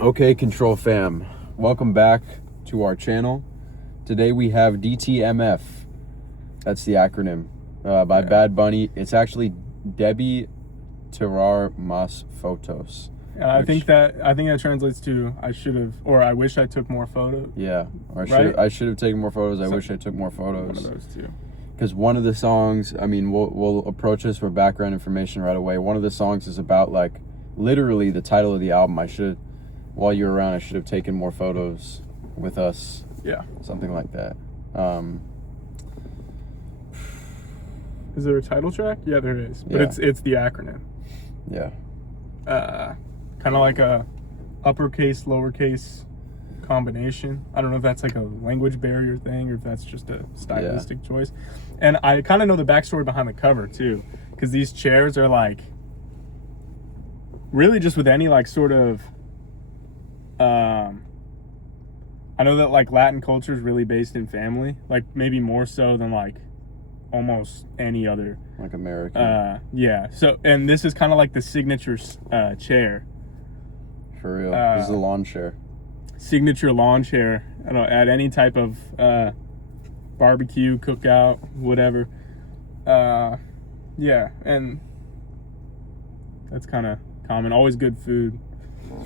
Okay, CTRL Fam, welcome back to our channel. Today we have DTMF. That's the acronym by Bad Bunny. It's actually DeBÍ TiRAR Mas FOToS. I think that translates to I wish I took more photos. Yeah, or right? I should have taken more photos. I wish I took more photos. One of those two. Because one of the songs, I mean, we'll approach this for background information right away. One of the songs is about like literally the title of the album. While you were around, I should have taken more photos with us. Yeah. Something like that. Is there a title track? Yeah, there is. But it's the acronym. Yeah. Kind of like a uppercase, lowercase combination. I don't know if that's like a language barrier thing or if that's just a stylistic choice. And I kind of know the backstory behind the cover too, because these chairs are like really just with any like sort of I know that like Latin culture is really based in family, like maybe more so than like almost any other like American. Yeah. So, and this is kind of like the signature chair. For real. This is a lawn chair. Signature lawn chair. I don't know, at any type of barbecue, cookout, whatever. Yeah, and that's kind of common. Always good food.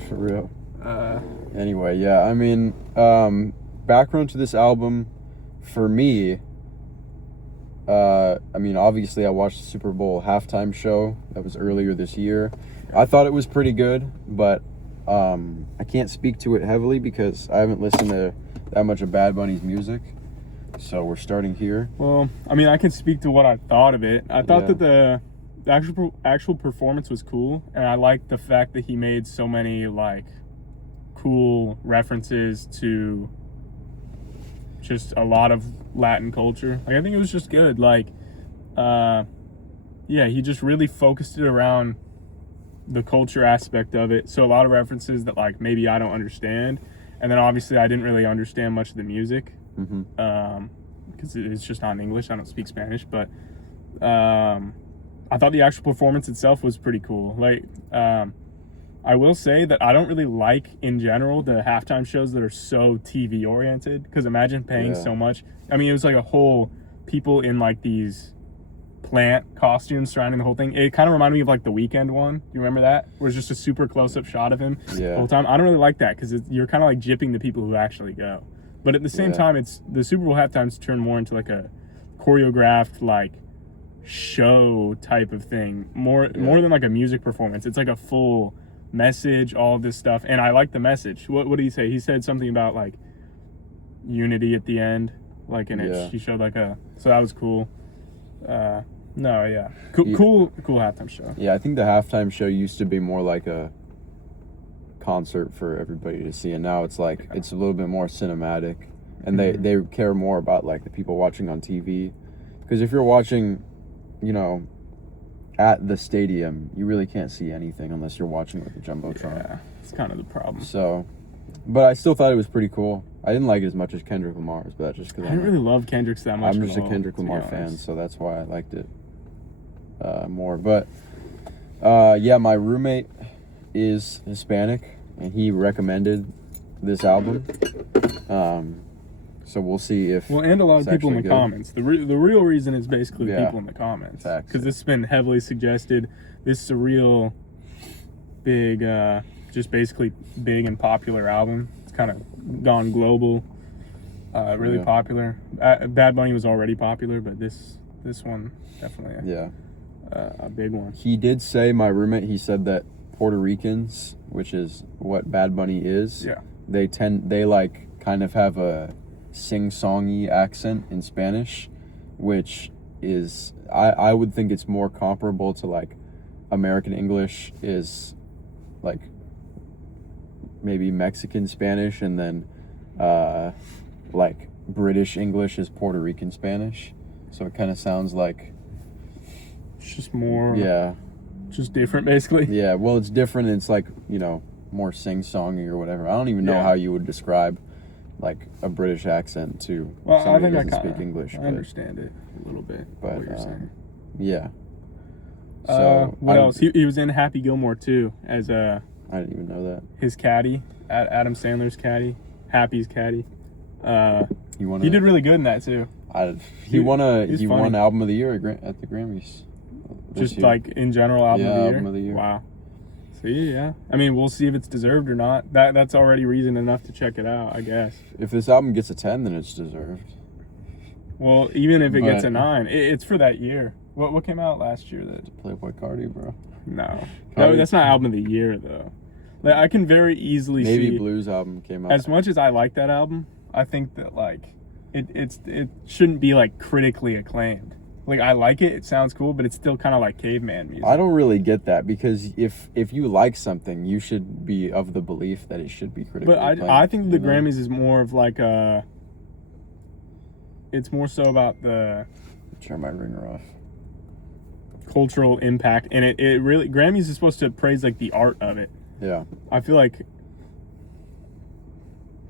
For real. Anyway, yeah, I mean, background to this album, for me, I mean, obviously I watched the Super Bowl halftime show that was earlier this year. I thought it was pretty good, but I can't speak to it heavily because I haven't listened to that much of Bad Bunny's music. So we're starting here. Well, I mean, I can speak to what I thought of it. I thought that the actual performance was cool, and I liked the fact that he made so many like cool references to just a lot of Latin culture. Like, I think it was just good. Like, yeah, he just really focused it around the culture aspect of it. So a lot of references that like maybe I don't understand, and then obviously I didn't really understand much of the music because it's just not in English. I don't speak Spanish, but I thought the actual performance itself was pretty cool. Like, I will say that I don't really like, in general, the halftime shows that are so TV oriented, because imagine paying so much. I mean, it was like a whole people in like these plant costumes surrounding the whole thing. It kind of reminded me of like the Weeknd one. You remember that? Where it's just a super close-up shot of him the whole time. I don't really like that because you're kind of like gypping the people who actually go. But at the same time, it's the Super Bowl halftimes turn more into like a choreographed like show type of thing, more than like a music performance. It's like a full message, all of this stuff, and I like the message. What did he say? He said something about like unity at the end, like, and he showed like so that was cool. Cool halftime show. Yeah, I think the halftime show used to be more like a concert for everybody to see, and now it's like it's a little bit more cinematic, and they care more about like the people watching on TV, because if you're watching, you know, at the stadium, you really can't see anything unless you're watching with the Jumbotron. Yeah, it's kind of the problem. So, but I still thought it was pretty cool. I didn't like it as much as Kendrick Lamar's, but that's just because I didn't really love Kendrick's that much. I'm just a Kendrick Lamar fan, so that's why I liked it more. But yeah, my roommate is Hispanic, and he recommended this album. So we'll see if and a lot of people in the comments. The real reason is basically people in the comments, because this has been heavily suggested. This is a real big, just basically big and popular album. It's kind of gone global, really popular. Bad Bunny was already popular, but this one definitely a big one. He did say, my roommate, he said that Puerto Ricans, which is what Bad Bunny is, they like kind of have a sing-songy accent in Spanish, which is I would think it's more comparable to like American English is like maybe Mexican Spanish, and then like British English is Puerto Rican Spanish. So it kind of sounds like it's just more just different basically. Yeah, well, it's different. It's like, you know, more sing-songy or whatever. I don't even know how you would describe like a British accent to somebody who doesn't speak English. I understand it a little bit, but what you're saying. Yeah. So what else? He was in Happy Gilmore too as I didn't even know that. His caddy, Adam Sandler's caddy, Happy's caddy. He did really good in that too. He won album of the year at the Grammys. Just like in general album of the year. Album of the year. Wow. See, yeah. I mean, we'll see if it's deserved or not. That's already reason enough to check it out, I guess. If this album gets a 10, then it's deserved. Well, even if it gets a 9, it's for that year. What came out last year? Playboy Cardi, bro. No, that's not album of the year though. Like, I can very easily see Navy Blues album came out. As much as I like that album, I think that like it shouldn't be like critically acclaimed. Like, I like it, it sounds cool, but it's still kind of like caveman music. I don't really get that, because if you like something, you should be of the belief that it should be critically acclaimed. But I think the Grammys is more of like it's more so about the... Turn my ringer off. Cultural impact, and it really... Grammys is supposed to praise like the art of it. Yeah. I feel like...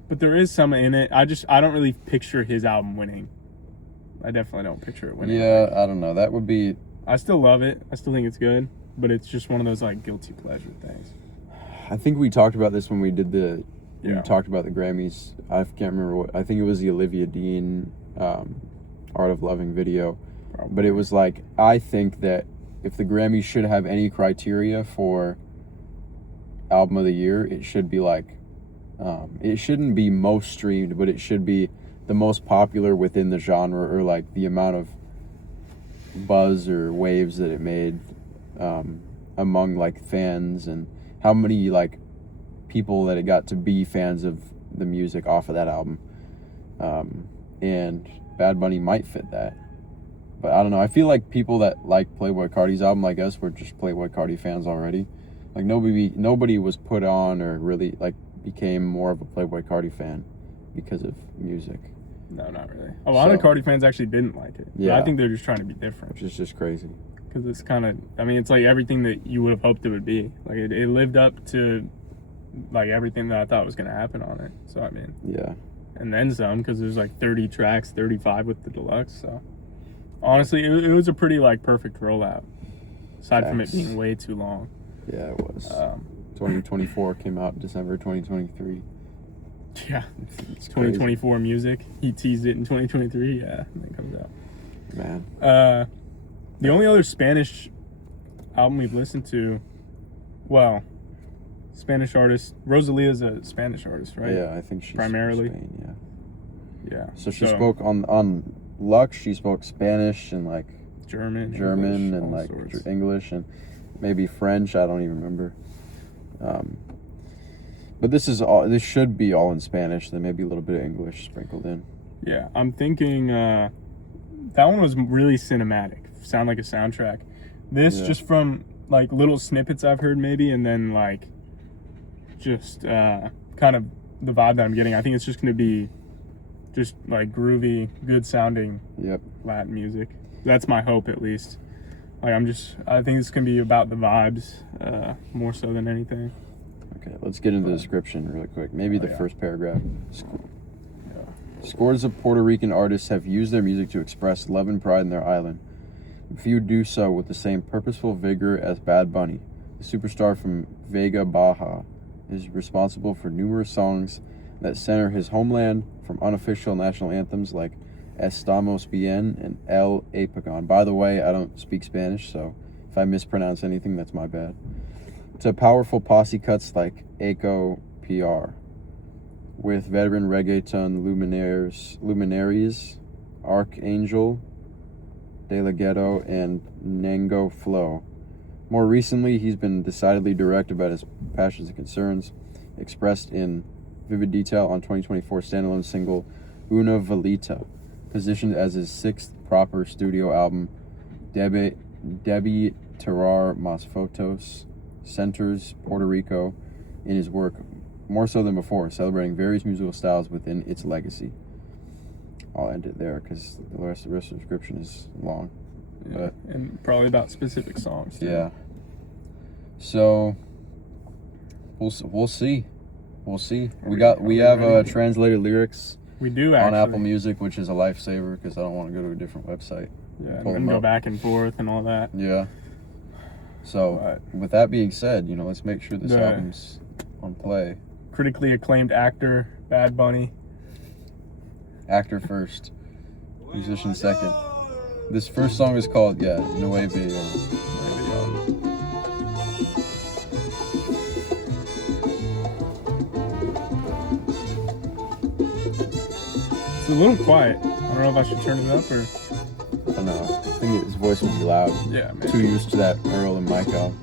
But there is some in it. I don't really picture his album winning. I definitely don't picture it winning. Yeah, I don't know. That would be... I still love it. I still think it's good. But it's just one of those, like, guilty pleasure things. I think we talked about this when we did Yeah. We talked about the Grammys. I can't remember what... I think it was the Olivia Dean Art of Loving video. Probably. But it was like, I think that if the Grammys should have any criteria for album of the year, it should be like... it shouldn't be most streamed, but it should be the most popular within the genre, or like the amount of buzz or waves that it made among like fans, and how many like people that it got to be fans of the music off of that album. And Bad Bunny might fit that, but I don't know. I feel like people that like Playboi Carti's album, like us, were just Playboi Carti fans already. Like nobody was put on or really like became more of a Playboi Carti fan because of music. No, not really. A lot of Carti fans actually didn't like it. Yeah. But I think they're just trying to be different. Which is just crazy. Because it's kind of, I mean, it's like everything that you would have hoped it would be. Like, it lived up to, like, everything that I thought was going to happen on it. So, I mean. Yeah. And then some, because there's, like, 30 tracks, 35 with the deluxe. So, honestly, it was a pretty, like, perfect rollout. Aside from it being way too long. Yeah, it was. 2024 came out December 2023. Yeah, it's 2024 music. He teased it in 2023. Yeah, and it comes out. Man. The only other Spanish album we've listened to, well, Spanish artist, Rosalia's a Spanish artist, right? Yeah, I think she's primarily. from Spain, yeah. Yeah. So she spoke on Lux. She spoke Spanish and like German, English, and like sorts. English and maybe French. I don't even remember. But this should be all in Spanish, then maybe a little bit of English sprinkled in. Yeah, I'm thinking that one was really cinematic. Sound like a soundtrack. This just from like little snippets I've heard maybe, and then like just kind of the vibe that I'm getting. I think it's just going to be just like groovy, good sounding Latin music. That's my hope, at least. Like, I think it's going to be about the vibes more so than anything. Okay, let's get into the description really quick. Maybe the first paragraph. Scores of Puerto Rican artists have used their music to express love and pride in their island. Few do so with the same purposeful vigor as Bad Bunny. The superstar from Vega Baja is responsible for numerous songs that center his homeland, from unofficial national anthems like Estamos Bien and El Apagón. By the way, I don't speak Spanish, so if I mispronounce anything, that's my bad. To powerful posse cuts like Echo PR, with veteran reggaeton luminaries Archangel, De La Ghetto, and Nango Flow. More recently, he's been decidedly direct about his passions and concerns, expressed in vivid detail on 2024 standalone single Una Velita, positioned as his 6th proper studio album. DeBÍ TiRAR Más FOToS centers Puerto Rico in his work more so than before, celebrating various musical styles within its legacy. I'll end it there because the rest of the description is long. Yeah, and probably about specific songs too. Yeah. So we'll see. We have translated lyrics. We do actually. On Apple Music, which is a lifesaver because I don't want to go to a different website. Yeah, and go back and forth and all that. Yeah. So, with that being said, you know, let's make sure this album's on play. Critically acclaimed actor, Bad Bunny. Actor first, musician second. This first song is called, Nueve Yon. It's a little quiet. I don't know if I should turn it up or... I don't know. I think his voice would be loud. Yeah, man. Too used to that Earl and Michael.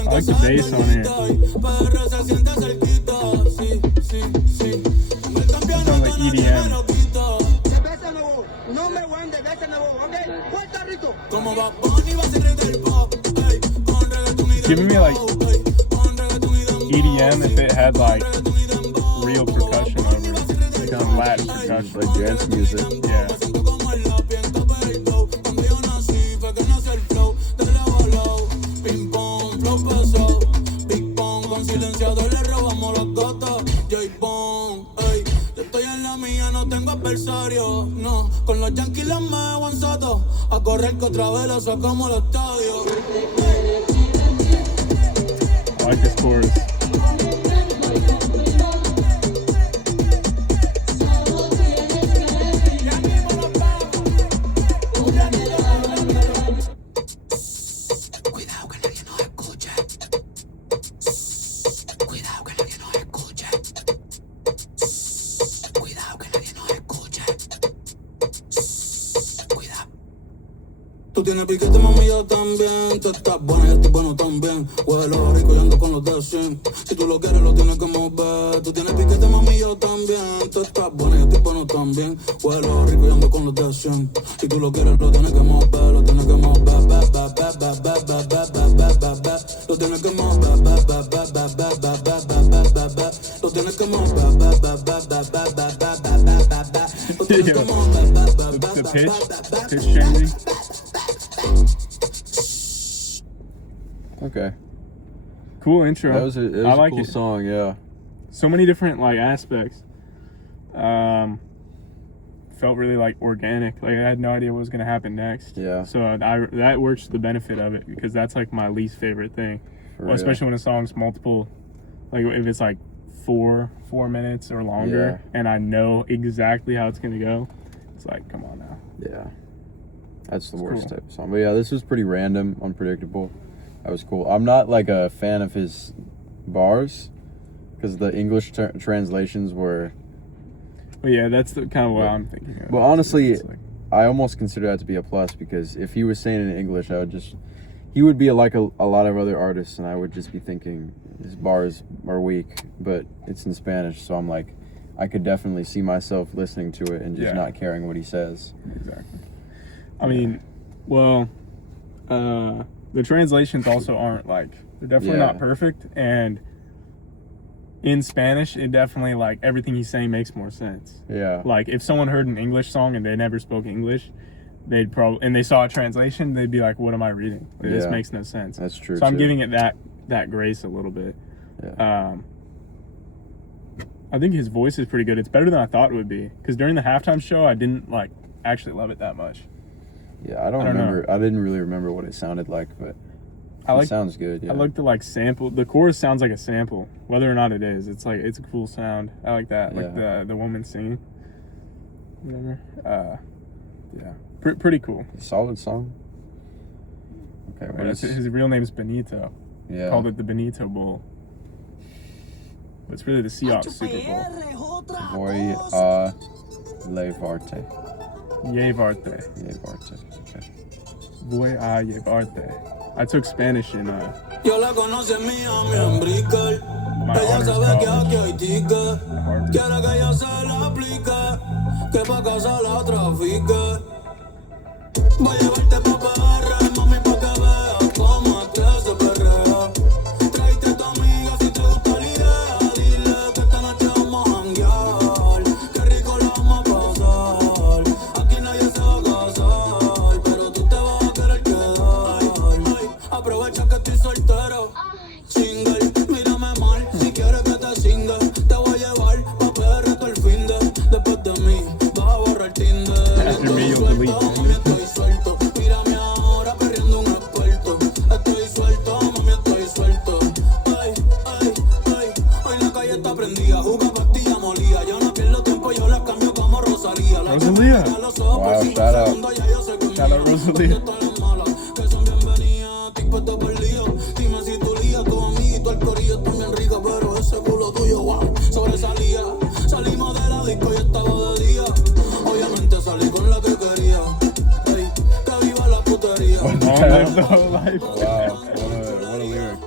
I like the bass on here. Sounds like EDM. It's giving me like EDM if it had like real percussion over it, like on Latin percussion, like dance music. Yeah. No, con los yankees los meo en soto, a correr que otra vez lo sacamos al estadio. I like this chorus. Tú tienes piquete, mami, yo también. Tú estás buena, yo estoy bueno también. Huele rico y ando con los de 100. Si tú lo quieres, lo tienes que mover. Tú tienes piquete, mami, yo también. Tú estás buena, yo estoy bueno también. Huele rico y ando con los de 100. Si tú lo quieres, lo tienes que mover. Lo tienes que mover. Lo tienes que mover. Lo tienes que mover. The pitch changing. Okay. Cool intro. That was a like cool song, yeah. So many different like aspects. Felt really like organic. Like I had no idea what was gonna happen next. Yeah. So that works to the benefit of it because that's like my least favorite thing. Well, especially when a song's multiple, like if it's like four minutes or longer, and I know exactly how it's gonna go. It's like, come on now. Yeah. That's the worst type of song. But yeah, this was pretty random, unpredictable. That was cool. I'm not like a fan of his bars because the English translations were... But yeah, that's the kind of what I'm thinking of. Well, honestly, I almost consider that to be a plus because if he was saying it in English, I would just... He would be like a lot of other artists, and I would just be thinking his bars are weak, but it's in Spanish, so I'm like, I could definitely see myself listening to it and just not caring what he says. Exactly. I mean, well, the translations also aren't like, they're definitely not perfect, and in Spanish, it definitely, like, everything he's saying makes more sense. Yeah. Like, if someone heard an English song and they never spoke English, they'd probably, and they saw a translation, they'd be like, what am I reading? Like, this makes no sense. That's true, So I'm giving it that grace a little bit. Yeah. I think his voice is pretty good. It's better than I thought it would be. Because during the halftime show, I didn't, like, actually love it that much. Yeah, I don't remember. I didn't really remember what it sounded like, but it sounds good. Yeah. I like the like sample. The chorus sounds like a sample, whether or not it is. It's like it's a cool sound. I like that. Like the woman singing. Whatever. Yeah. Pretty cool. Solid song. Okay. His real name's Benito. Yeah. Called it the Benito Bowl. But it's really the Seahawks Super Bowl. Voy a llevarte. Llevarte. Llevarte. Okay. Voy a llevarte. I took Spanish in Yo la conocí en Miami, en Brickell. my Ella honors sabe que aquí college. hay ticket. Quiere que ella se la aplique, que pa' casa la trafique. Voy a llevarte pa' PR, mami, pa' que veas cómo es que se perrea. Tráete a tu amiga si te gusta la idea. Dile que esta noche vamos a janguear. Qué rico la vamos a pasar. Aquí nadie se va a casar, pero tú te vas a querer quedar. Ay, aprovecha que estoy soltero. Single, mírame mal, si quieres que te singa. Te voy a llevar pa' PR todo el fin de. Después de mí, vas a borrar Tinder. After me, you'll delete. Mami, estoy suelto. Mírame ahora perdiendo un experto. Estoy suelto, mami, estoy suelto. Ay, ay, ay. Hoy la calle está prendida. Juga pastilla molía. Yo no pierdo tiempo, yo las cambio como Rosalía. Rosalía. Los ojos por Wow, cinco shout out. segundos, ya yo sé que Shout out Rosalía. todas las malas que son bienvenidas. Tipo te por lío. Dime si tu lía, tu amiguito, el corillo está bien rica, pero ese culo tuyo, wow, sobresalía. Salimos de la disco y estaba de día. Obviamente salí con la que quería. Ey, que viva la putería. Long live the whole life. Wow, what a lyric.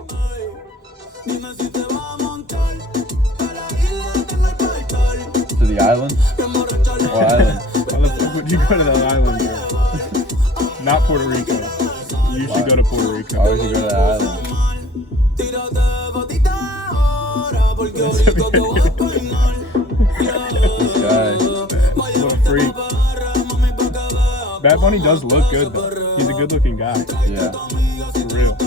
Dime si te va a montar. A la isla tengo el portal. To the island? Bien borracha la What island? Why the fuck would you go to that island, bro? Not Puerto Rico. You should go to Puerto Rico. Why would you go to that island? Tírate fotita ahora porque rico te voy a peinar. This guy. Little freak. Bad Bunny does look good though. He's a good looking guy. Yeah. For real.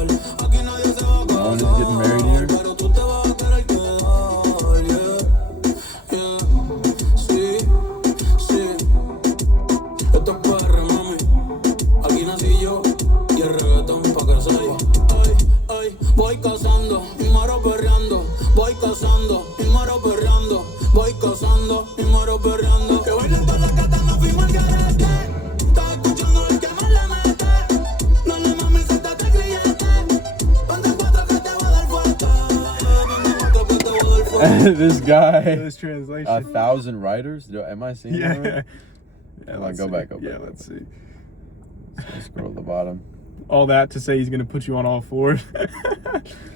No one is getting married here? Esto es PR, mami. Aquí nací yo y el reggaetón pa' que sepa. Ay, ay, voy cazando y muero perreando. Voy cazando y muero perreando. Voy cazando y muero perreando. Que bailen todas las gatas, no fuimos al garete. Estaba escuchando el que más le mete. Dale mami, suéltate el grillete. Ponte cuatro que te voy a dar fuerte. Ponte cuatro que te voy a dar fuerte. This guy. This translation. 1,000 writers? Am I seeing that Yeah. right? Yeah, Hold on, let's go see. back, go Yeah, back, let's see. Scroll to the bottom. All that to say he's gonna put you on all fours.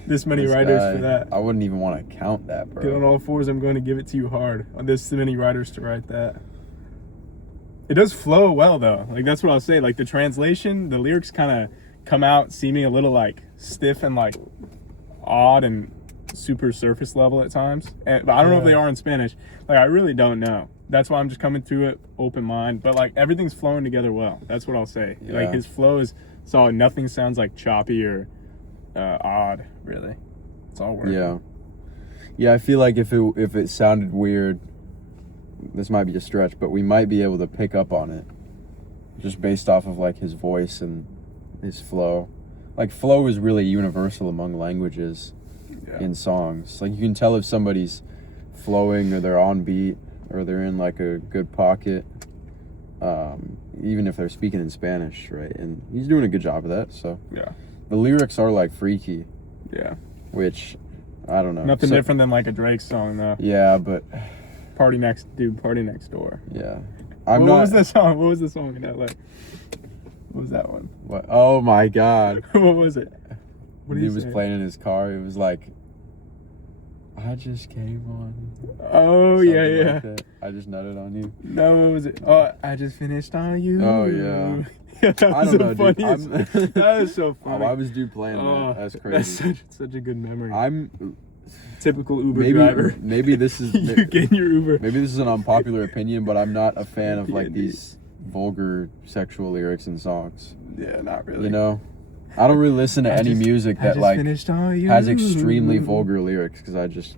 This many This writers guy, for that. I wouldn't even want to count that, Get on bro. all fours, I'm going to give it to you hard. On this many writers to write that. It does flow well though. Like that's what I'll say. Like the translation, the lyrics kind of come out seeming a little like stiff and like odd and super surface level at times. But I don't know if they are in Spanish. Like I really don't know. That's why I'm just coming through it open mind. But like everything's flowing together well. That's what I'll say. Yeah. Like his flow is solid. Nothing sounds like choppy or odd. Really, it's all working. Yeah. Yeah, I feel like if it sounded weird, this might be a stretch, but we might be able to pick up on it just based off of like his voice and his flow. Like flow is really universal among languages in songs. Like you can tell if somebody's flowing or they're on beat or they're in like a good pocket, even if they're speaking in Spanish, right? And he's doing a good job of that. So Yeah. the lyrics are like freaky, Yeah. which I don't know. Nothing So- different than like a Drake song though. Yeah, but Party next door. yeah, What I'm not. was the song? What was the song in that? Like, what was that one? What? Oh my God! What was it? What did He he was say? playing in his car. It was like, I just came on. Oh Something yeah, yeah. like that. I just nutted on you. No, what was it? Oh, I just finished on you. Oh, yeah. That I was don't the know, dude. funniest. That is so Oh, funny. why was dude playing that? That's crazy. such a good memory. I'm Typical Uber driver. maybe this is You get in your Uber. maybe this is an unpopular opinion, but I'm not a fan of like Yeah, these vulgar sexual lyrics in songs. Yeah, not really. You know, I don't really listen to I any just- music I that just like finished on you. has extremely vulgar lyrics because I just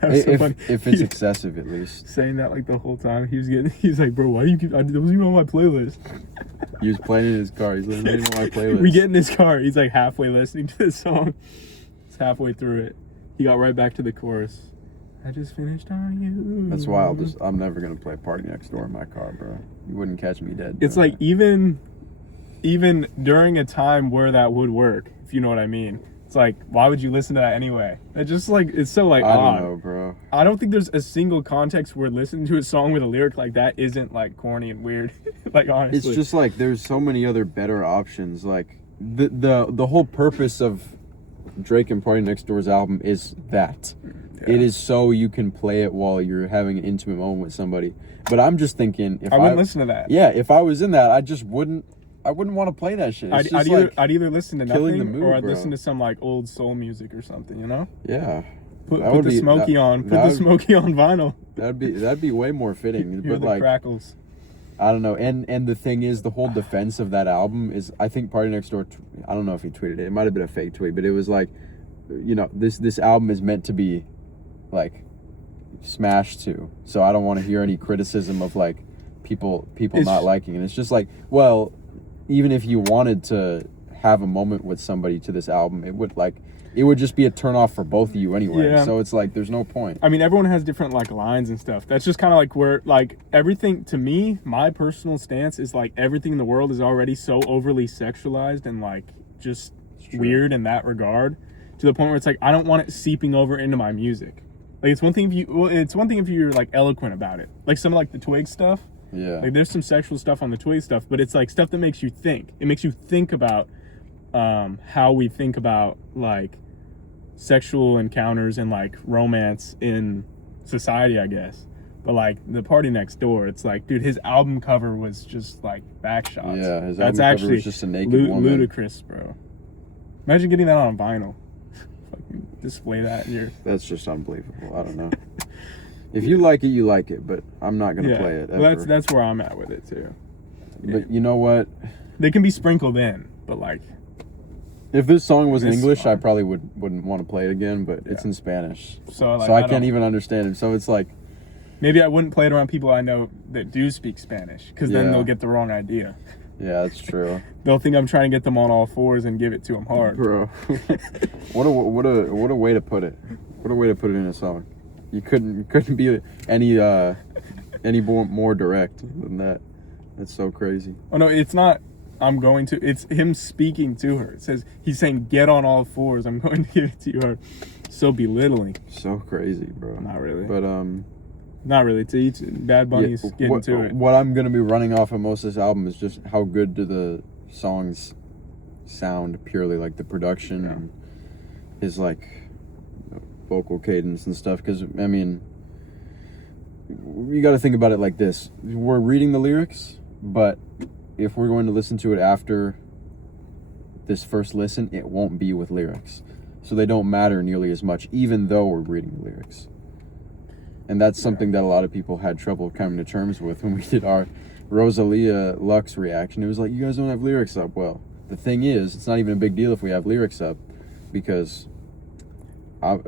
That was so if funny. it's excessive at least. Saying that like the whole time, he's like, bro, why do you keep? That wasn't even on my playlist. He was playing in his car. He's listening to my playlist. We get in his car. He's like halfway listening to the song. It's halfway through it. He got right back to the chorus. I just finished on you. That's why I'm never gonna play Party Next Door in my car, bro. You wouldn't catch me dead. It's like even during a time where that would work, if you know what I mean. It's like, why would you listen to that anyway? It's just like, it's so like I odd. don't know, bro. I don't think there's a single context where listening to a song with a lyric like that isn't like corny and weird. Like honestly, it's just like there's so many other better options. Like the whole purpose of Drake and Party Next Door's album is that it is so you can play it while you're having an intimate moment with somebody. But I'm just thinking, if I wouldn't listen to that. Yeah, if I was in that, I wouldn't want to play that shit. I'd either listen to nothing or I'd listen to some like old soul music or something, you know? Yeah. Put the Smokey on. Put the Smokey on vinyl. That'd be way more fitting. Hear But the like crackles. I don't know. And the thing is, the whole defense of that album is, I think Party Next Door, I don't know if he tweeted it. It might have been a fake tweet, but it was like, you know, this album is meant to be like smashed to. So I don't want to hear any criticism of like people not liking it. It's just like, well, even if you wanted to have a moment with somebody to this album, it would just be a turnoff for both of you anyway. Yeah. So it's like, there's no point. I mean, everyone has different like lines and stuff. That's just kind of like where like everything, to me, my personal stance is like everything in the world is already so overly sexualized and like just weird in that regard, to the point where it's like, I don't want it seeping over into my music. Like it's one thing if you're like eloquent about it, like some of like the Twig stuff. Yeah. Like there's some sexual stuff on the Twig stuff, but it's like stuff that makes you think. It makes you think about how we think about like sexual encounters and like romance in society, I guess. But like the Party Next Door, it's like, dude, his album cover was just like back shots. Yeah, his album cover was just a naked woman. Ludicrous, bro. Imagine getting that on vinyl. Fucking display that in your... That's just unbelievable. I don't know. If you like it, you like it, but I'm not gonna play it. Ever. Well, that's where I'm at with it too. But you know what? They can be sprinkled in, but like, if this song was in English, I probably wouldn't want to play it again. But it's in Spanish, so I can't even understand it. So it's like, maybe I wouldn't play it around people I know that do speak Spanish, because then they'll get the wrong idea. Yeah, that's true. They'll think I'm trying to get them on all fours and give it to them hard, bro. What a way to put it. What a way to put it in a song. You couldn't be any more direct than that. That's so crazy. Oh no, it's not. It's him speaking to her. It says he's saying, "Get on all fours. I'm going to give it to you hard." So belittling. So crazy, bro. Not really. But not really. To each Bad Bunny's getting to it. What I'm gonna be running off of most of this album is just how good do the songs sound, purely like the production and his like vocal cadence and stuff. Because I mean, you got to think about it like this: we're reading the lyrics, but if we're going to listen to it after this first listen, it won't be with lyrics, so they don't matter nearly as much, even though we're reading the lyrics. And that's something that a lot of people had trouble coming to terms with when we did our Rosalia Lux reaction. It was like, you guys don't have lyrics up. Well, the thing is, it's not even a big deal if we have lyrics up, because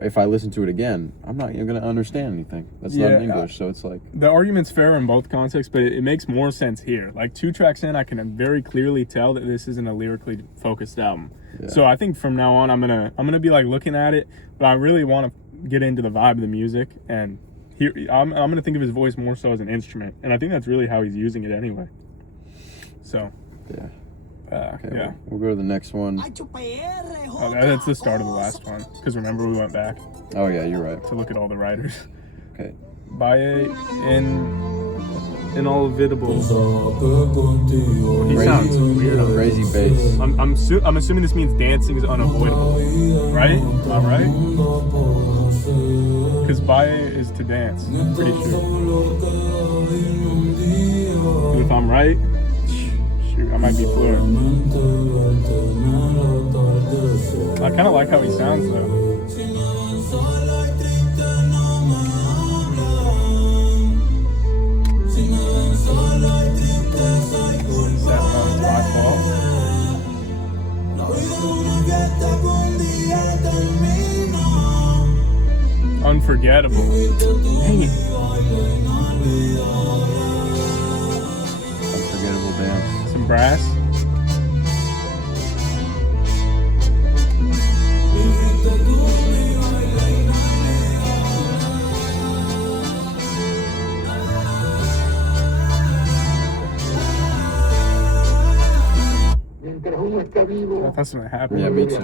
if I listen to it again, I'm not even going to understand anything. That's not in English, so it's like... The argument's fair in both contexts, but it makes more sense here. Like, 2 tracks in, I can very clearly tell that this isn't a lyrically focused album. Yeah. So I think from now on, I'm gonna be like looking at it, but I really want to get into the vibe of the music, and I'm gonna think of his voice more so as an instrument, and I think that's really how he's using it anyway. So... Yeah. Okay, we'll go to the next one. Oh, that's the start of the last one. Because remember, we went back. Oh yeah, you're right. To look at all the writers. Okay. Baye Inolvidable. He sounds weird. Crazy bass. I'm assuming this means dancing is unavoidable, right? Am I right? Because Baye is to dance. I'm pretty sure. And if I'm right. Shoot, I might be fluent. I kind of like how he sounds though. Set on my fault. Unforgettable. Dang it. Unforgettable dance. Some brass. That's when it happened. Yeah, me too.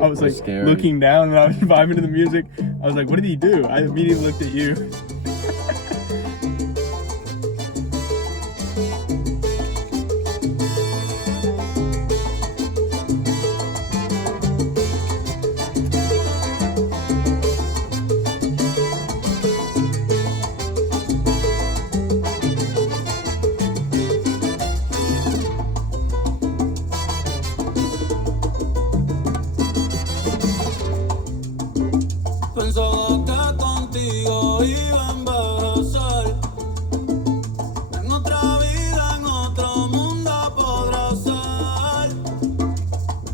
I was like Scary. looking down and I was vibing to the music. I was like, what did he do? I immediately looked at you. Pensaba que contigo iba a envejecer. En otra vida, en otro mundo podrá ser.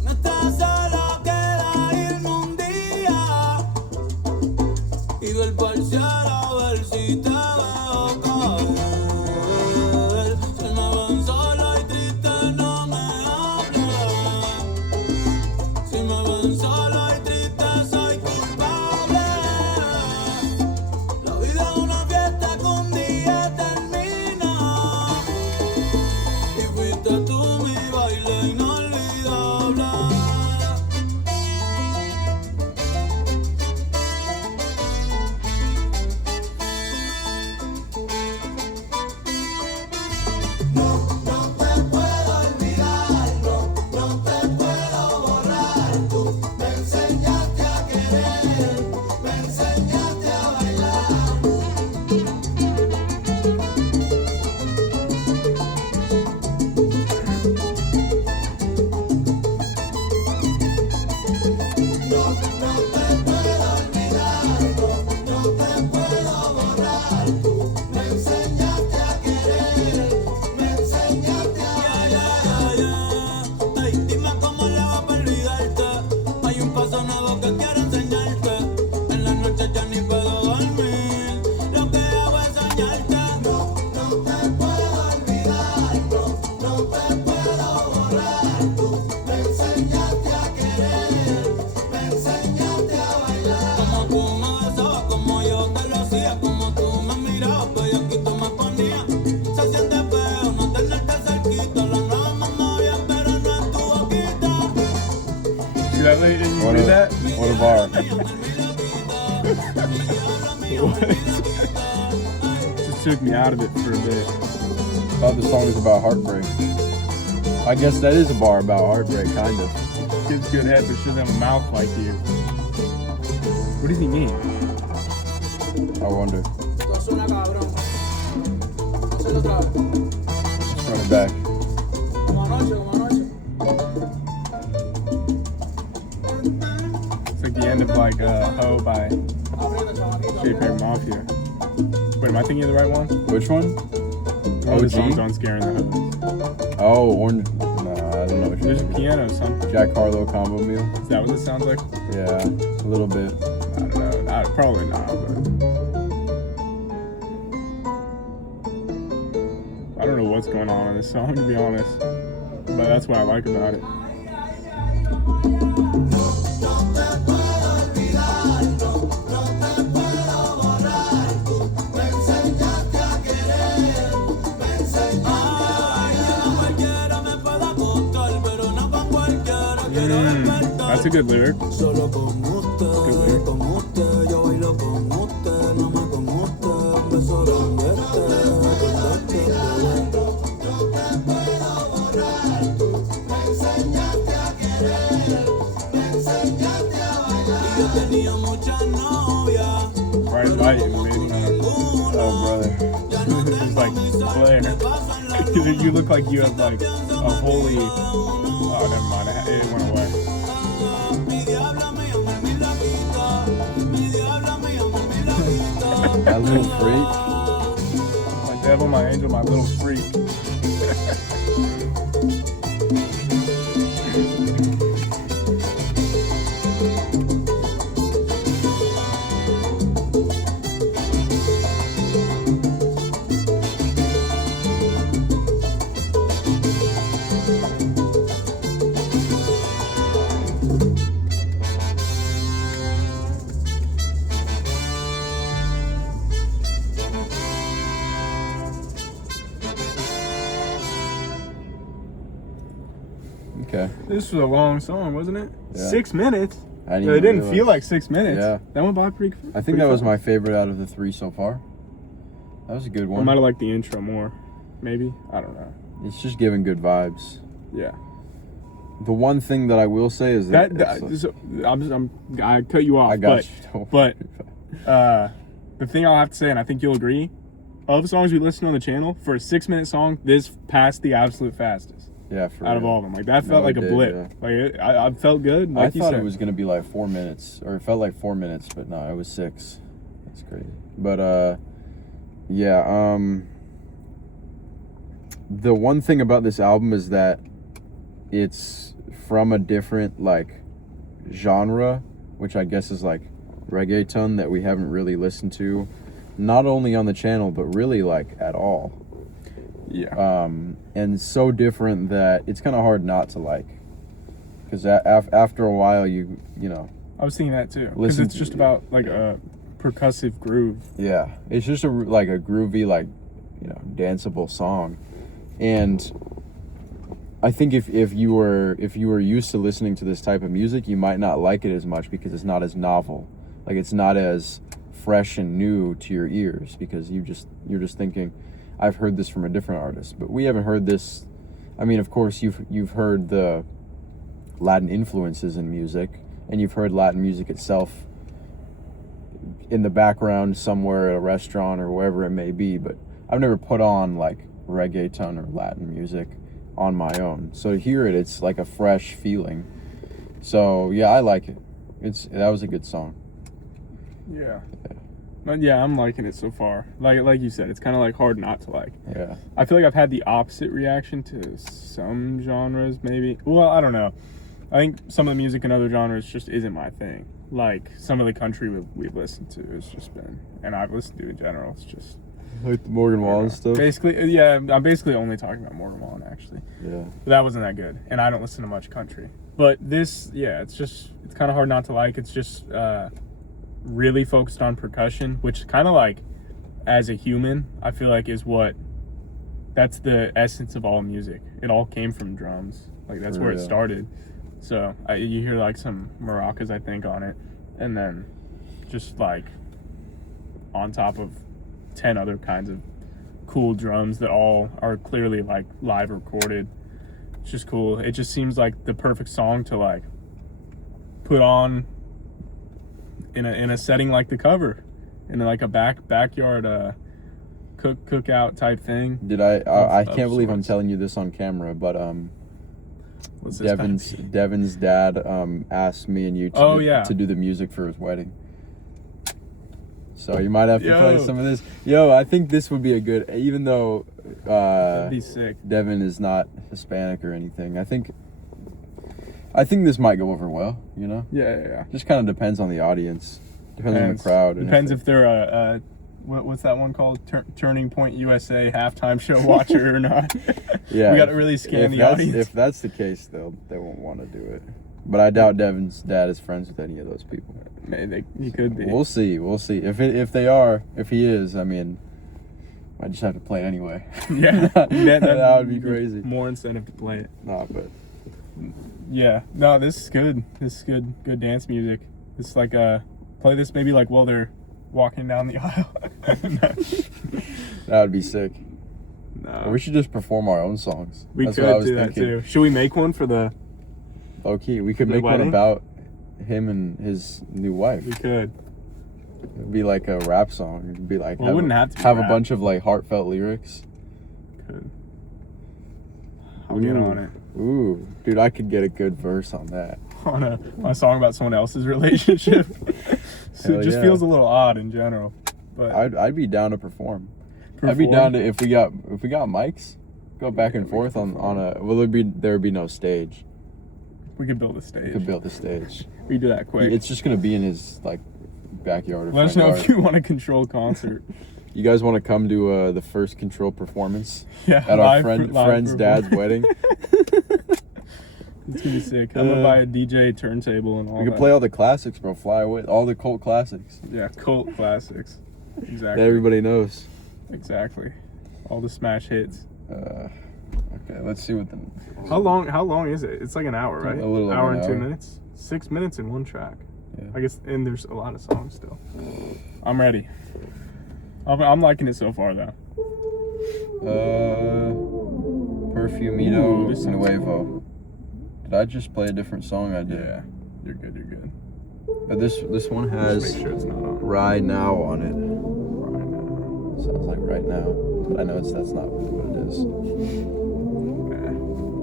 En esta sala queda irme un día y ver parcial a ver si te veo caer. Si me ven sola y triste no me hablen. Si me ven sola y triste soy culpable. La vida es una fiesta que un día termina y fuiste tú mi baile inolvidable. No te puedo olvidar, no te puedo borrar. Tú me enseñaste a querer, me enseñaste a bailar. No te puedo olvidar, no te puedo borrar. Tú me enseñaste a querer, me enseñaste a bailar. Ey, dime cómo le va para olvidarte. Hay un paso nuevo que quiero enseñarte. En la noche ya ni puedo dormir. Lo que hago es soñarte. No te puedo olvidar, no te puedo borrar. Tú me enseñaste a querer, me enseñaste a bailar. Como tú me besabas, como yo te lo hacía, como tú me mirabas, bellaquito me ponía. Se siente feo no tenerte cerquita. La nave me movía, pero no es tu boquita. See that lady? You What do a, that? what a bar. What? Just took me out of it for a bit. Thought the song was about heartbreak. I guess that is a bar about heartbreak, kind of. Gives good head, but she doesn't have a mouth like you. What does he mean? I wonder. Esto suena cabrón. Hazlo otra vez. Let's run it back. Como anoche, como anoche. It's like the end of like Ho by Aprieta, chamaquito. J-Pair Mafia. Wait, am I thinking of the right one? Which one? One of the OG? songs on Scaring the Hoes. Oh, orange. Nah, I don't know what you're There's a saying. piano, something. Jack Harlow combo meal. Is that what it sounds like? Yeah, a little bit. I don't know. Probably not, but I don't know what's going on in this song, to be honest. But that's what I like about it. That's a good lyric. Solo con usted, con usted, yo bailo con usted, no más con usted, un beso donde esté, no te puedo borrar, tú me enseñaste a querer, me enseñaste a bailar. Y yo tenía muchas novias, Right by you, man. Oh, brother. It's like Blair. You look like you have like a holy. Oh, never mind. It went away. That little freak. My devil, my angel, my little freak. This was a long song, wasn't it? Yeah. 6 minutes. I It didn't feel like 6 minutes. Yeah. That went by pretty. I think that was my favorite out of the 3 so far. That was a good one. I might have liked the intro more. Maybe. I don't know. It's just giving good vibes. Yeah. The one thing that I will say is that I cut you off. I got you. But the thing I'll have to say, and I think you'll agree, of the songs we listen on the channel, for a 6-minute song, this passed the absolute fastest. Yeah, for out of all of them. Like, that felt like a blip. Yeah. Like, I felt good. Like I thought it was going to be like 4 minutes, or it felt like 4 minutes, but no, it was 6. That's crazy. But, yeah, the one thing about this album is that it's from a different, like, genre, which I guess is, like, reggaeton that we haven't really listened to, not only on the channel, but really, like, at all. Yeah. And so different that it's kind of hard not to like, because after a while you know. I was thinking that too, because it's just about like a percussive groove. Yeah, it's just like a groovy, like, you know, danceable song, and I think if you were used to listening to this type of music, you might not like it as much because it's not as novel, like it's not as fresh and new to your ears, because you're just thinking, I've heard this from a different artist, but we haven't heard this. I mean, of course, you've heard the Latin influences in music, and you've heard Latin music itself in the background somewhere at a restaurant or wherever it may be, but I've never put on like reggaeton or Latin music on my own. So to hear it, it's like a fresh feeling. So yeah, I like it. That was a good song. Yeah. But yeah, I'm liking it so far. Like you said, it's kind of like hard not to like. Yeah. I feel like I've had the opposite reaction to some genres, maybe. Well, I don't know. I think some of the music in other genres just isn't my thing. Like some of the country we've listened to has just been, and I've listened to in general, it's just like the Morgan Wallen stuff. Basically, yeah. I'm basically only talking about Morgan Wallen, actually. Yeah. But that wasn't that good, and I don't listen to much country. But this, yeah, it's kind of hard not to like. It's just really focused on percussion, which kind of like, as a human, I feel like that's the essence of all music. It all came from drums. Like that's where it started. So you hear like some maracas, I think, on it, and then just like on top of 10 other kinds of cool drums that all are clearly like live recorded. It's just cool. It just seems like the perfect song to like put on in a setting like the cover, in like a backyard cookout type thing. I can't believe I'm telling you this on camera, but Devin's dad asked me and you to do the music for his wedding. So you might have to play some of this. I think this would be a good, even though that'd be sick. Devin is not Hispanic or anything. I think this might go over well, you know? Yeah. Just kind of depends on the audience. Depends on the crowd. Depends if they're a what's that one called? Turning Point USA halftime show watcher or not. Yeah. We got to really scan the audience. If that's the case, they won't want to do it. But I doubt Devin's dad is friends with any of those people. He could be. We'll see. If he is, I mean, I just have to play it anyway. Yeah. that would be crazy. More incentive to play it. Nah, but... Yeah, no, this is good. This is good dance music. It's like play this maybe like while they're walking down the aisle. That would be sick. No. Or we should just perform our own songs. That's what I was thinking. That too. Should we make one for the? Okay, we could make one about him and his new wife. We could. It'd be like a rap song. It'd be like it wouldn't have to have a bunch of like heartfelt lyrics. Could. I'll get on it. Ooh, dude, I could get a good verse on that. On a song about someone else's relationship. So it just feels a little odd in general. But I'd be down to perform. I'd be down to if we got mics, go back and forth on a. Well, there would be no stage. We could build a stage. We do that quick. It's just gonna be in his like backyard. Or Let us know if you want a Control concert. You guys want to come to the first Control performance? Yeah, at our friend's dad's wedding. It's gonna be sick. I'm gonna buy a DJ turntable and all that. We can play all the classics, bro. Fly Away, all the cult classics. Yeah, cult classics. Exactly. That everybody knows. Exactly. All the smash hits. Okay, let's see what the... How long is it? It's like an hour, right? A little over hour an and 2 hour. minutes. 6 minutes in one track. Yeah. I guess, and there's a lot of songs still. I'm ready. I'm liking it so far, though. Perfumito Ooh, Nuevo. Did I just play a different song? I did. Yeah, you're good. But this one has Just make sure it's not on. Right Now on it. Right now. Sounds like Right Now. But I know that's not what it is.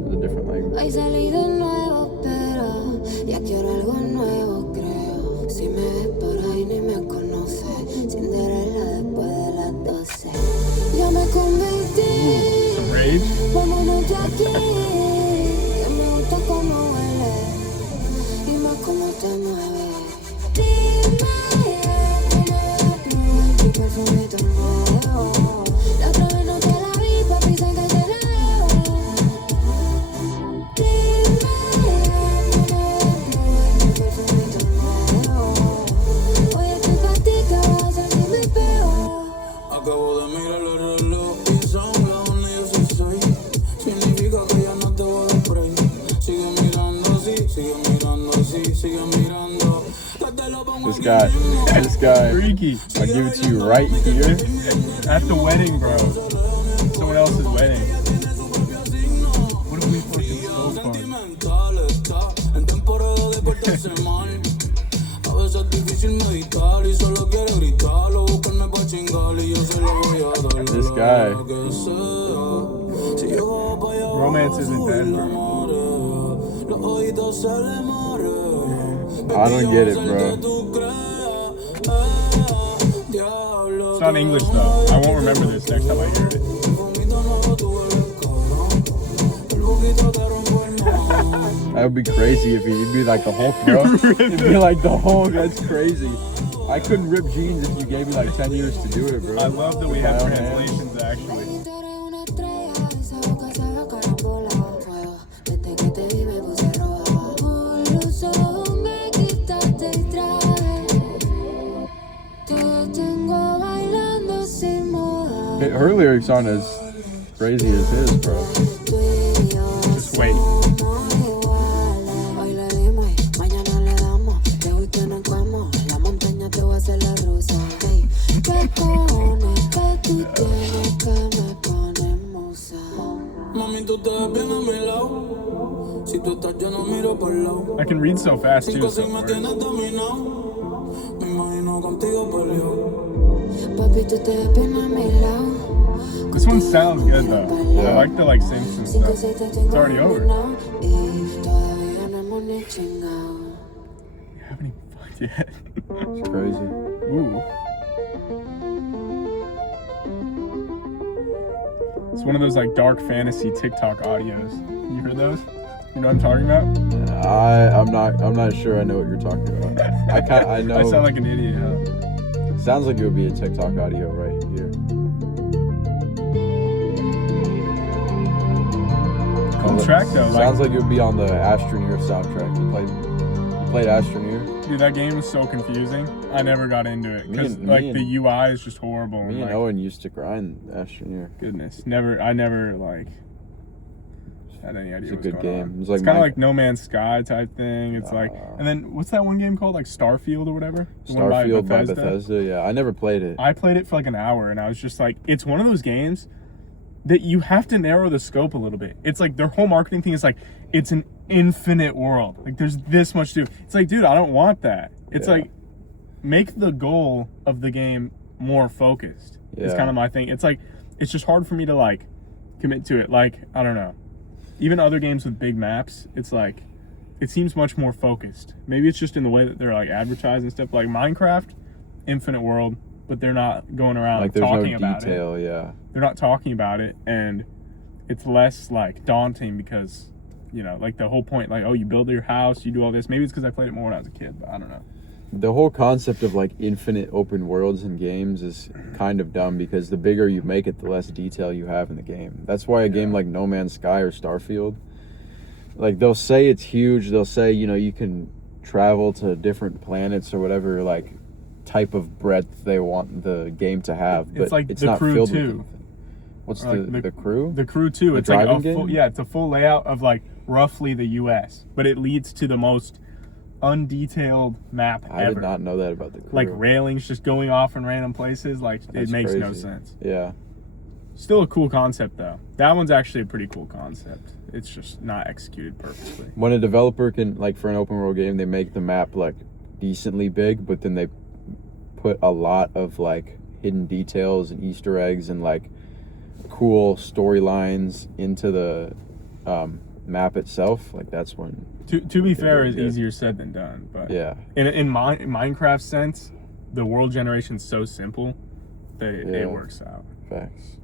It's a different language. Hoy salí de nuevo, pero ya quiero algo nuevo, creo. Si me ves por ahí ni me conoces. Cinderella después de las 12. Ya me convertí. Some rage. Vámonos de aquí. Que me gusta cómo huele y más cómo te mueves. Dime cómo es tu perfumito nuevo. La otra vez no te la vi, papi, sé que te la debo. Dime cómo es tu perfumito nuevo. Hoy estoy pa' ti, ¿qué vas a hacer si me pego? Acabo de mirar el reloj y son las 1:16. Significa que ya no te voy a dar break. Sigue mirando así, sigue mirando así, sigue mirando. Que te lo pongo This aquí guy. Freaky. I'll give it to you right here. At the wedding, bro. Someone else's wedding. What if we fucking so fun? sentimental está en temporada de portarse mal. A veces es difícil meditar y solo quiere gritarlo, buscarme pa' chingar y yo se lo voy a dar. This guy. Lo que sea. Si yo voy pa' allá Romance isn't dead, bro. abajo, los oídos se le moren. I don't get it, bro. Tú creas, diablo, It's not English, though. I won't remember this next time I hear it. vomito nuevo, tú vuelves cabrón. El poquito te rompo el mano. That would be crazy if he'd be like the Hulk, bro. It'd be like the Hulk. That's crazy. I couldn't rip jeans if you gave me like 10 years to do it, bro. I love that we have My own hands. translations, actually. Tú eres una estrella, esa boca se va carambola. Fuego, desde que te vi me puse roja. Por los ojos me quitaste el traje. Te tengo bailando sin moda. Her lyrics aren't as crazy as his, bro. Tú y yo Just wait. somos iguales. Hoy le dimos y mañana le damos. Te gusta no como. En la montaña te voy a hacer la rusa. Ey, ¿qué cojones que tú tienes que me pones musa? Mami, tú te ves bien a mi lado. Si tú estás, yo no miro por el lado. I can read so fast, too. 5 So 6 me words. tienes dominado. Me imagino contigo peleado. Papi, tú te ves bien a mi lado. This one sounds good, though. I like the, like, synths and Cinco, stuff. seis, te tengo already over. dominado. Y todavía no hemos ni chingado. You haven't even fucked yet. It's crazy. Ooh. It's one of those, like, dark fantasy TikTok audios. You heard those? You know what I'm talking about? I'm not sure I know what you're talking about. I know. I sound like an idiot, huh? Sounds like it would be a TikTok audio right here. Cool track, though. Sounds Like, like it would be on the Astroneer soundtrack. You played Astroneer? dude, that game was so confusing. I never got into it. Me Because, and- like, me the UI is just horrible. Me and like, Owen used to grind Astroneer. goodness. I never, like, had any idea It's a what's good going game. on. It's like It's kind of my- like No Man's Sky type thing. It's like, and then what's that one game called? Like Starfield or whatever? The one Starfield by Bethesda. Yeah, I never played it. I played it for like an hour and I was just like, it's one of those games that you have to narrow the scope a little bit. It's like their whole marketing thing is like, it's an infinite world. Like there's this much to do. It's like, dude, I don't want that. It's Yeah. like, make the goal of the game more focused. It's Yeah. kind of my thing. It's like, it's just hard for me to like commit to it. Like, I don't know. Even other games with big maps, it's like, it seems much more focused. Maybe it's just in the way that they're like advertised and stuff. Like Minecraft, infinite world, but they're not going around Like there's talking no about detail. it. Yeah. They're not talking about it, and it's less like daunting because, you know, like the whole point, like, oh, you build your house, you do all this. Maybe it's because I played it more when I was a kid, but I don't know. The whole concept of like infinite open worlds in games is kind of dumb because the bigger you make it, the less detail you have in the game. That's why a game like No Man's Sky or Starfield, like they'll say it's huge. They'll say, you know, you can travel to different planets or whatever, like type of breadth they want the game to have. But It's like it's The not Crew filled 2. with anything. What's Like the crew? The crew too. It's like a full, yeah, it's a full layout of like roughly the U.S., but it leads to the most undetailed map ever. I did not know that about the crew. Like railings just going off in random places. Like That's it makes crazy. no sense. Yeah. Still a cool concept though. That one's actually a pretty cool concept. It's just not executed perfectly. When a developer can, like, for an open world game, they make the map like decently big, but then they put a lot of like hidden details and Easter eggs and like cool storylines into the map itself. Like that's when. To be fair, is easier said than done. But yeah, in Minecraft sense, the world generation's so simple that it works out. Facts.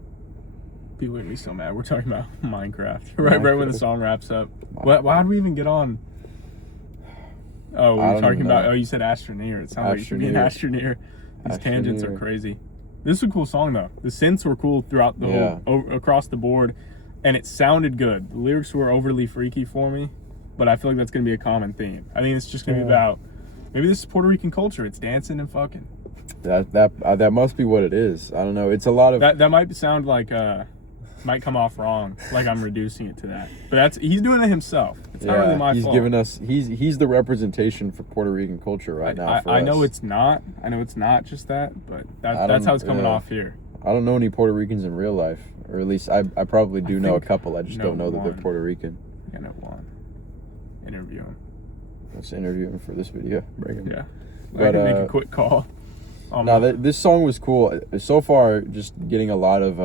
People get me so mad. We're talking about Minecraft right when the song wraps up. Why did we even get on? Oh, we're talking about. Oh, you said Astroneer. It sounds like you should be an Astroneer. These tangents are crazy. This is a cool song though. The synths were cool throughout the whole across the board, and it sounded good. The lyrics were overly freaky for me, but I feel like that's gonna be a common theme. I think it's just gonna be about maybe this is Puerto Rican culture. It's dancing and fucking. That must be what it is. I don't know. It's a lot of that might sound like might come off wrong, like I'm reducing it to that. But he's doing it himself. It's not really my fault. He's giving us he's the representation for Puerto Rican culture right now. I know it's not. I know it's not just that, but that's how it's coming off here. I don't know any Puerto Ricans in real life, or at least I probably do know a couple. I just don't know that they're Puerto Rican. I know one. Interview him. Let's interview him for this video. Bring him. Yeah. But I can make a quick call. This song was cool. So far, just getting a lot of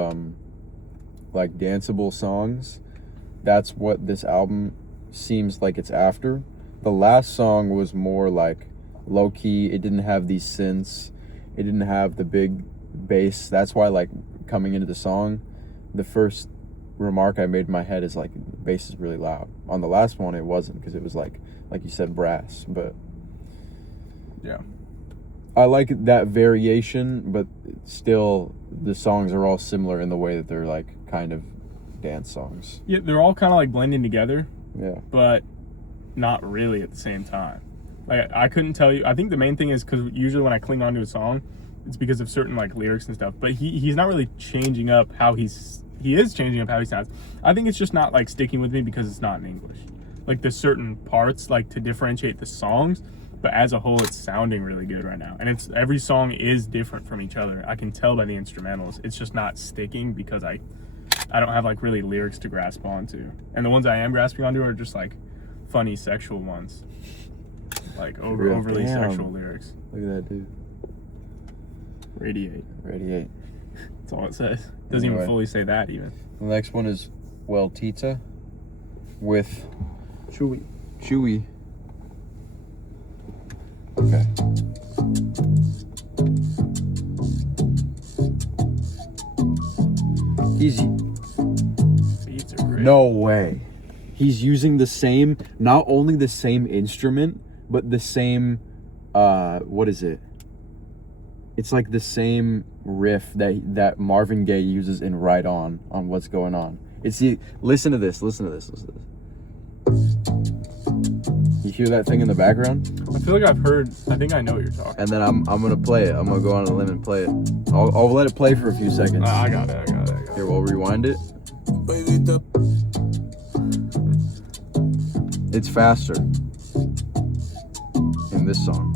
like danceable songs. That's what this album seems like it's after. The last song was more like low key. It didn't have these synths. It didn't have the big bass. That's why, like, coming into the song, the first remark I made in my head is like, the bass is really loud. On the last one, it wasn't, because it was like you said, brass. But yeah, I like that variation, but still the songs are all similar in the way that they're like kind of dance songs. Yeah, they're all kind of like blending together. Yeah. But not really at the same time. Like, I couldn't tell you. I think the main thing is because usually when I cling onto a song, it's because of certain like lyrics and stuff. But he's not really changing up how he is changing up how he sounds. I think it's just not like sticking with me because it's not in English. Like there's certain parts like to differentiate the songs, but as a whole, it's sounding really good right now. And every song is different from each other. I can tell by the instrumentals. It's just not sticking because I don't have like really lyrics to grasp onto. And the ones I am grasping onto are just like funny sexual ones. Like overly sexual lyrics. Look at that dude. Radiate. That's all it says. Doesn't even fully say that even. The next one is Well Tita with Chewy. Okay. Beats are great. No way. He's using not only the same instrument, but the same, what is it? It's like the same riff that Marvin Gaye uses in Right On What's Going On. Listen to this. You hear that thing in the background? I feel like I think I know what you're talking. And then I'm gonna play it. I'm gonna go on a limb and play it. I'll let it play for a few seconds. I got it. Here, we'll rewind it. It's faster in this song.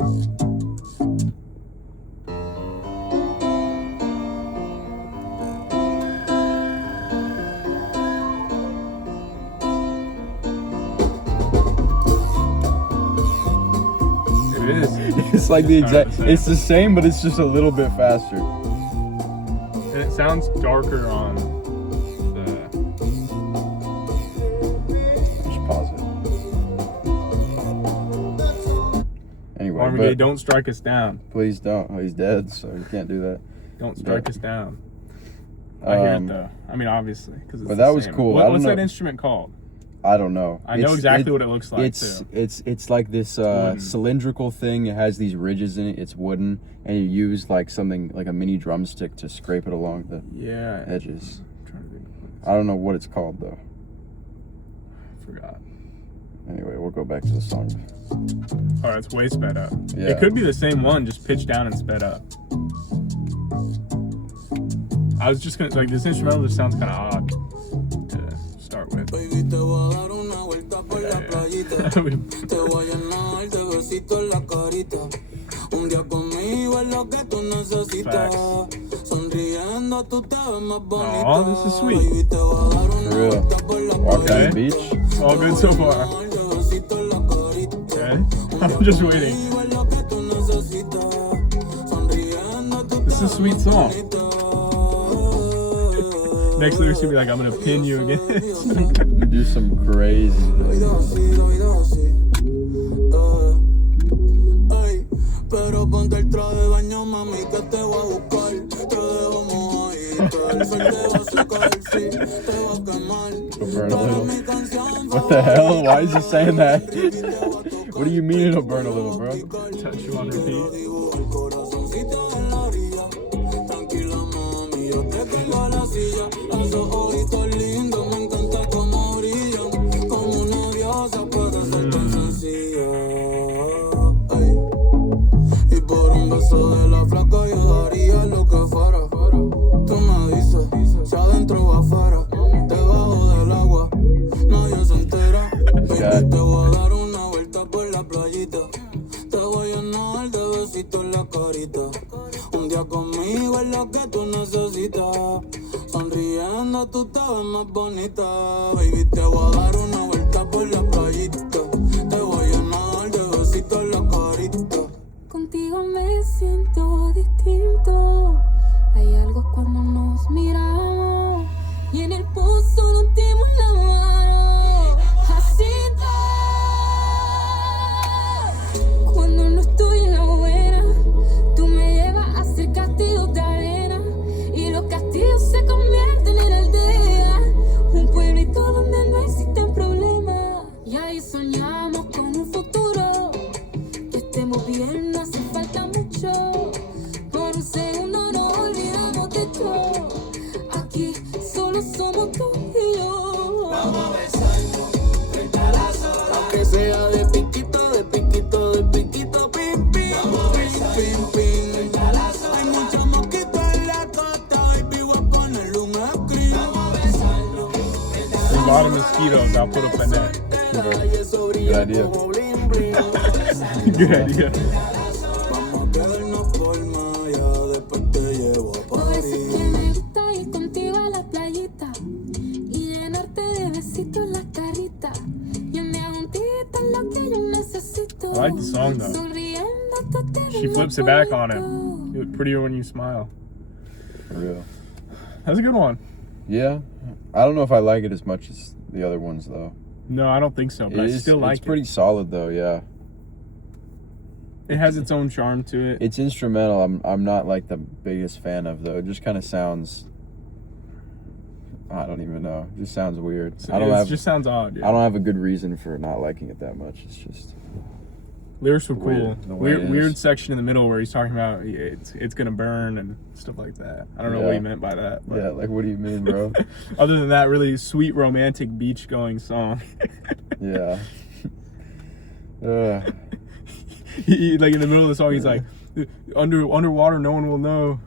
It is. It's like it's the same, but it's just a little bit faster. And it sounds darker on the... Just pause it. Anyway, Marvin Gaye, don't strike us down. Please don't. Oh, he's dead, so you can't do that. Don't strike us down. I hear it though. I mean, obviously, because it's but that was cool. What's that instrument called? I don't know. I know exactly what it looks like too. It's like this cylindrical thing. It has these ridges in it. It's wooden, and you use like something like a mini drumstick to scrape it along the edges. I don't know what it's called though. I forgot. Anyway, we'll go back to the song. Oh, it's way sped up. Yeah. It could be the same one, just pitched down and sped up. I was just gonna, like, this instrumental just sounds kind of odd to start with. Baby, te voy a dar una vuelta por la playita. Te voy a llenar de besitos en la carita. Un día conmigo es lo que tú necesitas. Sonriendo tú te ves más bonita. Oh, this is sweet. Baby, te voy a dar una vuelta por la Walk down Okay. the beach. All good so far. Okay. I'm just waiting. This is a sweet song. Next lyrics gonna be like, I'm gonna pin you again. Do some crazy. Pero ponte el traje de baño, mami, que te voy a buscar. Te dejo mojadita, el sol te va a secar, sí, te va a quemar. Pero mi canción What the hell? Why is he saying that? What do you mean it'll burn a little, bro? Touch you on repeat. Tranquila, mami, yo te cargo a la silla. Esos ojitos lindos, me encanta cómo brillan. Como una diosa puede ser tan sencilla. Ay. Y por un beso de la flaca yo daría lo que fuera. Tú me dices, si adentro o afuera, debajo del agua, nadie se entera. Baby, te voy a dar una vuelta por la playita. Te voy a llenar de besitos en la carita. Un día conmigo es lo que tú necesitas. Sonriendo tú te ves más bonita. Baby, te voy a dar una vuelta por la playita. Te voy a llenar de besitos en la carita. Contigo me siento distinto. Hay algo cuando nos miramos y en el pozo nos dimos la mano. Así está. Cuando no estoy en la buena, tú me llevas a hacer castillos de arena y los castillos se convierten en aldeas. Un pueblito donde no existen problemas y ahí soñamos con un futuro. Que estemos bien, no hace falta mucho. Por un segundo nos olvidamos de todo. Aquí solo somos tú y yo. Vamos a besarnos frente a la sola. Aunque sea de piquito, de piquito, de piquito, pim, pim. Vamos a besarnos frente a la sola. Hay muchos mosquitos en la costa, baby, voy a ponerle un screen. Vamos a besarnos frente a la There's a lot of mosquitoes. I'll put up my net. sola. Y eso brilla idea. como bling, bling. Vamos a besarnos Good idea. Vamos a quedarnos por Maya, después te llevo a Por eso es que París. me gusta ir contigo a la playita y llenarte de besitos en la carita. Y en mi juntita es lo que yo necesito. I like the song though. Sonriendo tú te ves She más flips it back on bonito. him. You look prettier when you smile. For real. That's a good one. Yeah. I don't know if I like it as much as the other ones, though. No, I don't think so, but I still like It's pretty it. solid, though, yeah. It has its own charm to it. It's instrumental. I'm not, like, the biggest fan of, though. It just kind of sounds... I don't even know. It just sounds weird. It just sounds odd. Yeah. I don't have a good reason for not liking it that much. It's just... Lyrics were cool. Weird, the way it is. Weird section in the middle where he's talking about it's gonna burn and stuff like that. I don't know what he meant by that. But Yeah, like, what do you mean, bro? other than that, really sweet romantic beach going song. Yeah. Like in the middle of the song, he's like, underwater, no one will know.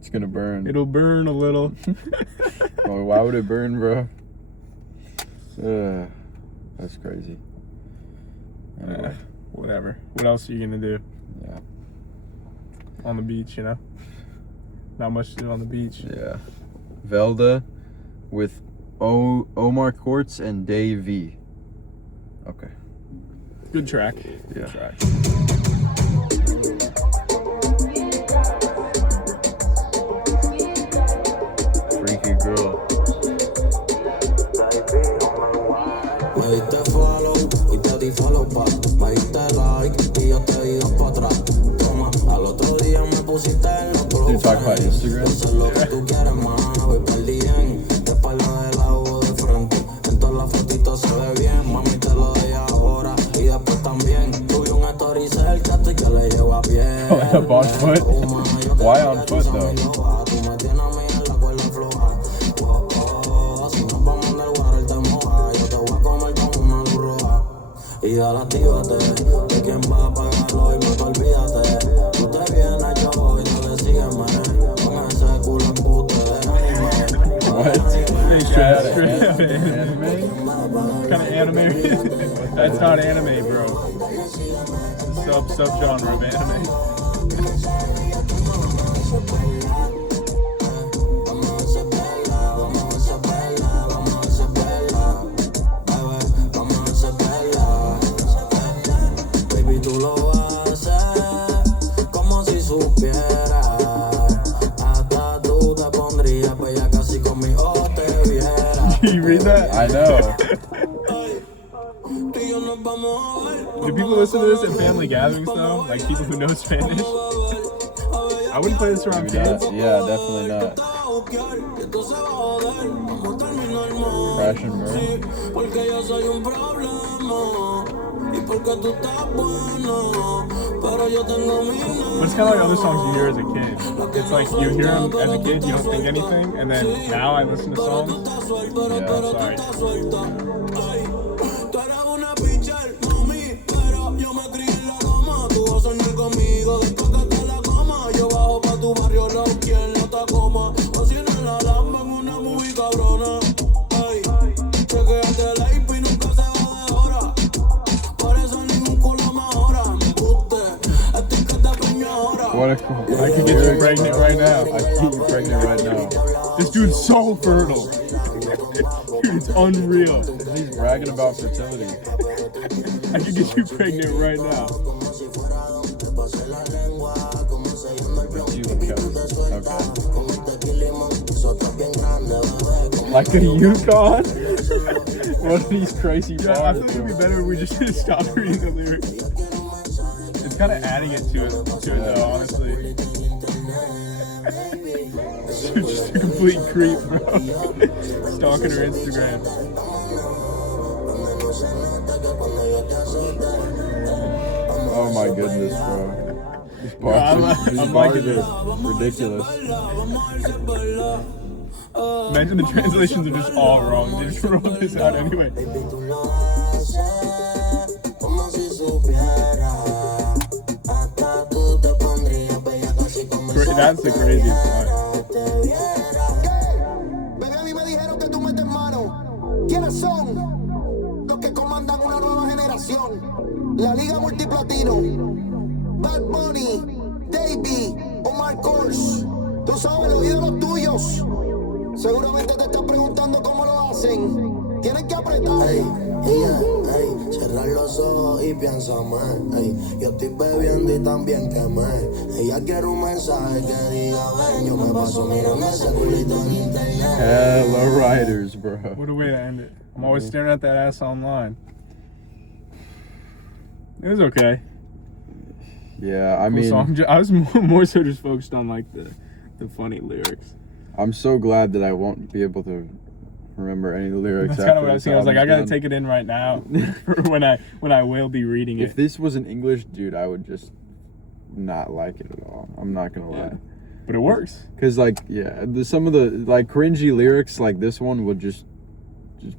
It's gonna burn. It'll burn a little. Oh, why would it burn, bro? That's crazy. Anyway. Whatever. What else are you gonna do Yeah. on the beach? You know, not much to do on the beach. Yeah. Velda with Omar Courts and DeBÍ. Okay. Good track. Yeah. Good track. Freaky girl. Me diste follow y te di follow back. Me diste like y yo te di dos pa' atrás. Toma, al otro día me pusiste en los Did you talk about Instagram? Eso es lo que tú quieres, mano. Voy perdí bien. De espalda de lado o de frente. En todas las fotitos se ve bien. Mami, te lo doy ahora y después también. Tuve un story cerca y que le llevo a pie. Up on foot? Why on foot, though? Tú me tienes a mí en la cuerda floja. Si nos vamos del water te moja. Yo te voy a comer como una luz roja. Y dale, actívate. De quién va a pagarlo y no te olvídate. Tú te vienes, yo voy, dale, sígueme. Con ese culo en bote. Kind of anime? That's not anime, bro. Subgenre of anime. Baby, tú lo haces como si supieras. Hasta tú te pondrías bella casi conmigo te viera. You read that? I know. Do people listen to this at family gatherings though? Like people who know Spanish? I wouldn't play this around kids. Yeah, definitely not. Crash and burn. But it's kind of like other songs you hear as a kid. It's like you hear them as a kid, you don't think anything, and then now I listen to songs. Yeah, sorry. What a I could get you pregnant right now. I can get you pregnant right now. This dude's so fertile. Dude, it's unreal. He's bragging about fertility. I could get you pregnant right now. Okay. Like a Yukon? What are these crazy bars? Yeah, I feel like it'd be better if we just stopped reading the lyrics. It's kind of adding it to it though, honestly. You're just a complete creep, bro. Stalking her Instagram. Oh my goodness, bro. These bars, I'm liking this. Ridiculous. Imagine the translations are just all wrong. They just wrote this out anyway. That's the craziest part. Baby, a mí me dijeron que tú metes mano. ¿Quiénes son? Los que comandan una nueva generación. La Liga Multiplatino. Bad Bunny, DeBÍ, Omar Kors. Tú sabes, los ídolos tuyos. Seguramente te estás preguntando cómo lo hacen. Tienen que apretar. Cerrar los ojos y piensa más. Yo estoy bebiendo y también quemé. Ella quiere un mensaje que diga ven. Yo me paso mirando ese culito en internet. Hello, writers, bro. What a way to end it. I'm always staring at that ass online. It was okay. Yeah, I Cool mean, song. I was more so just focused on like the funny lyrics. I'm so glad that I won't be able to remember any lyrics. That's kind of what I was thinking. I was like, I gotta take it in right now for when I will be reading it. If this was in English, dude, I would just not like it at all. I'm not gonna lie. But it works. Cause like, yeah, some of the like cringy lyrics like this one would just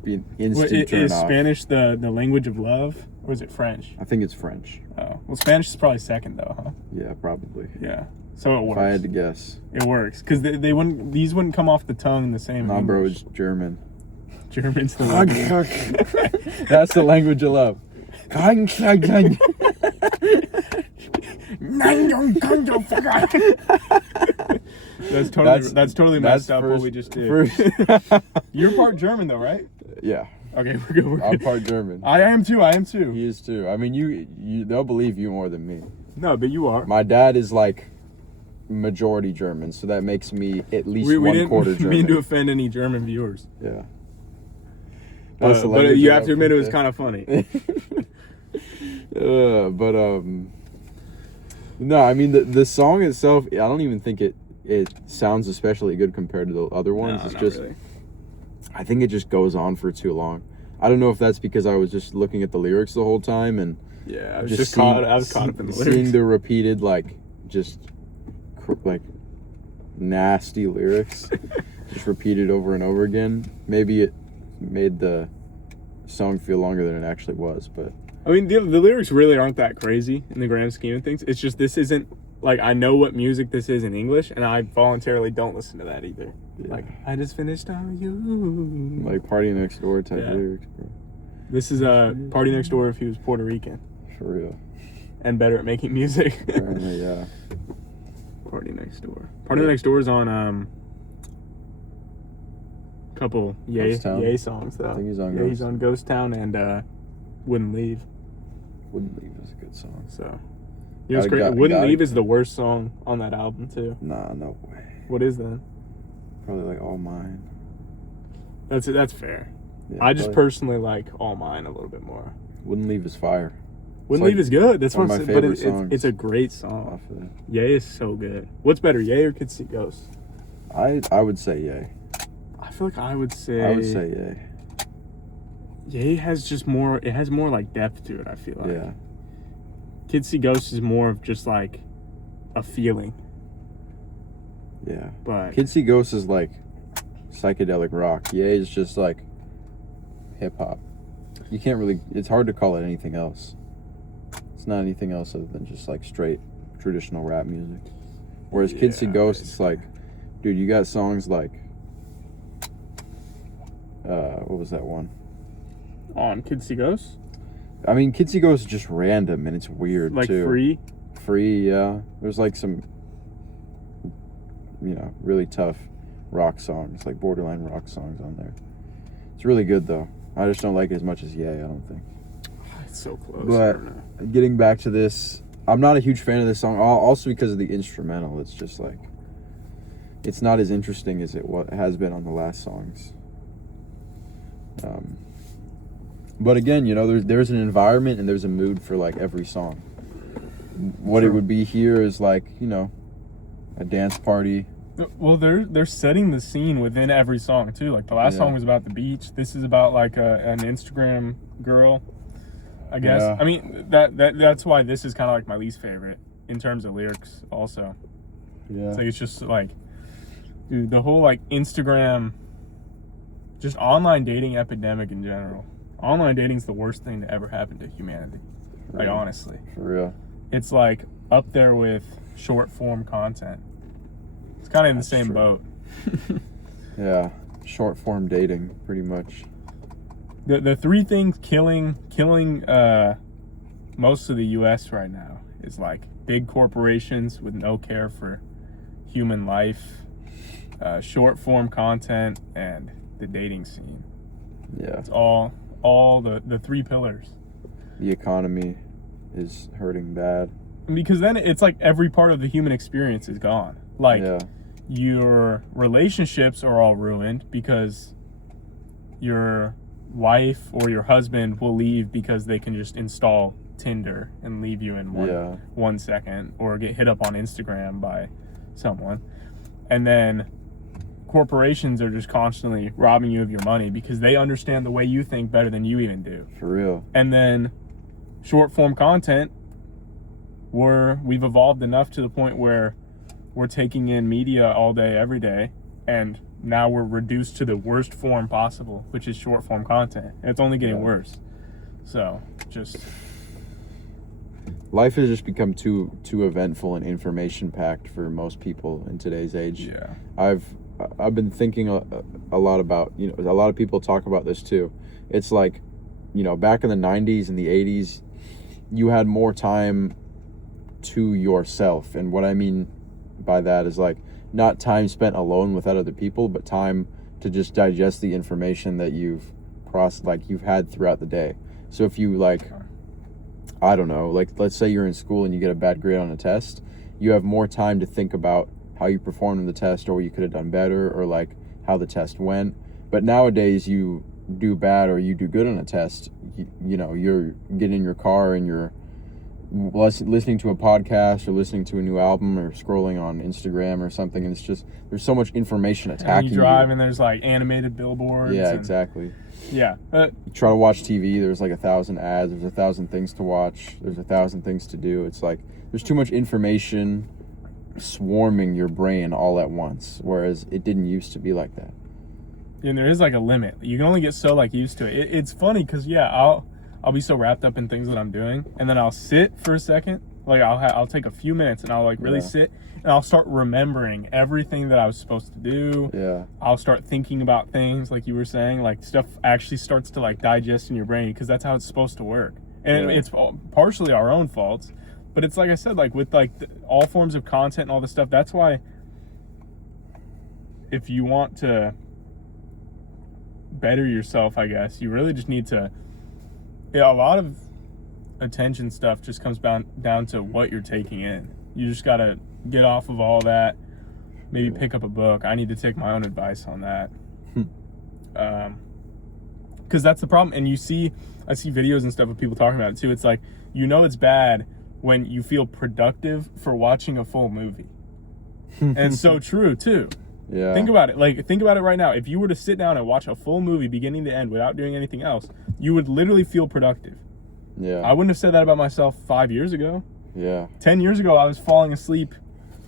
be an instant turn Is off. Spanish the language of love, or is it French? I think it's French. Oh, well, Spanish is probably second though, huh? Yeah, probably. Yeah. So it works. If I had to guess. It works because they wouldn't. These wouldn't come off the tongue the same. Nah, bro, it's German. German's the language. That's the language of love. That's totally messed up what we just did. You're part German though, right? Yeah. Okay, we're good. I'm part German. I am too. He is too. I mean, you they'll believe you more than me. No, but you are. My dad is like majority German, so that makes me at least we 1/4 didn't German. mean to offend any German viewers. Yeah. But you have to admit it was kind of funny. No, I mean the song itself, I don't even think it sounds especially good compared to the other ones. No, it's not just really. I think it just goes on for too long. I don't know if that's because I was just looking at the lyrics the whole time and I was caught up in the lyrics. Seeing the repeated like nasty lyrics just repeated over and over again. Maybe it made the song feel longer than it actually was, but I mean the lyrics really aren't that crazy in the grand scheme of things. It's just this isn't like, I know what music this is in English, and I voluntarily don't listen to that either. Yeah. Like, I just finished on you. Like Party Next Door type lyrics, bro. This is Party Next Door if he was Puerto Rican. For real. And better at making music. Apparently, yeah. Party Next Door. Party Next Door is on a couple Ye songs, though. I think he's on He's on Ghost Town and Wouldn't Leave. Wouldn't Leave is a good song. So, you know what's great? Wouldn't Leave is the worst song on that album, too. Nah, no way. What is that? Probably like All Mine. That's fair. Yeah, I just personally like All Mine a little bit more. Wouldn't Leave is fire. Wouldn't Leave is good. That's one what of I'm my saying. But favorite songs it's a great song. off of that. Ye is so good. What's better, Ye or Kids See Ghosts? I would say Ye. I feel like I would say Ye. Ye has just more. It has more like depth to it. I feel like. Yeah. Kids See Ghosts is more of just like a feeling. Yeah. But Kids See Ghosts is like psychedelic rock. Ye is just like hip hop. You can't really. It's hard to call it anything else. It's not anything else other than just like straight traditional rap music. Whereas Kids See Ghosts, it's like, dude, you got songs like, what was that one? On Kids See Ghosts? I mean, Kids See Ghosts is just random and it's weird like too. Free? Free, yeah. There's like some, really tough rock songs, like borderline rock songs on there. It's really good though. I just don't like it as much as Ye, I don't think. It's so close. But getting back to this, I'm not a huge fan of this song, also because of the instrumental. It's just like, it's not as interesting as it has been on the last songs. But again, there's an environment and there's a mood for like every song. What it would be here is like, a dance party. Well, they're setting the scene within every song too. Like the last song was about the beach. This is about like an Instagram girl, I guess. Yeah. I mean that's why this is kind of like my least favorite in terms of lyrics. Also, Yeah. it's just like, dude, the whole like Instagram, just online dating epidemic in general. Online dating's the worst thing to ever happen to humanity. Like honestly, For real. it's like up there with short form content. It's kind of in the same boat. Yeah. Short form dating, pretty much. The three things killing most of the U.S. right now is like big corporations with no care for human life, short form content, and the dating scene. Yeah. It's all the three pillars. The economy is hurting bad. Because then it's like every part of the human experience is gone. Like your relationships are all ruined because your wife or your husband will leave because they can just install Tinder and leave you in 1 second, or get hit up on Instagram by someone. And then corporations are just constantly robbing you of your money because they understand the way you think better than you even do. For real. And then short form content, we've evolved enough to the point where we're taking in media all day, every day, and now we're reduced to the worst form possible, which is short form content. And it's only getting worse. So, just... Life has just become too eventful and information packed for most people in today's age. Yeah. I've been thinking a lot about, a lot of people talk about this too. It's like, back in the 90s and the 80s, you had more time to yourself. And what I mean by that is like not time spent alone with other people, but time to just digest the information that you've had throughout the day. So if you I don't know, let's say you're in school and you get a bad grade on a test, you have more time to think about how you performed in the test, or what you could have done better, or like how the test went. But nowadays you do bad or you do good on a test, you're getting in your car and you're listening to a podcast or listening to a new album or scrolling on Instagram or something, and it's just, there's so much information attacking you. You drive and there's like animated billboards. Yeah, exactly. Yeah. You try to watch TV, there's like 1,000 ads, there's 1,000 things to watch, there's 1,000 things to do. It's like there's too much information swarming your brain all at once, whereas it didn't used to be like that. And there is like a limit. You can only get so used to it. It's funny because I'll be so wrapped up in things that I'm doing, and then I'll sit for a second Like I'll take a few minutes and I'll like really sit and I'll start remembering everything that I was supposed to do. Yeah. I'll start thinking about things like you were saying, like stuff actually starts to like digest in your brain because that's how it's supposed to work. And it's partially our own faults, but it's like I said, like with like all forms of content and all this stuff, that's why if you want to better yourself, I guess, you really just need to, a lot of attention stuff just comes down to what you're taking in. You just got to get off of all that, maybe pick up a book. I need to take my own advice on that. Because that's the problem. And I see videos and stuff of people talking about it too. It's like, it's bad when you feel productive for watching a full movie. And it's so true too. Yeah. Think about it. Think about it right now. If you were to sit down and watch a full movie beginning to end without doing anything else, you would literally feel productive. Yeah. I wouldn't have said that about myself 5 years ago. Yeah. 10 years ago, I was falling asleep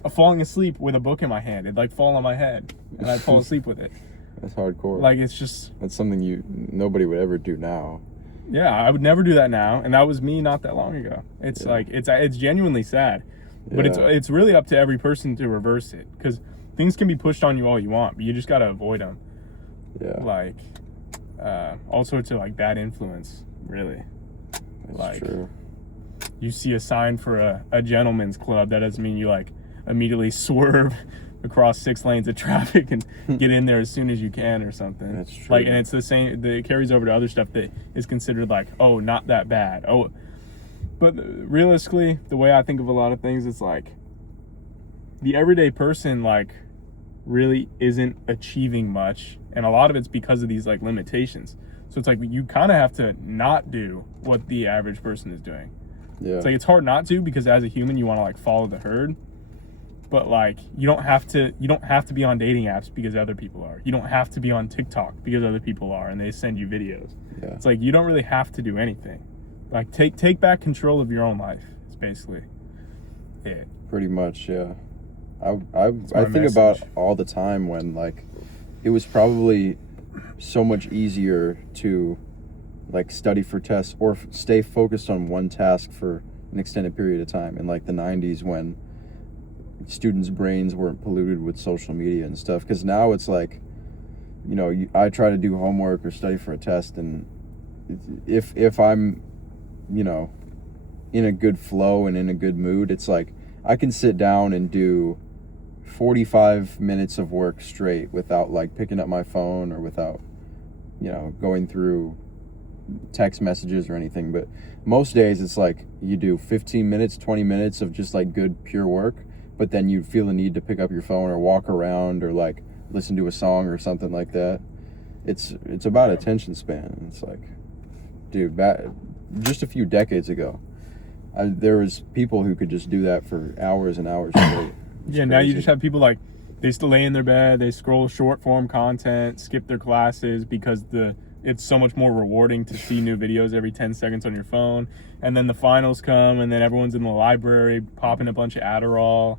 with a book in my hand. It'd like fall on my head, and I'd fall asleep with it. That's hardcore. Like, it's just... That's something nobody would ever do now. Yeah, I would never do that now, and that was me not that long ago. It's like, it's genuinely sad. But it's really up to every person to reverse it, because things can be pushed on you all you want, but you just got to avoid them. Yeah. Like, all sorts of, like, bad influence, really. That's true. You see a sign for a gentleman's club, that doesn't mean you, like, immediately swerve across 6 lanes of traffic and get in there as soon as you can or something. That's true. Like, and it's the same, it carries over to other stuff that is considered like, oh, not that bad. Oh, but realistically, the way I think of a lot of things, it's like the everyday person, like, really isn't achieving much, and a lot of it's because of these like limitations. So it's like you kind of have to not do what the average person is doing. Yeah. It's like it's hard not to, because as a human you want to like follow the herd, but like you don't have to be on dating apps because other people are. You don't have to be on TikTok because other people are and they send you videos. Yeah. It's like you don't really have to do anything. Like take back control of your own life. It's basically it. Pretty much, yeah. I think about all the time when like it was probably so much easier to like study for tests or stay focused on one task for an extended period of time in like the 90s when students' brains weren't polluted with social media and stuff. Because now it's like, I try to do homework or study for a test, and if I'm in a good flow and in a good mood, it's like I can sit down and do 45 minutes of work straight without like picking up my phone or without going through text messages or anything. But most days it's like you do 15 minutes 20 minutes of just like good pure work, but then you feel the need to pick up your phone or walk around or like listen to a song or something like that. It's about attention span. It's like, dude, just a few decades ago there was people who could just do that for hours and hours straight. Yeah, now you just have people like, they still lay in their bed, they scroll short form content, skip their classes because it's so much more rewarding to see new videos every 10 seconds on your phone. And then the finals come and then everyone's in the library popping a bunch of Adderall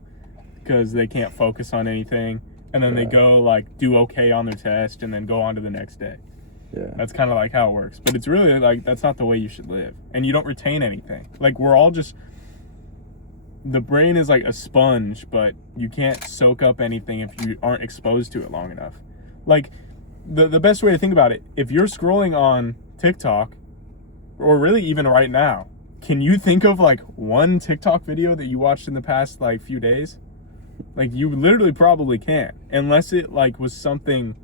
because they can't focus on anything. And then they go like do okay on their test and then go on to the next day. Yeah. That's kind of like how it works. But it's really like, that's not the way you should live. And you don't retain anything. Like we're all just, the brain is like a sponge, but you can't soak up anything if you aren't exposed to it long enough. Like the best way to think about it, if you're scrolling on TikTok, or really even right now, can you think of like one TikTok video that you watched in the past like few days? Like you literally probably can't, unless it like was something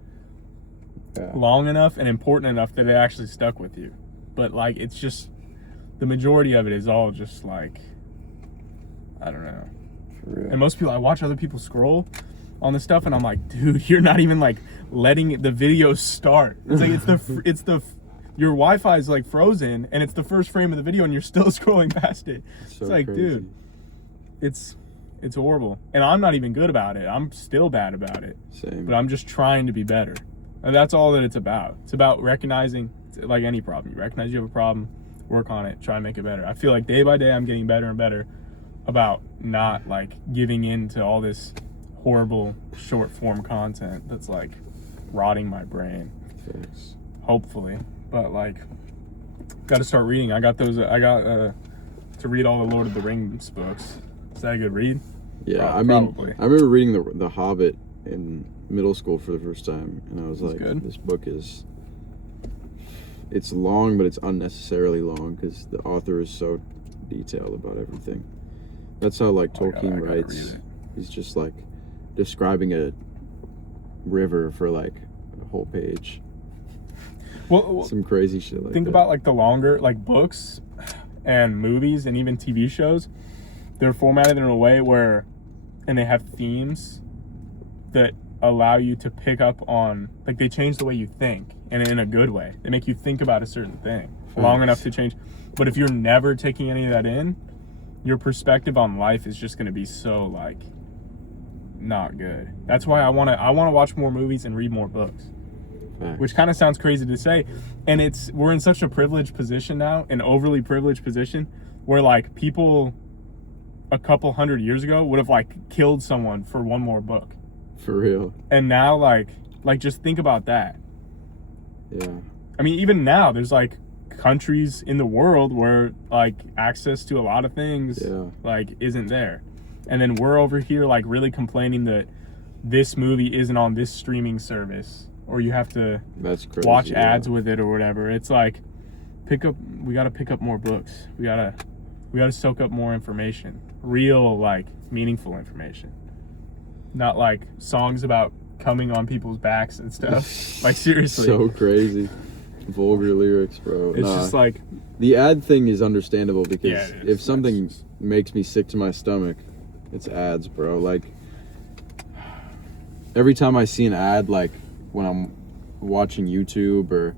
long enough and important enough that it actually stuck with you. But like it's just, the majority of it is all just like, I don't know. For real. And most people, I watch other people scroll on this stuff and I'm like, dude, you're not even like letting the video start. It's like your Wi-Fi is like frozen and it's the first frame of the video and you're still scrolling past it. It's like, crazy. Dude, it's horrible. And I'm not even good about it. I'm still bad about it. Same. But I'm just trying to be better. And that's all that it's about. It's about recognizing, like any problem. You recognize you have a problem, work on it, try and make it better. I feel like day by day I'm getting better and better about not like giving in to all this horrible short form content that's like rotting my brain. Hopefully. But like, got to start reading. I got to read all the Lord of the Rings books. Is that a good read? Yeah, Probably. I remember reading the Hobbit in middle school for the first time, and I was like, good. this book is, it's long, but it's unnecessarily long because the author is so detailed about everything. That's how like Tolkien writes. He's just like describing a river for like a whole page. Well, some crazy shit like that. Think about like the longer like books and movies and even TV shows. They're formatted in a way where, and they have themes that allow you to pick up on, like they change the way you think, and in a good way. They make you think about a certain thing long enough to change. But if you're never taking any of that in, your perspective on life is just going to be so like not good. That's why I want to watch more movies and read more books. Which kind of sounds crazy to say, and we're in such a privileged position now, an overly privileged position, where like people a couple hundred years ago would have like killed someone for one more book. For real. And now like just think about that. Yeah. I mean, even now there's like countries in the world where like access to a lot of things like isn't there, and then we're over here like really complaining that this movie isn't on this streaming service, or you have to watch ads with it or whatever. It's like we got to pick up more books. We got to soak up more information, real like meaningful information, not like songs about coming on people's backs and stuff. Like seriously. So crazy. Vulgar lyrics, bro. It's just like the ad thing is understandable because it if something makes me sick to my stomach, it's ads, bro. Like every time I see an ad, like when I'm watching YouTube or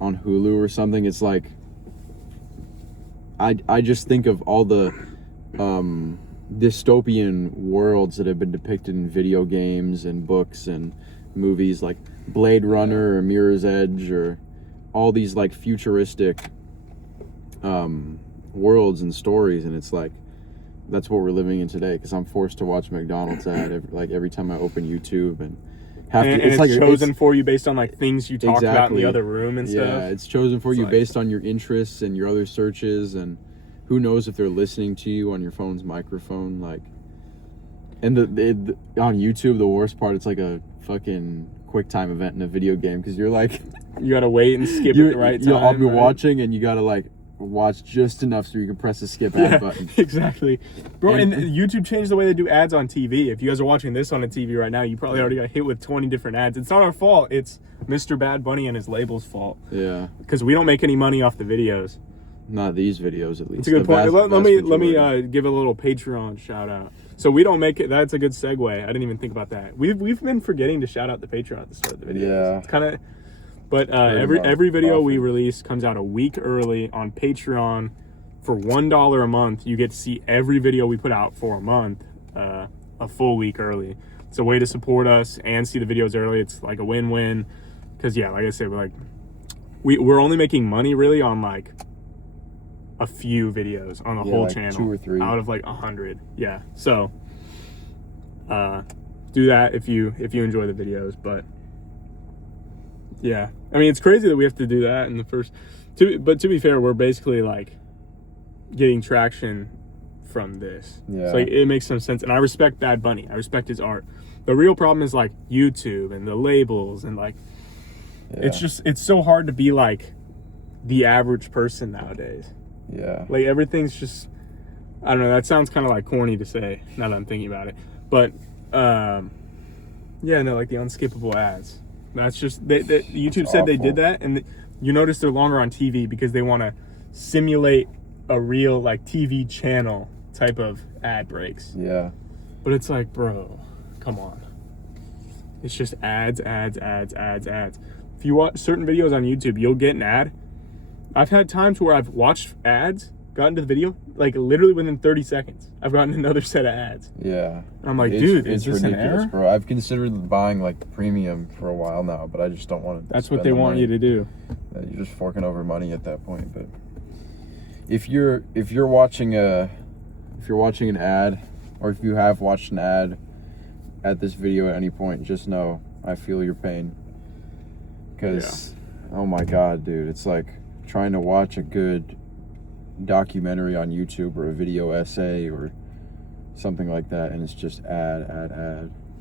on Hulu or something, it's like I just think of all the dystopian worlds that have been depicted in video games and books and movies, like Blade Runner or Mirror's Edge, or all these like futuristic worlds and stories, and it's like that's what we're living in today, because I'm forced to watch McDonald's ad every time I open YouTube, and it's like chosen for you based on like things you talked about in the other room and stuff. Yeah, it's chosen for you based on your interests and your other searches, and who knows if they're listening to you on your phone's microphone, like. And on YouTube, the worst part, it's like a fucking quick time event in a video game, because you're like, you gotta wait and skip at the right time. I'll be watching, and you gotta like watch just enough so you can press the skip ad button. Exactly, bro. And YouTube changed the way they do ads on TV. If you guys are watching this on a TV right now, you probably already got hit with 20 different ads. It's not our fault. It's Mr. Bad Bunny and his label's fault. Yeah, because we don't make any money off the videos. Not these videos, at least. It's a good point. Let me give a little Patreon shout out. So we don't make it. That's a good segue. I didn't even think about that. We've been forgetting to shout out the Patreon at the start of the video. Yeah. It's kind of, but every video we release comes out a week early on Patreon. For $1 a month, you get to see every video we put out for a month, a full week early. It's a way to support us and see the videos early. It's like a win-win, because like I said, we're only making money really on like a few videos on the whole like channel, 2 or 3 out of like 100. Yeah, so do that if you enjoy the videos. But yeah, I mean, it's crazy that we have to do that in the first but to be fair, we're basically like getting traction from this. So like, it makes some sense, and I respect Bad Bunny. I respect his art. The real problem is like YouTube and the labels, and like it's so hard to be like the average person nowadays. Yeah. Like everything's just, I don't know, that sounds kind of like corny to say now that I'm thinking about it. But like the unskippable ads. That's just, YouTube said they did that, and you notice they're longer on TV because they want to simulate a real like TV channel type of ad breaks. Yeah. But it's like, bro, come on. It's just ads. If you watch certain videos on YouTube, you'll get an ad. I've had times where I've watched ads, gotten to the video, like literally within 30 seconds, I've gotten another set of ads. Yeah. And I'm like, dude, is this an error? Bro. I've considered buying like premium for a while now, but I just don't want to. That's what they want you to do. You're just forking over money at that point. But if you're watching an ad, or if you have watched an ad at this video at any point, just know I feel your pain. Because, oh my God, dude, it's like trying to watch a good documentary on YouTube or a video essay or something like that, and it's just ad.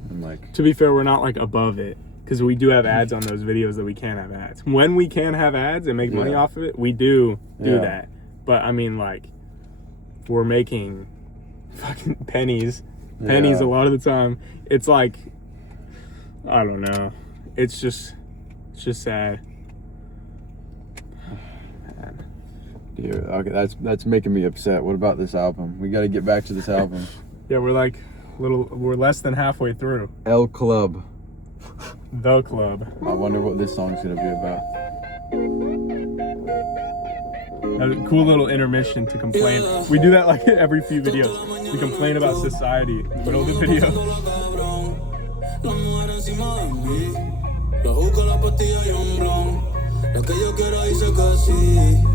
I'm like, to be fair, we're not like above it, because we do have ads on those videos that we can't have ads. When we can have ads and make money off of it, we do that. But I mean, like, we're making fucking pennies a lot of the time. It's like, I don't know. It's just sad. dude, okay, that's making me upset. What about this album? We got to get back to this album. Yeah, we're less than halfway through. El Club. The Club. I wonder what this song's gonna be about. A cool little intermission to complain. We do that like every few videos. We complain about society in the middle of the video.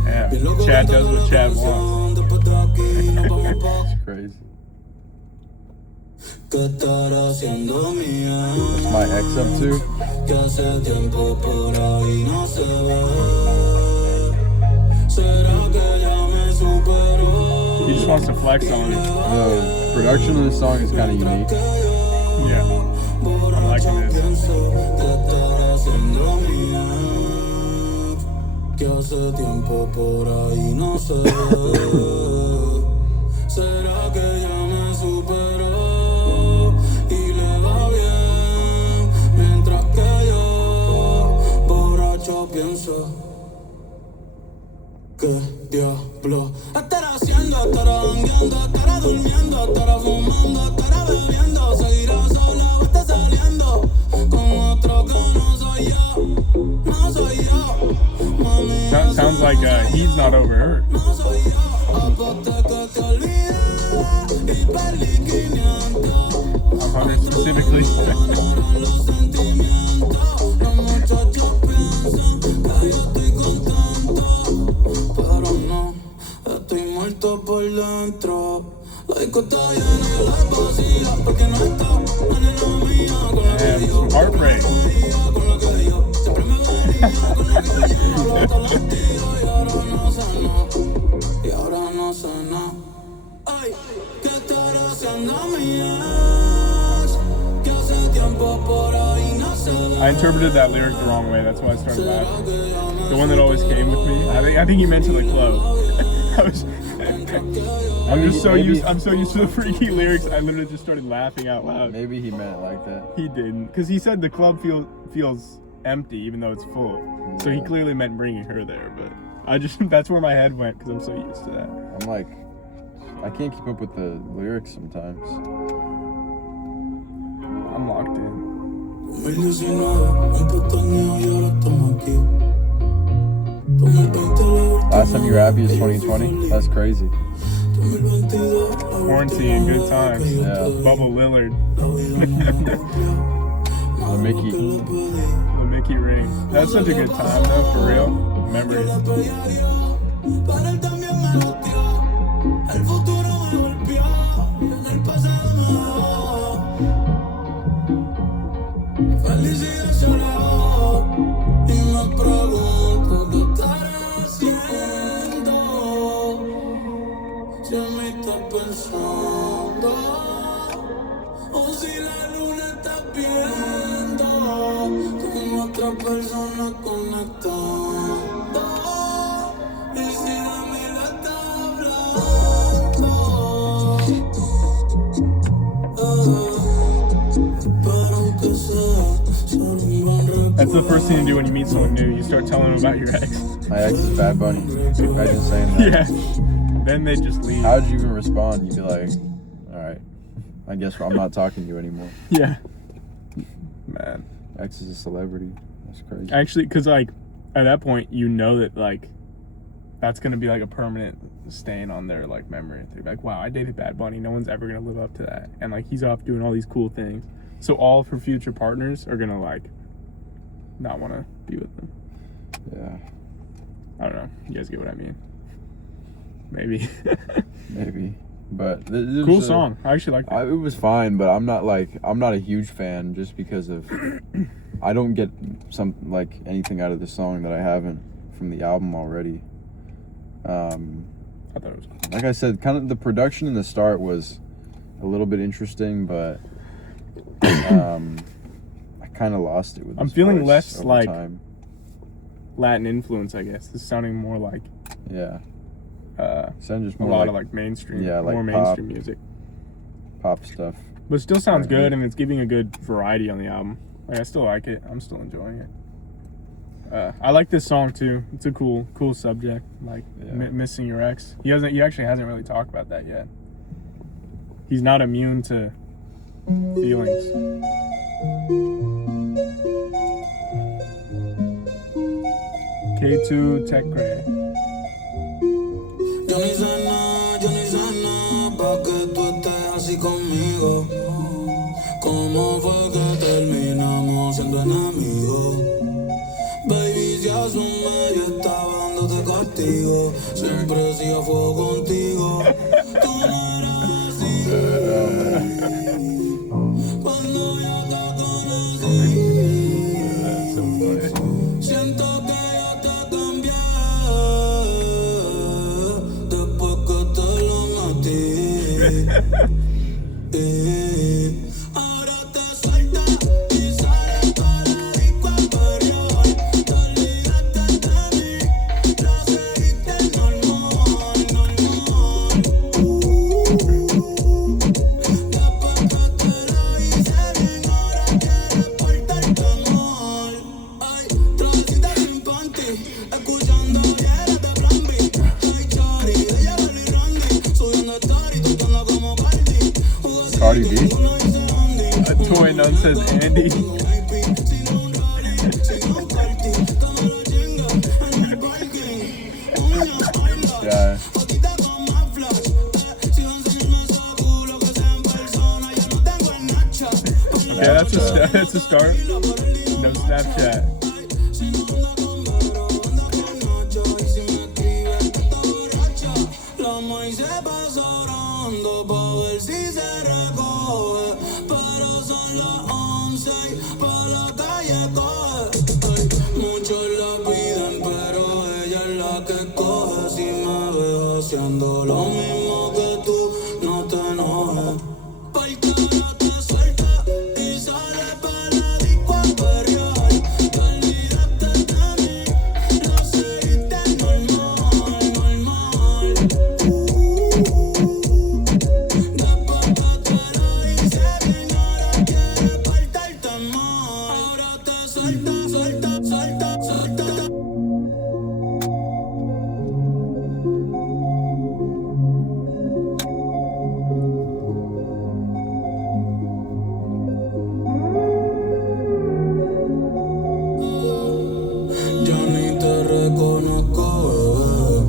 Yeah, Chad does what Chad wants. It's crazy. What's my ex up to? He just wants to flex on it. The production of this song is kind of unique. Yeah, I'm liking this. ¿Qué diablo estará haciendo? Estará jangueando, estará durmiendo, estará fumando, estará bebiendo. Seguirá sola o está saliendo con otro que no soy yo. No soy yo. Sounds like he's not over her. No soy yo. Aposté que te olvidé y perdí 500. 100 specifically. Los sentimientos, los muchachos piensan que yo estoy contento. Pero no, estoy muerto por dentro. La disco está llena y la vacía, porque no está la nena mía con la que yo. Heartbreak. Con la que yo siempre me veía, con la que yo hablo todos los días. Y ahora no sé nada, y ahora no sé nada. Ay, ¿qué estará haciendo mi ex? Que hace tiempo por ahí no se ve. I interpreted that lyric the wrong way. That's why I started laughing. The one that always came with me. I think he meant to the club. I'm so used to the freaky lyrics. I literally just started laughing out loud. Maybe he meant it like that. He didn't, because he said the club feels empty even though it's full. Yeah. So he clearly meant bringing her there. But that's where my head went, because I'm so used to that. I'm like, I can't keep up with the lyrics sometimes. I'm locked in. 2019, me pestañeo y ahora estamos aquí. Last time you were happy is 2020? That's crazy. Quarantine, good times. Yeah. Bubble Lillard. The Mickey ring. That's such a good time though, for real. Memories. Felicidad se alejó y me pregunto qué estaré haciendo. Si a mí estás pensando o si la luna está viendo con otra persona conectando. Y si de mí la está hablando. That's the first thing to do when you meet someone new. You start telling them about your ex. My ex is Bad Bunny. Imagine saying that. Yeah. Then they just leave. How would you even respond? You'd be like, alright, I guess I'm not talking to you anymore. Yeah. Man. Ex is a celebrity. That's crazy. Actually, because, like, at that point, you know that, like, that's going to be, like, a permanent stain on their, like, memory. They're like, wow, I dated Bad Bunny. No one's ever going to live up to that. And, like, he's off doing all these cool things. So all of her future partners are going to, like, not want to be with them. Yeah. I don't know. You guys get what I mean? Maybe. Maybe. But cool song. I actually like that. It was fine, but I'm not a huge fan just because of I don't get anything out of the song that I haven't from the album already. I thought it was cool. Like I said, kind of the production in the start was a little bit interesting, but I kind of lost it with. I'm feeling less over like time. Latin influence, I guess. It's sounding more like sound just a more lot like of like mainstream, like more mainstream music. pop stuff. But it still sounds good, and it's giving a good variety on the album. Like I still like it. I'm still enjoying it. I like this song too. It's a cool subject, like missing your ex. He actually hasn't really talked about that yet. He's not immune to feelings. K2 Tech Gray. Yo ni sé nada, pa' que tú estés así conmigo. ¿Cómo fue que terminamos siendo enemigos? Baby, si asume, yo estaba dándote castigo. Siempre hacía fuego contigo. Tú no eras así. Cuando yo te conocí, siento que yo te cambié. Después que te lo metí. Ahora te sueltas y sales para la disco a perrear. Te olvidaste de mí, lo seguiste normal. Después que te lo hice bien, ahora quieres portarte mal. Ay, travesita sin panty, escuchando viejas de Plan B. Ay, Chari, ella Belly Randy, subiendo story, tocando como Cardi. Cardi B. A toy none says Andy. Yeah. Okay, that's a start. No Snapchat. Muchos la piden, pero ella es la que coge. Si me ves haciendo lo mismo que tú, no te enojes. Porque ahora te suelta y sale para la disco a perrear. Te olvidaste de mí, lo seguiste normal. Después que te lo hice bien, ahora quieres portarte mal. Ahora te suelta. Yo ni te reconozco, bebé.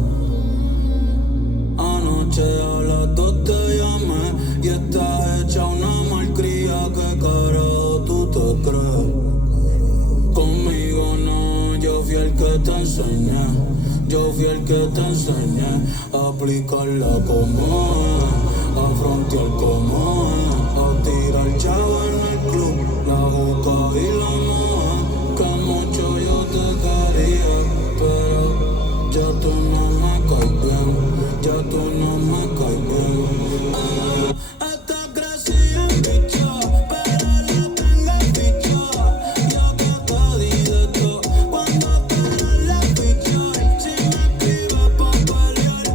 Anoche a las 2 te llamé y estás hecha una malcría. ¿Qué carajo tú te crees? Conmigo no, yo fui el que te enseñé. Yo fui el que te enseñé a aplicarla como es, a frontear como es, a tirar chavo en el club, la boca y la moja. Que mucho yo te quería, pero ya tú no me caes bien, ya tú no me caes bien. Estás crecida en bicho, pero la tengo en bicho. Ya que te di de todo, cuando tú no la fichas. Si me escribes pa' pelear,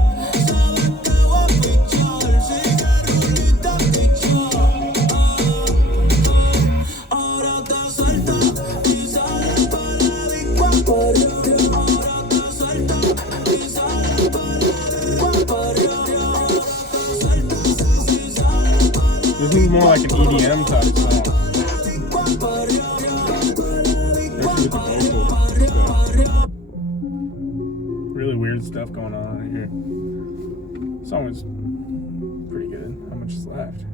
sabes que voy a fichar. Sigue rulita fichar. Ahora te sueltas y sales para la disco a perrear. Ahora te sueltas y sales para la disco a perrear. This is more like an EDM type song. Especially with the vocal. Really weird stuff going on here. The song is pretty good. How much is left?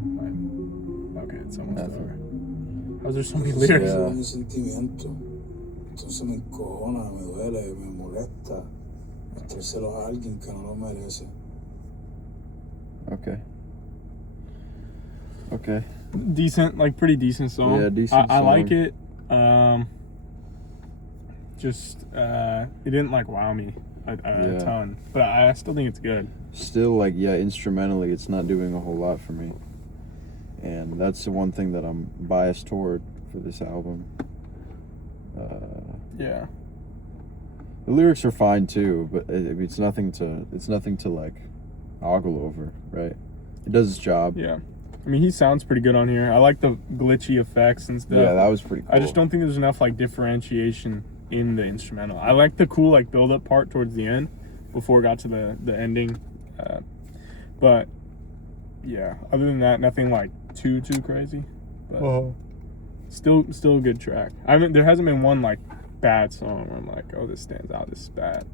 Okay, it's almost over. How's there so many lyrics? Yeah. Mi sentimiento. Entonces me encojona, me duele, me molesta. Mostrárselo a alguien que no lo merece. Okay. Decent, like pretty decent song. Yeah, decent I song. like it. It didn't like wow me. a ton, but I still think it's good. Still, like, yeah, instrumentally, it's not doing a whole lot for me, and that's the one thing that I'm biased toward for this album. Yeah. The lyrics are fine too, but it's nothing to like ogle over, right? It does its job. Yeah. I mean, he sounds pretty good on here. I like the glitchy effects and stuff. Yeah, that was pretty cool. I just don't think there's enough like differentiation in the instrumental. I like the cool like build up part towards the end before it got to the ending. But yeah, other than that, nothing like too crazy. But still a good track. There hasn't been one like bad song where I'm like, oh, this stands out, this is bad.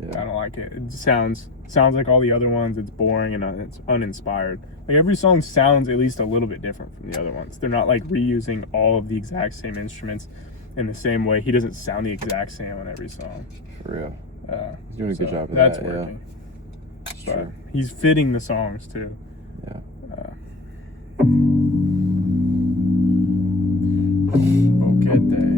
Yeah. I don't like it. It sounds like all the other ones. It's boring and it's uninspired. Like every song sounds at least a little bit different from the other ones. They're not like reusing all of the exact same instruments in the same way. He doesn't sound the exact same on every song. For real. He's doing a good job of that. That's working. It's but true. He's fitting the songs too. Yeah. Boquete.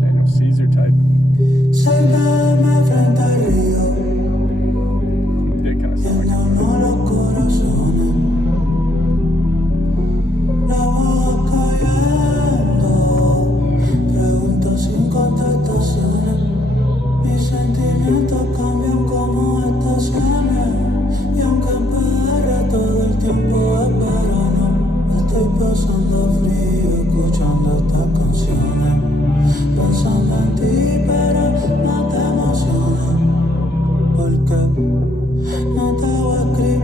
Daniel Caesar type. Sálvame frente al río, Did kind of sound like him. llenamos los corazones. La voz cayendo, preguntas sin contestaciones. Mis sentimientos cambian como estaciones. Y aunque en PR todo el tiempo es verano, estoy pasando frío escuchando estas canciones. Pensando en ti, pero no te emociones. Porque no te voy a escribir.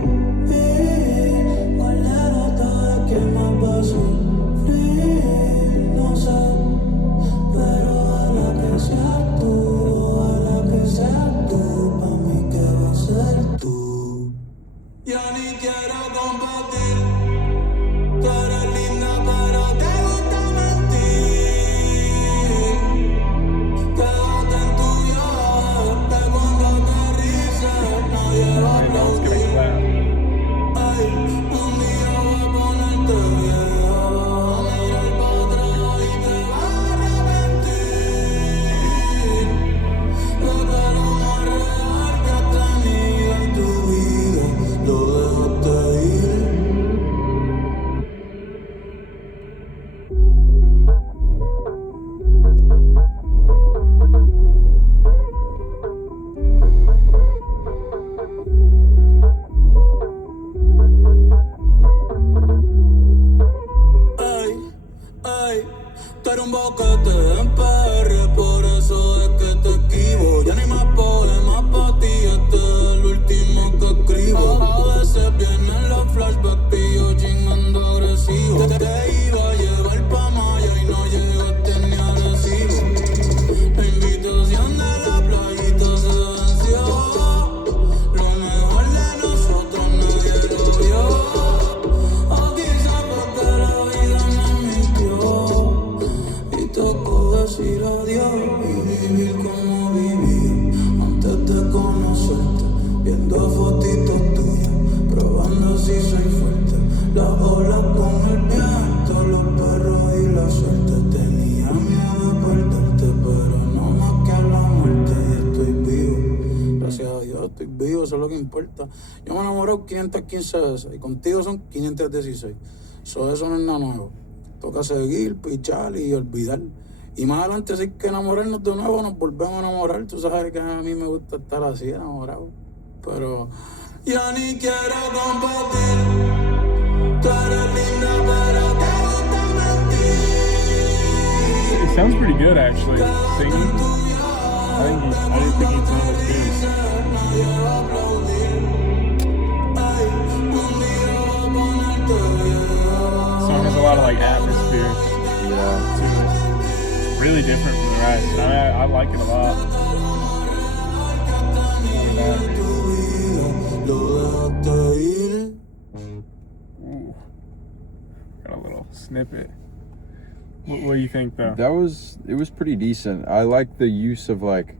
¿Cuál de los dos es quien más va a sufrir? No sé, pero ojalá que seas tú, pa' mí que va a ser tú. Ya ni quiero compartir. Tú eres linda, pero te gusta mentir. Quédate en tu viaje, que cuando aterrices no llego a It's gonna aplaudir. clap. Ay, un día voy a ponerte vieja, a mirar para atrás y te vas a arrepentir. Lo que lo más real que has tenido en tu vida, lo dejaste ir. Ay, tú eres un boquete en PR, por eso es que te esquivo. Ya ni más problemas pa' ti, este es el último que escribo. A veces vienen los flashbacks y yo chingando agresivo. Te iba a llevar pa' Maya y no llegaste ni a recibo. La invitación de la playita se venció. Lo mejor de nosotros nadie lo vio. O quizás porque la vida nos mintió y tocó decir adiós y vivir como vivía antes de conocerte, viendo fotitos tuyas, probando si soy fuerte, las olas con el viento, los perros y la suerte. Tenía miedo de perderte, pero no más que a la muerte, y estoy vivo. Gracias a Dios estoy vivo, eso es lo que importa. Yo me enamoré 515 veces y contigo son 516. Eso no es nada nuevo. Toca seguir, pichar y olvidar. Y más adelante, si hay que enamorarnos de nuevo, nos volvemos a enamorar. Tú sabes que a mí me gusta estar así, enamorado. Pero ya ni quiero compartir. Tú eres linda, pero te gusta mentir. It sounds pretty good actually. Singing. I didn't think he'd sound as good. No llego a aplaudir. Ay, un día voy a ponerte vieja. Song has a lot of like atmosphere Yeah. to it. It's really different from the rest. I like it a lot. Lo dejaste ir. Ooh. Got a little snippet. What do you think though? It was pretty decent. I like the use of like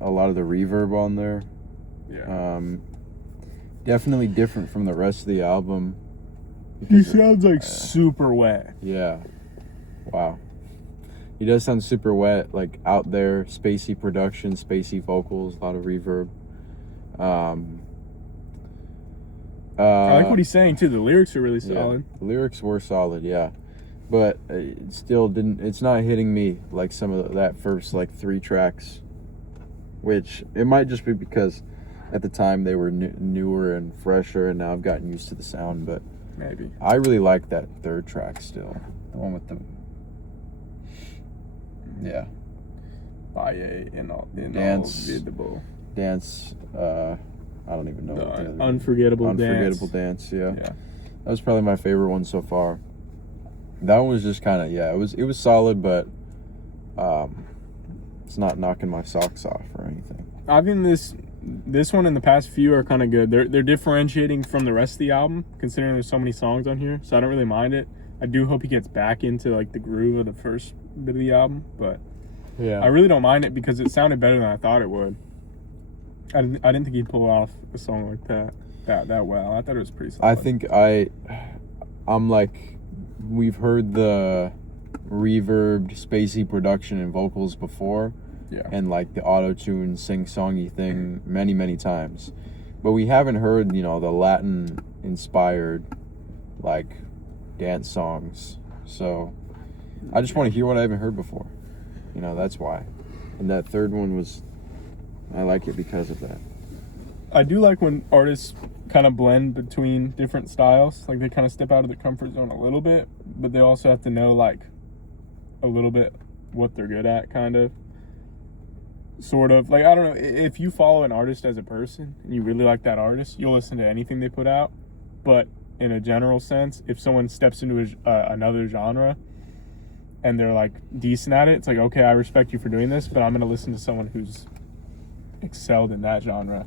a lot of the reverb on there. Yeah. Definitely different from the rest of the album. He sounds like super wet. Yeah. Wow. He does sound super wet, like out there, spacey production, spacey vocals, a lot of reverb. I like what he's saying too. The lyrics are really solid. Yeah, the lyrics were solid, yeah. But it still didn't, it's not hitting me like some of that first like 3 tracks, which it might just be because at the time they were newer and fresher, and now I've gotten used to the sound, but maybe. I really like that 3rd track still. The one with the, yeah. Valle Dance. Dance, I don't even know what the other Unforgettable Dance, yeah. That was probably my favorite one so far. That one was just kind of, it was solid, but it's not knocking my socks off or anything. I think this one and the past few are kind of good. They're differentiating from the rest of the album, considering there's so many songs on here, so I don't really mind it. I do hope he gets back into like the groove of the first bit of the album, but I really don't mind it because it sounded better than I thought it would. I didn't think he'd pull off a song like that well. I thought it was pretty solid. I think I'm like, we've heard the reverbed, spacey production and vocals before, and like the auto-tune, sing-songy thing many times, but we haven't heard, the Latin-inspired like dance songs. So I just want to hear what I haven't heard before. That's why. And that 3rd one I like it because of that. I do like when artists kind of blend between different styles. Like they kind of step out of their comfort zone a little bit, but they also have to know like a little bit what they're good at, kind of. Sort of. Like, I don't know, if you follow an artist as a person and you really like that artist, you'll listen to anything they put out. But in a general sense, if someone steps into another genre and they're like decent at it, it's like, okay, I respect you for doing this, but I'm going to listen to someone who's excelled in that genre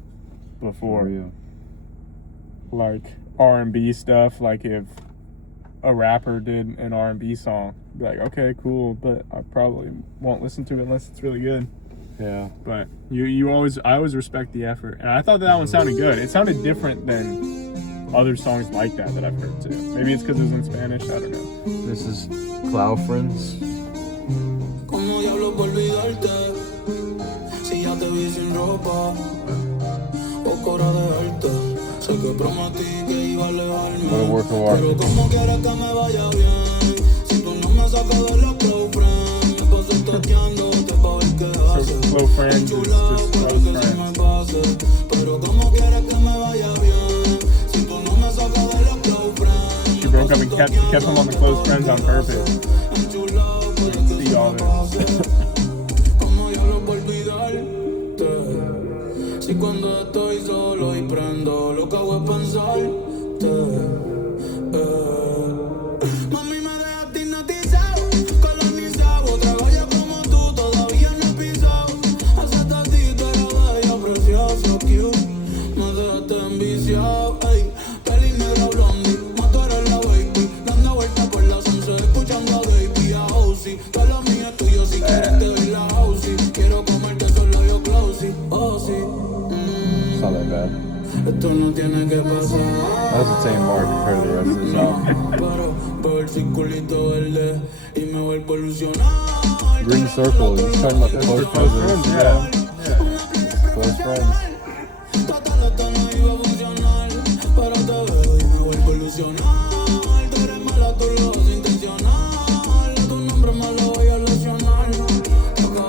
before. Like R&B stuff, like if a rapper did an R&B song, be like, okay, cool, but I probably won't listen to it unless it's really good. Yeah. But I always respect the effort, and I thought that one sounded good. It sounded different than other songs like that I've heard too. Maybe it's because it was in Spanish, I don't know. This is Cloud Friends. What a work of art. Slow Friends is just Close Friends. She broke up and kept him on the Close Friends on purpose. See all this. Si cuando estoy solo y prendo, lo que hago es pensarte. Mami, me dejaste hipnotizado, colonizado. Trabaja como tú, todavía no he pisado. Hace tatito era bello, precioso, cute. Me dejaste enviciado, ey. Peli negra blondie, mato eres la baby. Dando vueltas por la sunset, escuchando a Baby, a Ozzy. Toda la mía es tuyo, si quieres te doy la Ozzy. Quiero comerte solo yo, closey, Ozzy. It's not that bad. Esto no tiene que pasar. That was the same mark compared to the rest of the song. Veo el circulito verde y me vuelvo a ilusionar. Green circle, he's talking about the close friends. Yeah. Close friends. Total, esto no iba a funcionar, pero te veo y me vuelvo a ilusionar. Tú eres mala, tú lo haces intencional. Tu nombre me lo voy a lesionar.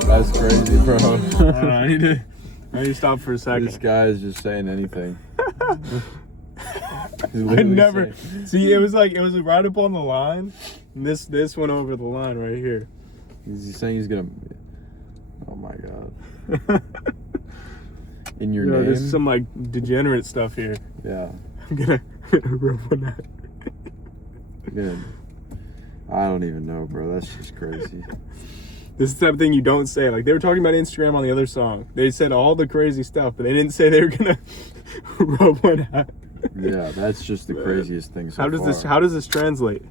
That's crazy, bro. I need to stop for a second. This guy is just saying anything. I never see. It was right up on the line. And this went over the line right here. He's saying he's gonna. Oh my god. In your name. There's some like degenerate stuff here. Yeah. I'm gonna rub on that. Good. I don't even know, bro. That's just crazy. This is the type of thing you don't say. Like, they were talking about Instagram on the other song. They said all the crazy stuff, but they didn't say they were gonna rub one out. Yeah, that's just the craziest thing so far. How does this translate?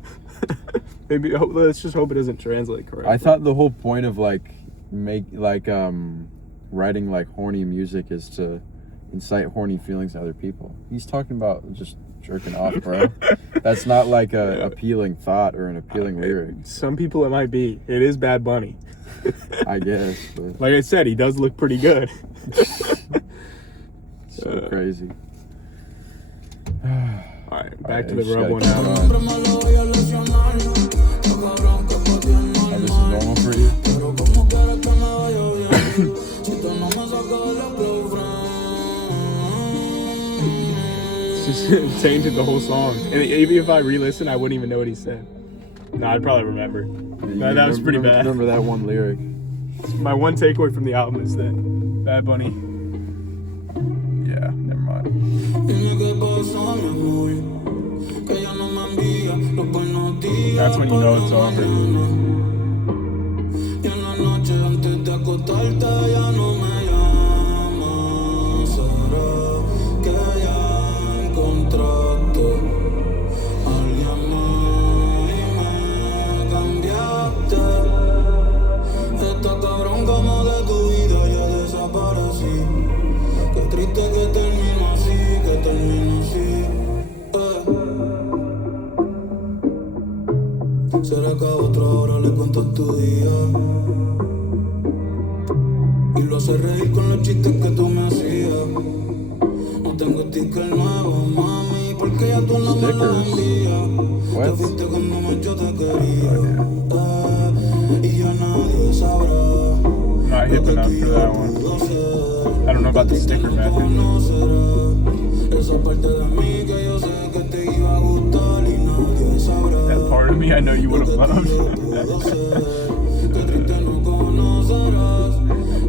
Maybe let's just hope it doesn't translate correctly. I thought the whole point of writing like horny music is to incite horny feelings to other people. He's talking about just jerking off, bro. That's not like a appealing thought or an appealing lyric. Some people it might be. It is Bad Bunny. I guess. But Like I said, he does look pretty good. so crazy. Alright, back to the just rub gotta one keep out. going. Oh, this is normal for you? It's just tainted the whole song. And even if I re-listen, I wouldn't even know what he said. No, I'd probably remember. That was pretty bad. Remember that one lyric. My one takeaway from the album is that Bad Bunny. Yeah, never mind. That's when you know it's over. Será que a otra hora le cuentas tu día y lo hace reír con los chistes que tú me hacías. No tengo sticker nuevo, mami, porque ya tú no me lo envías. Te fuiste cuando más yo te quería, y ya nadie sabrá. I'm not hip enough for that one. I don't know about the sticker method. Esa parte de mí que yo sé que te iba a gustar y nadie sabrá. That part of me I know you would have loved. Que triste no conocerás.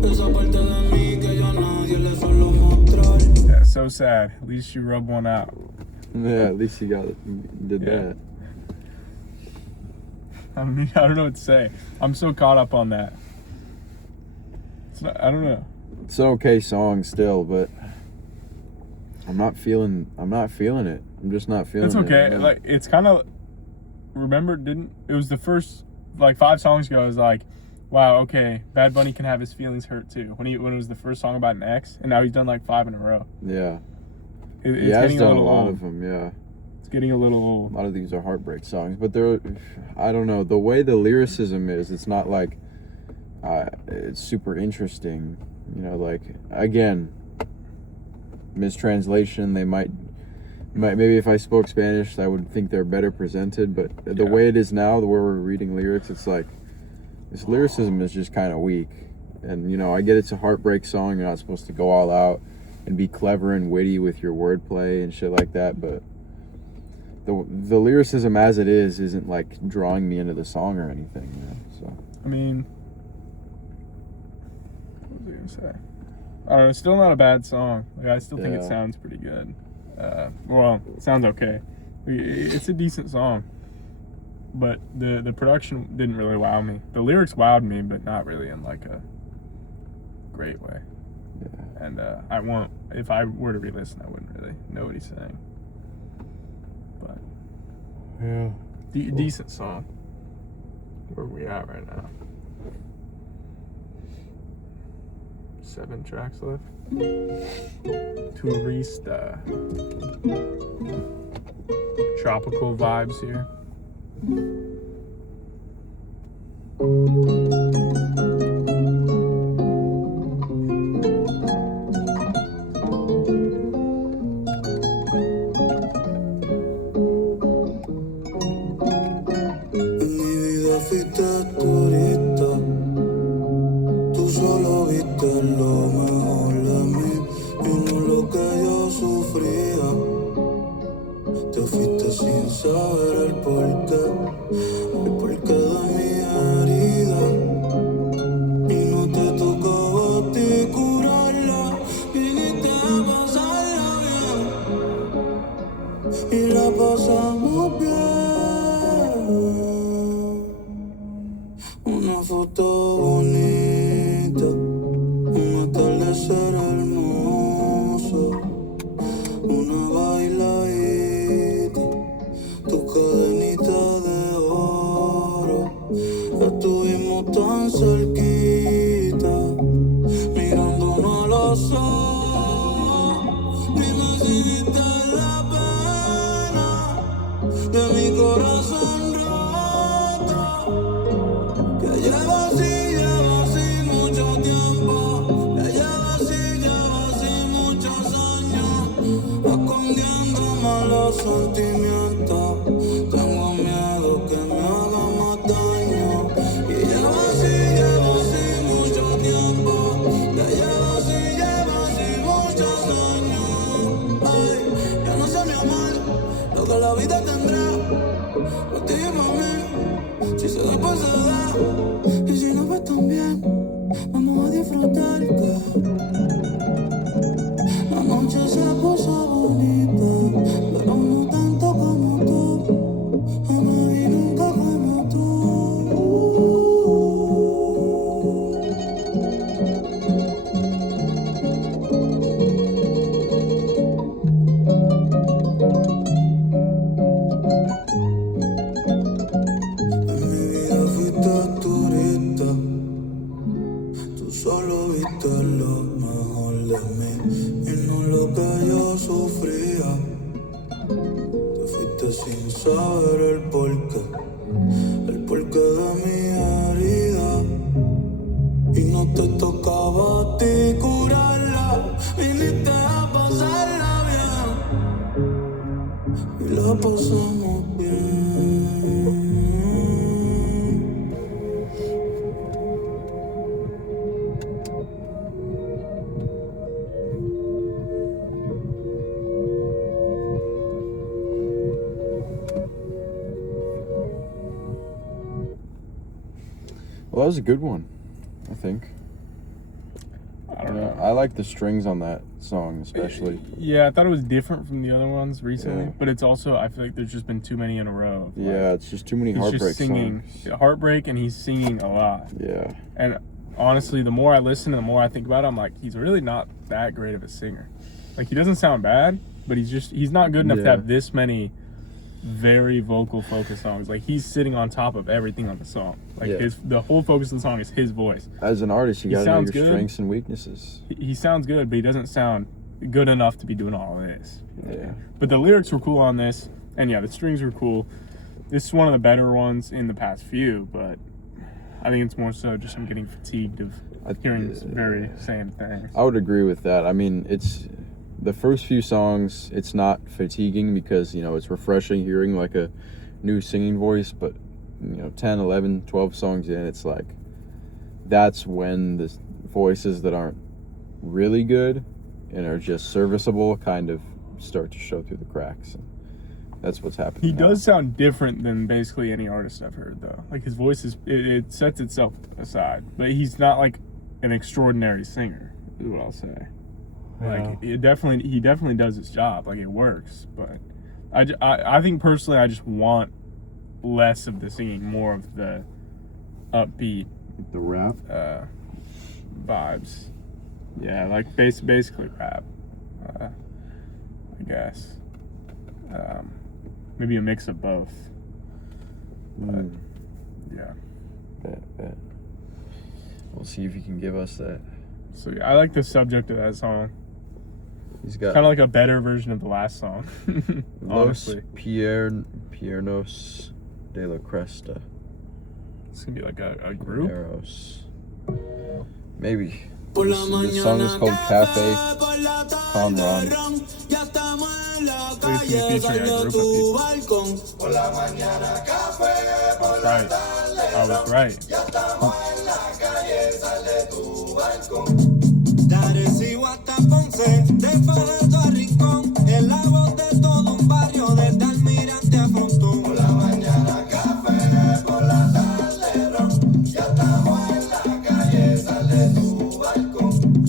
Esa parte de mí que ya nadie le suelo mostrar. Yeah, so sad. At least you rub one out. Yeah, at least you did that. I don't know what to say. I'm so caught up on that. I don't know. It's an okay song still, but I'm not feeling it. I'm just not feeling it. It's okay. Like it's kind of. Remember, it was the first like 5 songs ago. I was like, wow, okay, Bad Bunny can have his feelings hurt too. When it was the first song about an ex, and now he's done like 5 in a row. Yeah. It's he has getting done a a lot old. of them. Yeah. It's getting a little old. A lot of these are heartbreak songs, but I don't know, the way the lyricism is, it's not like it's super interesting, you know, like, again, mistranslation, they might maybe if I spoke Spanish I would think they're better presented, but the way it is now, the way we're reading lyrics, it's like this lyricism is just kind of weak. And you know, I get it's a heartbreak song, you're not supposed to go all out and be clever and witty with your wordplay and shit like that, but the lyricism as it is isn't like drawing me into the song or anything, you know? So I mean, what was I gonna say? I don't know. It's still not a bad song. Like, I still think it sounds pretty good. Well, it sounds okay. It's a decent song, but the production didn't really wow me. The lyrics wowed me, but not really in like a great way. Yeah. And I won't. If I were to re-listen, I wouldn't really know what he's saying. But yeah, decent song. Where are we at right now? 7 tracks left. Tourista. Tropical vibes here. Una foto bonita, un atardecer hermoso, una bailadita, tu cadenita de oro. Estuvimos tan cerquita, mirándonos a los ojos. Dime si viste la pena. solo viste lo mejor de mí y no lo que yo sufría. Te fuiste sin saber el porqué de mi herida. Y no te tocaba a ti curarla, viniste a pasarla bien y la pasamos bien. Well, that was a good one, I think. I don't know. I like the strings on that song, especially. Yeah, I thought it was different from the other ones recently, but it's also, I feel like there's just been too many in a row. Yeah, it's just too many heartbreak songs. Heartbreak, and he's singing a lot. Yeah. And honestly, the more I listen and the more I think about it, I'm like, he's really not that great of a singer. Like, he doesn't sound bad, but he's not good enough to have this many very vocal focused songs. Like, he's sitting on top of everything on the song. Like, the whole focus of the song is his voice. As an artist, you gotta know your strengths and weaknesses. He sounds good, but he doesn't sound good enough to be doing all of this. Yeah. But the lyrics were cool on this, and yeah, the strings were cool. This is one of the better ones in the past few, but I think it's more so just I'm getting fatigued of hearing this very same thing. I would agree with that. I mean, it's the first few songs, it's not fatiguing because, you know, it's refreshing hearing like a new singing voice, but, you know, 10, 11, 12 songs in, it's like, that's when the voices that aren't really good and are just serviceable kind of start to show through the cracks. And that's what's happening. He does sound different than basically any artist I've heard, though. Like, his voice it sets itself aside, but he's not like an extraordinary singer, is what I'll say. Like, he definitely does his job. Like, it works, but I think personally I just want less of the singing, more of the upbeat, the rap vibes. Yeah, like basically rap, I guess. Maybe a mix of both. But, yeah. Bet. We'll see if he can give us that. So yeah, I like the subject of that song. He's got kind of like a better version of the last song. Honestly. Los Piernos de la Cresta. It's gonna be like a group. Eros. Maybe. This song is called Cafe Con Ron. Right. I was right. De Fajardo a Rincón, en la voz de todo un barrio, desde Almirante a Frontón. Por la mañana café, por la tarde ron, ya estamos en la calle, sal de tu balcón.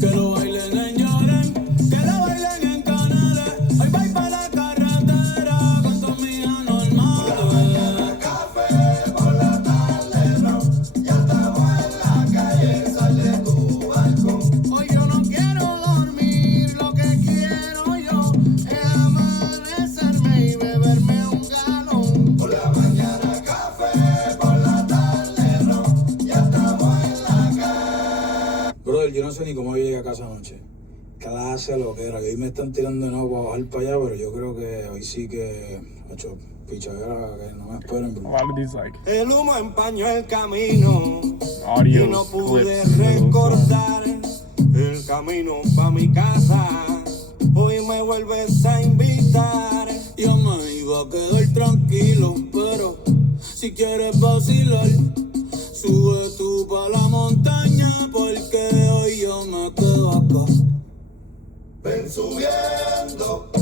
Que lo bailen en Lloren, que lo bailen en Canales, hoy voy para la carretera con tu amiga normal. Por la mañana café, por la tarde ron, ya estamos en la calle, sal de tu balcón. Hoy yo no quiero yo no sé ni cómo yo llegué a casa anoche. Clase lo que era, que hoy me están tirando de nuevo para bajar para allá, pero yo creo que hoy sí que he hecho pichadera, que no me esperen. A lot of these, like, el humo empañó el camino audio y no pude clips recordar el camino para mi casa. Hoy me vuelves a invitar. Yo me iba a quedar tranquilo, pero si quieres vacilar, sube tú pa' la montaña, porque hoy yo me quedo acá. Ven subiendo, que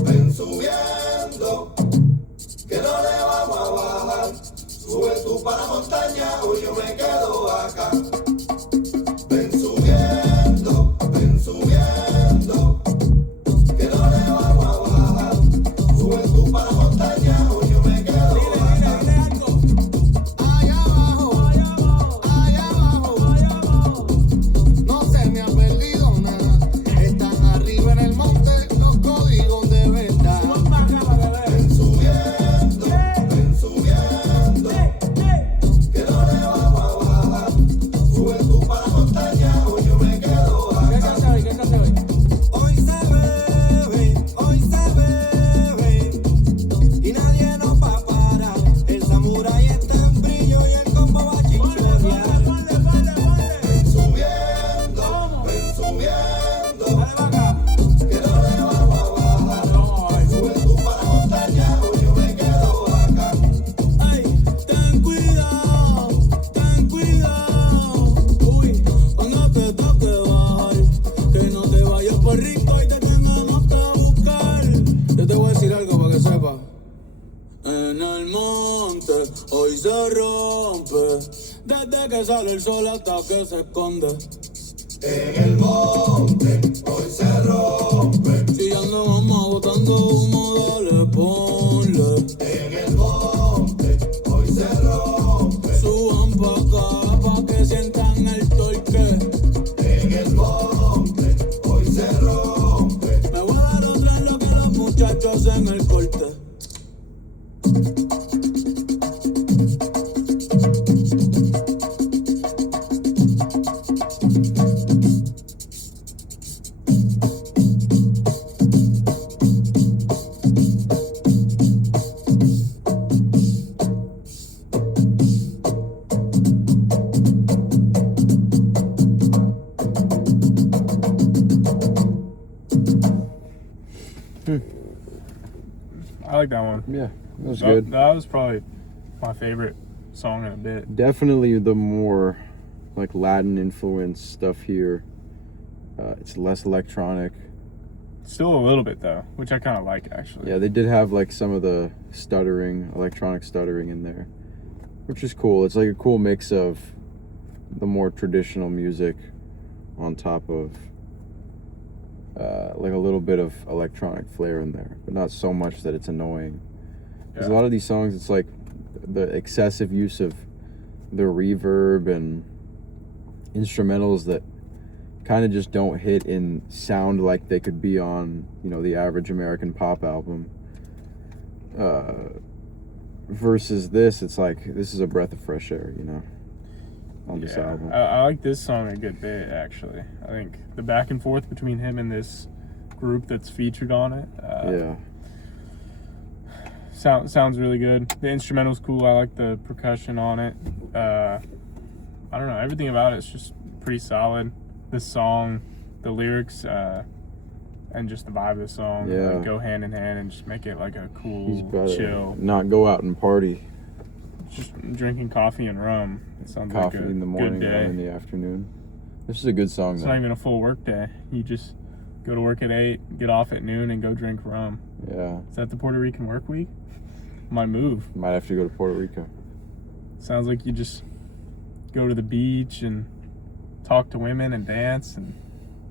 no le vamos a bajar. Sube tú pa' la montaña, hoy yo me quedo acá. Ven subiendo, que no le vamos a bajar. Sube tú pa' la montaña, hoy yo me quedo acá. Allá abajo, no se me ha perdido nada. Están arriba en el monte los códigos de verdad. Ven subiendo, que no le vamos a bajar. Sube desde que sale el sol hasta que se esconde. En el monte hoy se rompe. Si ya no vamos botando humo, dale, ponle. En el monte hoy se rompe. Suban pa' acá pa' que sientan el torque. En el monte hoy se rompe. Me voy a dar otra en lo que los muchachos en el corte. I like that one. Yeah, that was good. That was probably my favorite song in a bit. Definitely the more like Latin influenced stuff here. It's less electronic. Still a little bit though, which I kind of like actually. Yeah, they did have like some of the stuttering, electronic stuttering in there, which is cool. It's like a cool mix of the more traditional music on top of like a little bit of electronic flair in there, but not so much that it's annoying. Because a lot of these songs, it's like the excessive use of the reverb and instrumentals that kind of just don't hit and sound like they could be on, you know, the average American pop album. Versus this, it's like, this is a breath of fresh air, you know, on this album. I like this song a good bit, actually. I think the back and forth between him and this group that's featured on it. Sounds really good. The instrumental's cool. I like the percussion on it. I don't know. Everything about it's just pretty solid. The song, the lyrics, and just the vibe of the song like, go hand in hand and just make it like a cool, chill. Not go out and party. Just drinking coffee and rum. It sounds coffee like a in the morning, good day. rum in the afternoon. This is a good song, It's though. not even a full work day. You just go to work at 8, get off at noon, and go drink rum. Yeah. Is that the Puerto Rican work week? Might move. Might have to go to Puerto Rico. Sounds like you just go to the beach and talk to women and dance and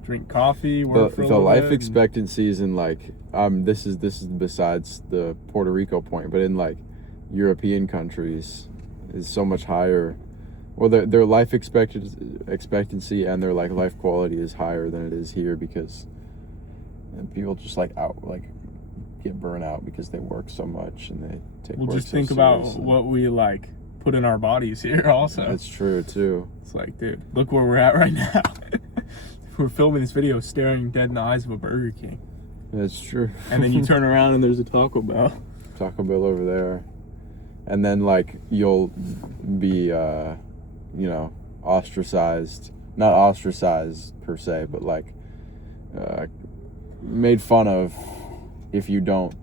drink coffee. Work for a The little life bit expectancies in like this is besides the Puerto Rico point, but in like European countries is so much higher. Well, their life expectancy and their like life quality is higher than it is here because people just like get burnt out because they work so much and they take. We'll work just so think about seriously. what we like put in our bodies here. Also, That's true too. It's like, dude, look where we're at right now. We're filming this video staring dead in the eyes of a Burger King. That's true. And then you turn around and there's a Taco Bell. Taco Bell over there, and then like you'll be ostracized, not ostracized per se, but like made fun of if you don't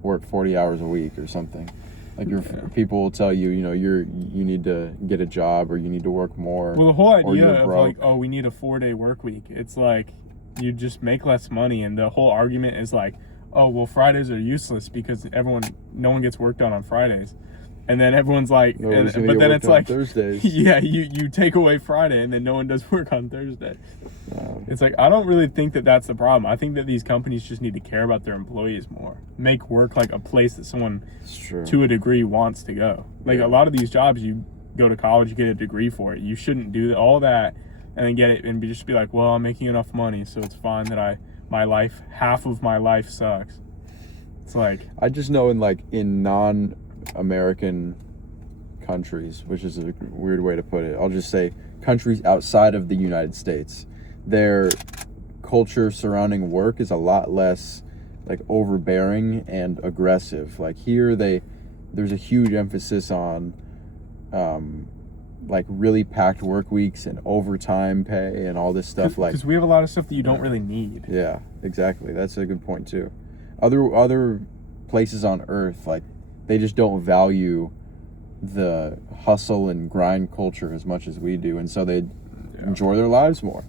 work 40 hours a week or something. Like people will tell you, you need to get a job or you need to work more. Well, the whole idea of like, oh, we need a 4-day work week. It's like you just make less money, and the whole argument is like, oh, well, Fridays are useless because no one gets work done on Fridays. And then everyone's like, but then it's like Thursdays. Yeah, you take away Friday and then no one does work on Thursday. It's like, I don't really think that that's the problem. I think that these companies just need to care about their employees more. Make work like a place that someone to a degree wants to go. Like a lot of these jobs, you go to college, you get a degree for it. You shouldn't do all that and then get it and just be like, well, I'm making enough money, so it's fine that half of my life sucks. It's like, I just know in non-American countries, which is a weird way to put it, I'll just say countries outside of the United States, their culture surrounding work is a lot less like overbearing and aggressive. Like here, there's a huge emphasis on like really packed work weeks and overtime pay and all this stuff. Like because we have a lot of stuff that you don't really need. Yeah, exactly. That's a good point too. Other places on Earth, like they just don't value the hustle and grind culture as much as we do, and so they enjoy their lives more,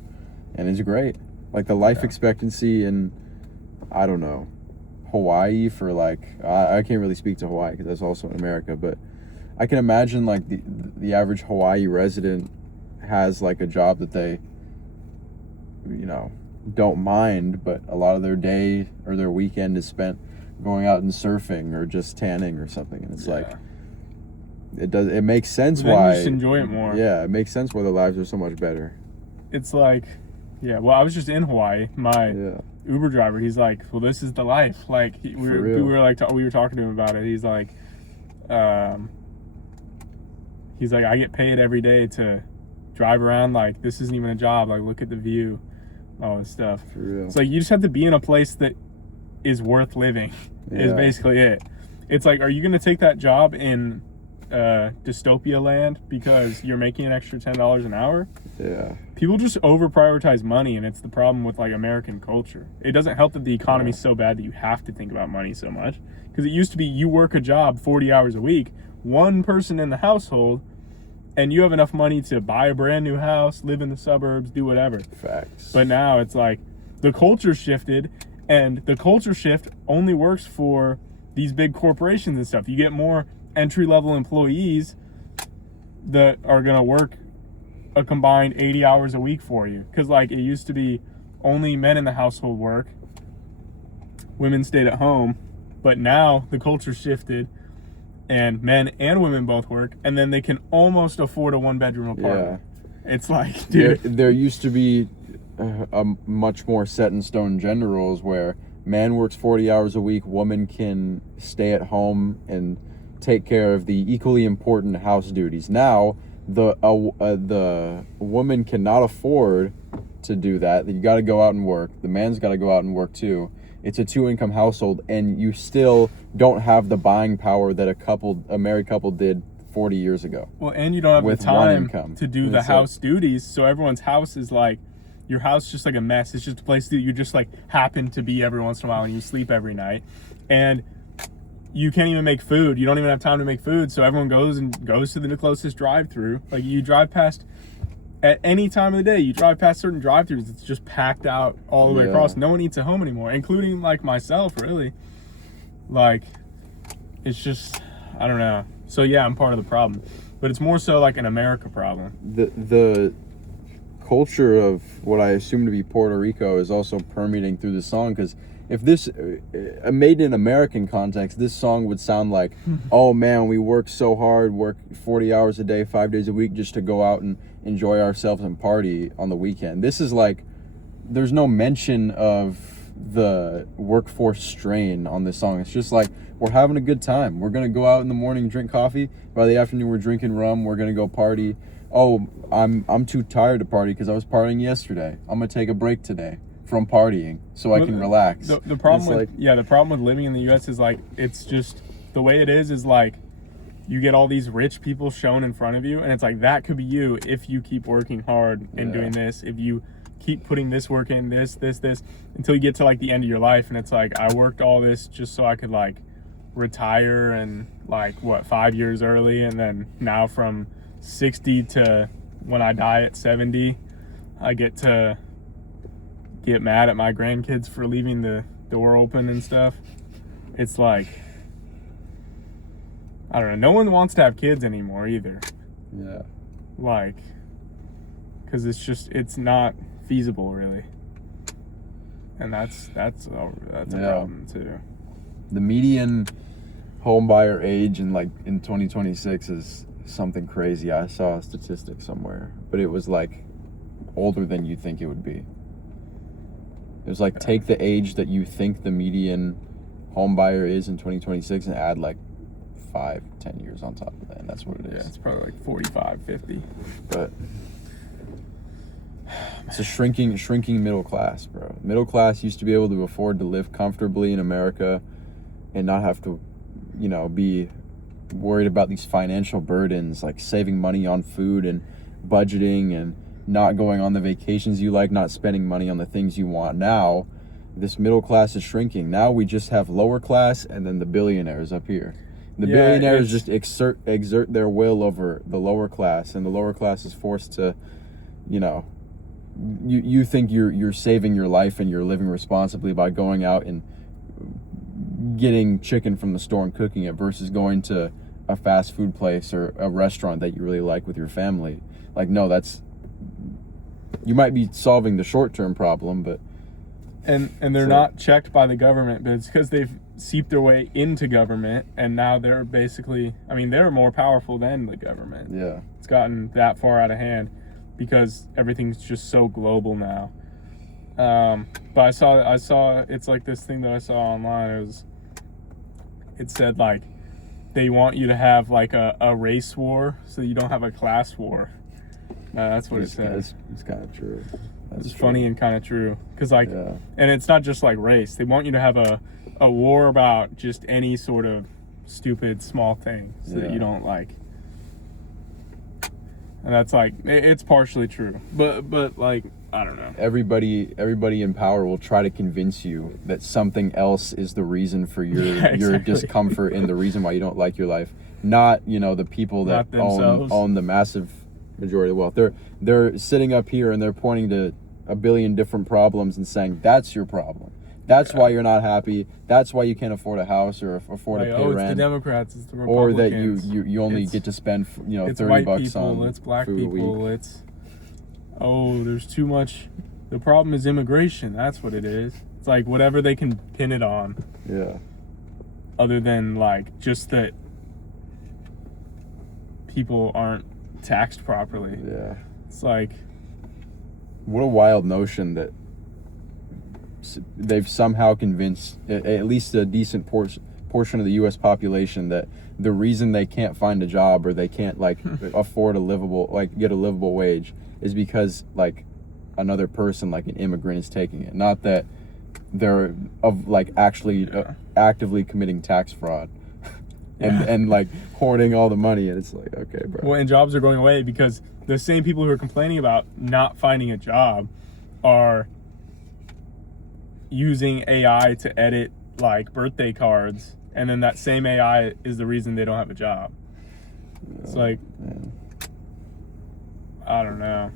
and it's great. Like the life expectancy in, I don't know, Hawaii for like I can't really speak to Hawaii because that's also in America, but I can imagine like the average Hawaii resident has like a job that they, you know, don't mind, but a lot of their day or their weekend is spent going out and surfing or just tanning or something, and it's like it makes sense then why you just enjoy it more. Yeah, it makes sense why their lives are so much better. It's like, well, I was just in Hawaii. My Uber driver, he's like, well, this is the life. Like we were talking to him about it. He's like, I get paid every day to drive around. Like, this isn't even a job. Like, look at the view, all this stuff. For real. It's like you just have to be in a place that is worth living. Is basically it. It's like, are you going to take that job in dystopia land because you're making an extra $10 an hour? Yeah. People just over prioritize money, and it's the problem with like American culture. It doesn't help that the economy's so bad that you have to think about money so much. Because it used to be you work a job 40 hours a week, one person in the household, and you have enough money to buy a brand new house, live in the suburbs, do whatever. Facts. But now it's like the culture shifted, and the culture shift only works for these big corporations and stuff. You get more entry-level employees that are going to work a combined 80 hours a week for you. Because like it used to be only men in the household work, women stayed at home, but now the culture shifted and men and women both work, and then they can almost afford a one-bedroom apartment. Yeah. It's like, dude. There used to be a much more set in stone gender roles where man works 40 hours a week, woman can stay at home and take care of the equally important house duties. Now, the woman cannot afford to do that. You got to go out and work. The man's got to go out and work too. It's a 2-income household, and you still don't have the buying power that a married couple did 40 years ago. Well, and you don't have the time to do the house duties, so everyone's house is like, your house is just like a mess. It's just a place that you just like happen to be every once in a while, and you sleep every night. And you can't even make food. You don't even have time to make food, so everyone goes to the closest drive-through. Like, you drive past, at any time of the day, you drive past certain drive-thrus, it's just packed out all the way across. No one eats at home anymore, including, like, myself, really. Like, it's just, I don't know. So, yeah, I'm part of the problem. But it's more so, like, an America problem. The culture of what I assume to be Puerto Rico is also permeating through the song, because if this made in American context, this song would sound like, oh man, we work so hard, work 40 hours a day, 5 days a week just to go out and enjoy ourselves and party on the weekend. This is like, there's no mention of the workforce strain on this song. It's just like, we're having a good time. We're going to go out in the morning, drink coffee. By the afternoon, we're drinking rum. We're going to go party. Oh, I'm too tired to party because I was partying yesterday. I'm going to take a break today from partying so I can relax. The problem with living in the U.S. is like, it's just the way it is like you get all these rich people shown in front of you, and it's like, that could be you if you keep working hard and doing this, if you keep putting this work in, this until you get to like the end of your life, and it's like, I worked all this just so I could like retire and like 5 years early, and then now from 60 to when I die at 70, I get to get mad at my grandkids for leaving the door open and stuff. It's like, I don't know. No one wants to have kids anymore either. Yeah. Like, because it's not feasible really. And that's a problem too. The median home buyer age in 2026 is something crazy. I saw a statistic somewhere, but it was like older than you think it would be. It was like, take the age that you think the median home buyer is in 2026 and add like 5-10 years on top of that, and that's what it is. Yeah, it's probably like 45, 50. But it's a shrinking middle class, bro. Middle class used to be able to afford to live comfortably in America and not have to, be worried about these financial burdens, like saving money on food and budgeting and not going on the vacations you like, not spending money on the things you want. Now, this middle class is shrinking. Now we just have lower class and then the billionaires up here. The billionaires just exert their will over the lower class, and the lower class is forced to, you think you're saving your life and you're living responsibly by going out and getting chicken from the store and cooking it versus going to a fast food place or a restaurant that you really like with your family. Like, no, you might be solving the short-term problem, but and they're not checked by the government, but it's because they've seeped their way into government, and now they're basically, I mean, they're more powerful than the government. Yeah, it's gotten that far out of hand because everything's just so global now. But I saw it's like this thing that I saw online. It said like they want you to have like a race war so you don't have a class war. That's what it says. It's kind of true. It's funny and kind of true, because like, and it's not just like race. They want you to have a war about just any sort of stupid small thing so that you don't like. And that's like, it's partially true, but like, I don't know. Everybody in power will try to convince you that something else is the reason for your discomfort and the reason why you don't like your life. Not, the people that own the massive majority of wealth. They're sitting up here and they're pointing to a billion different problems and saying that's your problem. That's why you're not happy. That's why you can't afford a house or afford to pay rent. It's the Democrats, it's the Republicans. Or that you only get to spend it's $30 white bucks people, on it's black food people, a week. it's there's too much. The problem is immigration. That's what it is. It's like whatever they can pin it on. Yeah. Other than like just that people aren't taxed properly. Yeah. It's like, what a wild notion that they've somehow convinced at least a decent portion of the U.S. population that the reason they can't find a job or they can't like afford get a livable wage is because like another person, like an immigrant, is taking it. Not that they're actually actively committing tax fraud and like hoarding all the money. And it's like, okay, bro. Well, and jobs are going away because the same people who are complaining about not finding a job are using AI to edit like birthday cards, and then that same AI is the reason they don't have a job. It's like, I don't know.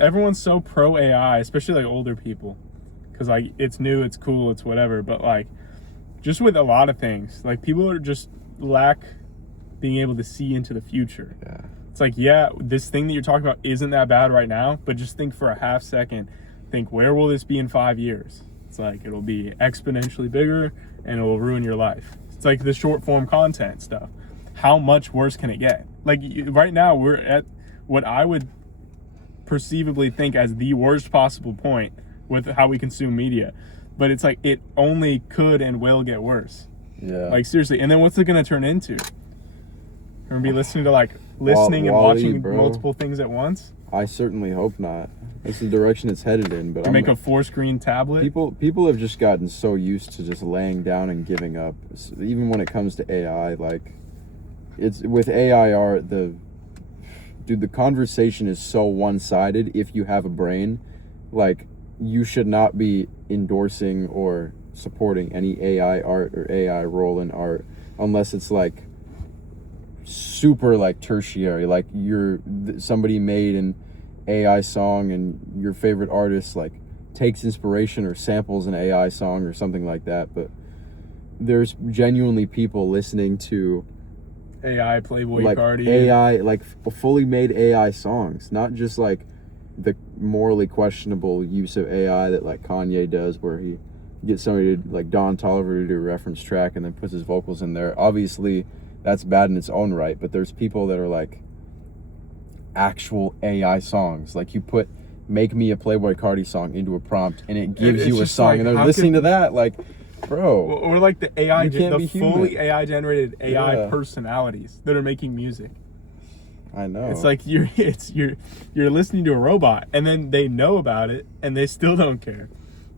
Everyone's so pro AI, especially like older people, because like it's new, it's cool, it's whatever. But like, just with a lot of things, like people are just lack being able to see into the future. Yeah. It's like, this thing that you're talking about isn't that bad right now, but just think for a half second, think, where will this be in 5 years? It's like, it'll be exponentially bigger and it will ruin your life. It's like the short form content stuff. How much worse can it get? Like right now we're at what I would perceivably think as the worst possible point with how we consume media. But it's like, it only could and will get worse. Yeah. Like seriously. And then what's it going to turn into? We're going to be listening to and watching multiple things at once? I certainly hope not. That's the direction it's headed in. But make a 4-screen tablet? People have just gotten so used to just laying down and giving up. Even when it comes to AI, like it's with AI art, the conversation is so one-sided. If you have a brain, like you should not be endorsing or supporting any AI art or AI role in art unless it's like super like tertiary, like somebody made an AI song and your favorite artist like takes inspiration or samples an AI song or something like that. But there's genuinely people listening to AI Playboy like Cardi, AI like fully made AI songs, not just like the morally questionable use of AI that like Kanye does, where he gets somebody to like Don Toliver to do a reference track and then puts his vocals in there. Obviously that's bad in its own right, but there's people that are like actual AI songs. Like you put "Make Me a Playboy Cardi" song into a prompt and it gives you a song, like, and they're listening to that like, bro. Or like the AI, the fully AI generated AI personalities that are making music. I know. It's like you're listening to a robot, and then they know about it and they still don't care.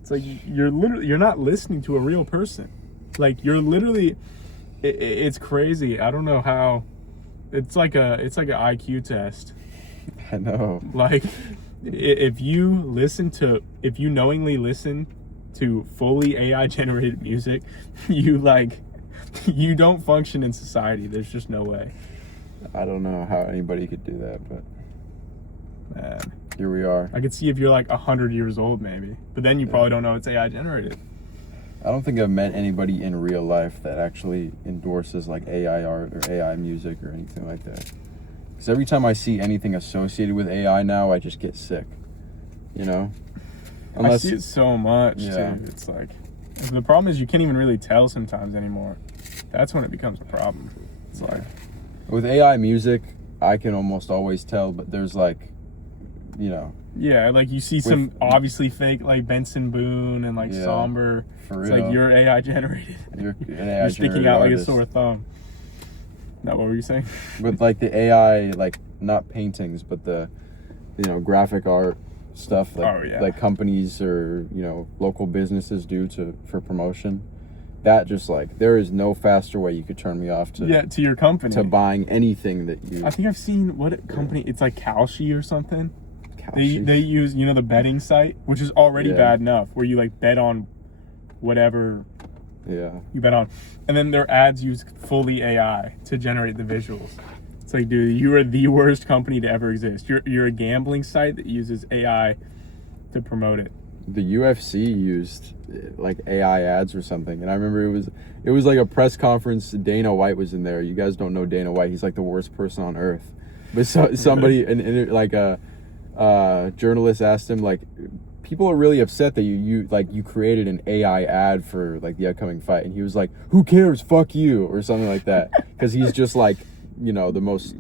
It's like you're not listening to a real person. Like you're literally. It's crazy. I don't know how. It's like an IQ test. I know. Like, if you knowingly listen to fully AI generated music, you don't function in society. There's just no way. I don't know how anybody could do that, but man, here we are. I could see if you're like 100 years old, maybe, but then you probably don't know it's AI generated. I don't think I've met anybody in real life that actually endorses like AI art or AI music or anything like that. Because every time I see anything associated with AI now, I just get sick. You know? I see it so much, too. It's like, the problem is you can't even really tell sometimes anymore. That's when it becomes a problem. It's like, with AI music, I can almost always tell, but there's like, you know. Yeah, like you see some obviously fake, like Benson Boone and like somber. For it's real. like you're AI generated. You're sticking out like a sore thumb. Not what were you saying? With like the AI, like not paintings, but the, you know, graphic art stuff like companies or, you know, local businesses do for promotion. That just like, there is no faster way you could turn me off to your company, to buying anything that you. I think I've seen what company it's like, Kalshi or something. They use, you know, the betting site, which is already bad enough, where you like bet on whatever you bet on, and then their ads use fully AI to generate the visuals. It's like, dude, you are the worst company to ever exist. You're a gambling site that uses AI to promote it. The UFC used like AI ads or something, and I remember it was like a press conference. Dana White was in there. You guys don't know Dana White. He's like the worst person on earth. But somebody and like a journalist asked him, like, people are really upset that you created an AI ad for like the upcoming fight, and he was like, who cares, fuck you, or something like that, because he's just like, you know, the most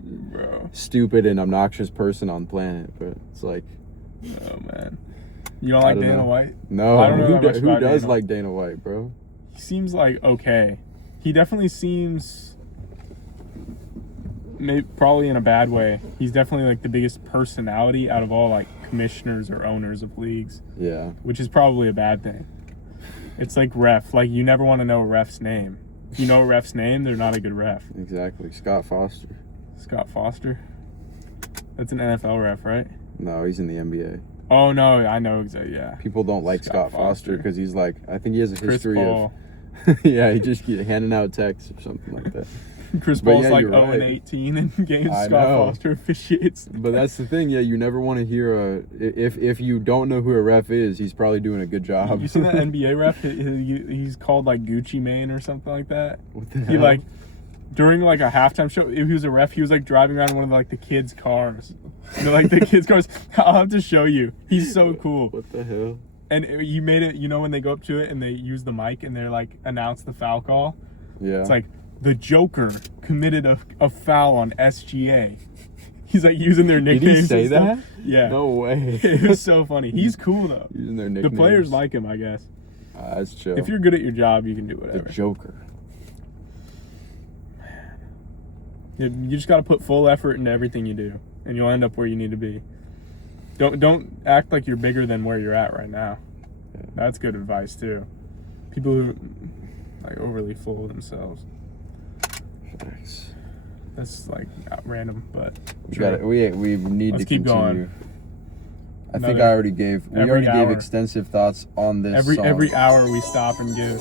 stupid and obnoxious person on the planet. But it's like, oh man, you don't like Dana White? No, I don't know who does like Dana White, bro? He seems like okay. He definitely seems, probably in a bad way. He's definitely like the biggest personality out of all like commissioners or owners of leagues. Yeah. Which is probably a bad thing. It's like ref. Like, you never want to know a ref's name. If you know a ref's name, they're not a good ref. Exactly. Scott Foster. Scott Foster? That's an NFL ref, right? No, he's in the NBA. Oh, no, I know exactly, yeah. People don't like Scott Foster because he's like, I think he has a history of... yeah, he just handing out texts or something like that. Chris Paul's like 0-18 in games Scott Foster officiates. But that's the thing, you never want to hear if you don't know who a ref is, he's probably doing a good job. You seen that NBA ref? He's called like Gucci Mane or something like that. What the hell? He like, during like a halftime show, if he was a ref, he was like driving around one of like the kids' cars. You know, like the kids' cars. I'll have to show you. He's so cool. What the hell? And you made it, you know, when they go up to it and they use the mic and they're like, announce the foul call. Yeah. It's like, the Joker committed a foul on SGA. He's like using their nicknames. Did he say that? Yeah. No way. It was so funny. He's cool though. Using their nicknames. The players like him, I guess. That's chill. If you're good at your job, you can do whatever. The Joker. You just got to put full effort into everything you do, and you'll end up where you need to be. Don't act like you're bigger than where you're at right now. Yeah. That's good advice too. People who like overly full of themselves. Nice. That's like random, but we need to keep continue. Going. I think I already gave extensive thoughts on this song. Every hour we stop and give.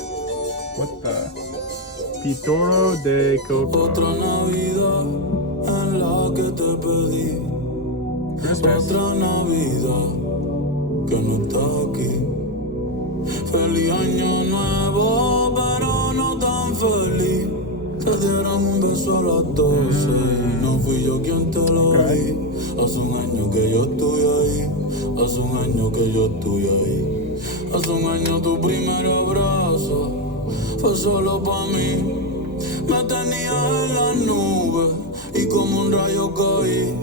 What the? Pitoro de Coco. Otra Navidad en la que te pedí. Christmas. Otra Navidad que no está aquí. Feliz año nuevo, pero no tan feliz. Te dieron un beso a las 12. No fui yo quien te lo di. Hace un año que yo estoy ahí. Hace un año que yo estoy ahí. Hace un año tu primer abrazo fue solo pa' mí. Me tenías en las nubes y como un rayo caí.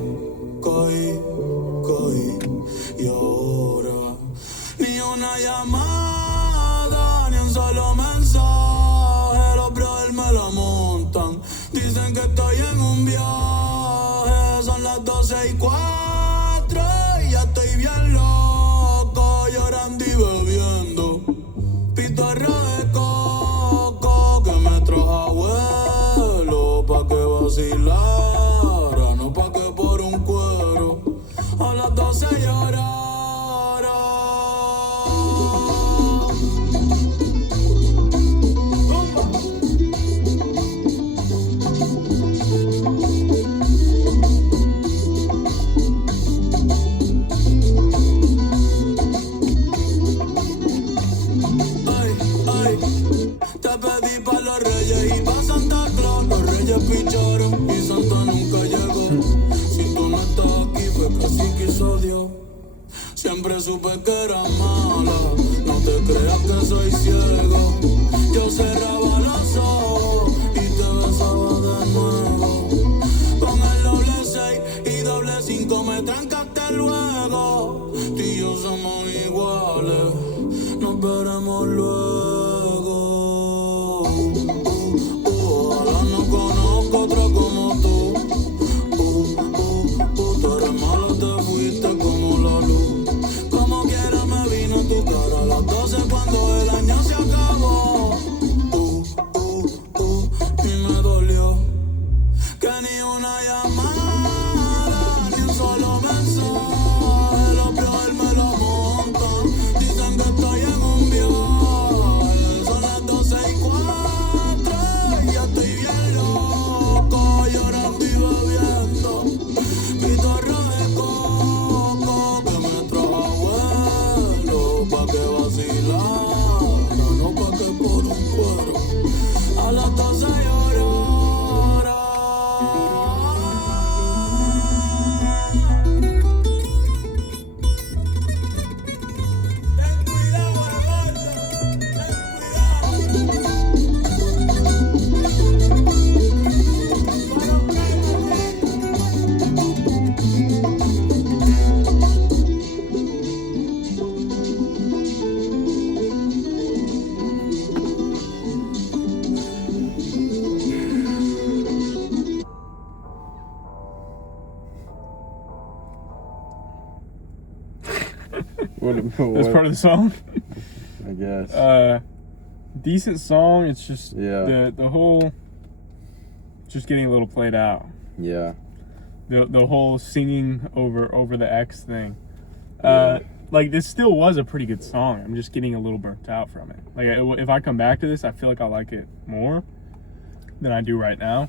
Y ahora ni una llamada, ni un solo mensaje. Los brothers me la montan. Dicen que estoy en un viaje. Son las 12:04 y ya estoy bien loco, llorando y bebiendo. Pitorra de coco que me trajo abuelo, pa' que vacilara, no pa' que por un cuero a las 12 llorara. Siempre supe que era mala. No te creas que soy ciego. Yo cerraba los ojos y te besaba de nuevo. Con el doble 6 y doble 5 me trancaste luego. Tú y yo somos iguales, nos veremos luego. Ojalá no conozco otra como tú. Tú eres malo, te fuiste como la luz. Como quiera me vino tu cara a las 12 cuando el año se acabó. Y me dolió que ni una llamada, ni un solo mensaje. Los peor me lo montan, dicen que estoy en un viaje. Son las 12:04 y ya estoy bien loco, llorando y bebiendo mi torre de coco que me trajo abuelo pa' que vacilara, no pa' que por un cuero a las 12 llorara. Ten cuidado, Eduardo, ten That's part of the song. I guess. Decent song. It's just Yeah. the whole just getting a little played out. Yeah. The whole singing over the X thing. Yeah. Like this still was a pretty good song. I'm just getting a little burnt out from it. Like if I come back to this, I feel like I like it more than I do right now.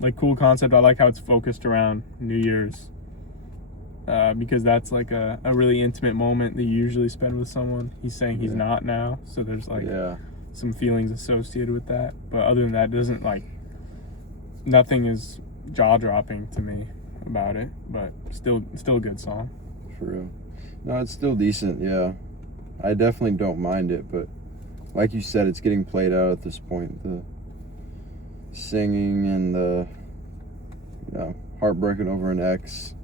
Like cool concept. I like how it's focused around New Year's. Because that's like a really intimate moment that you usually spend with someone. He's saying he's not now, so there's like some feelings associated with that. But other than that, it doesn't like nothing is jaw-dropping to me about it. But still a good song. True. No, it's still decent. Yeah, I definitely don't mind it, but like you said, it's getting played out at this point. The singing and the heartbreaking over an ex.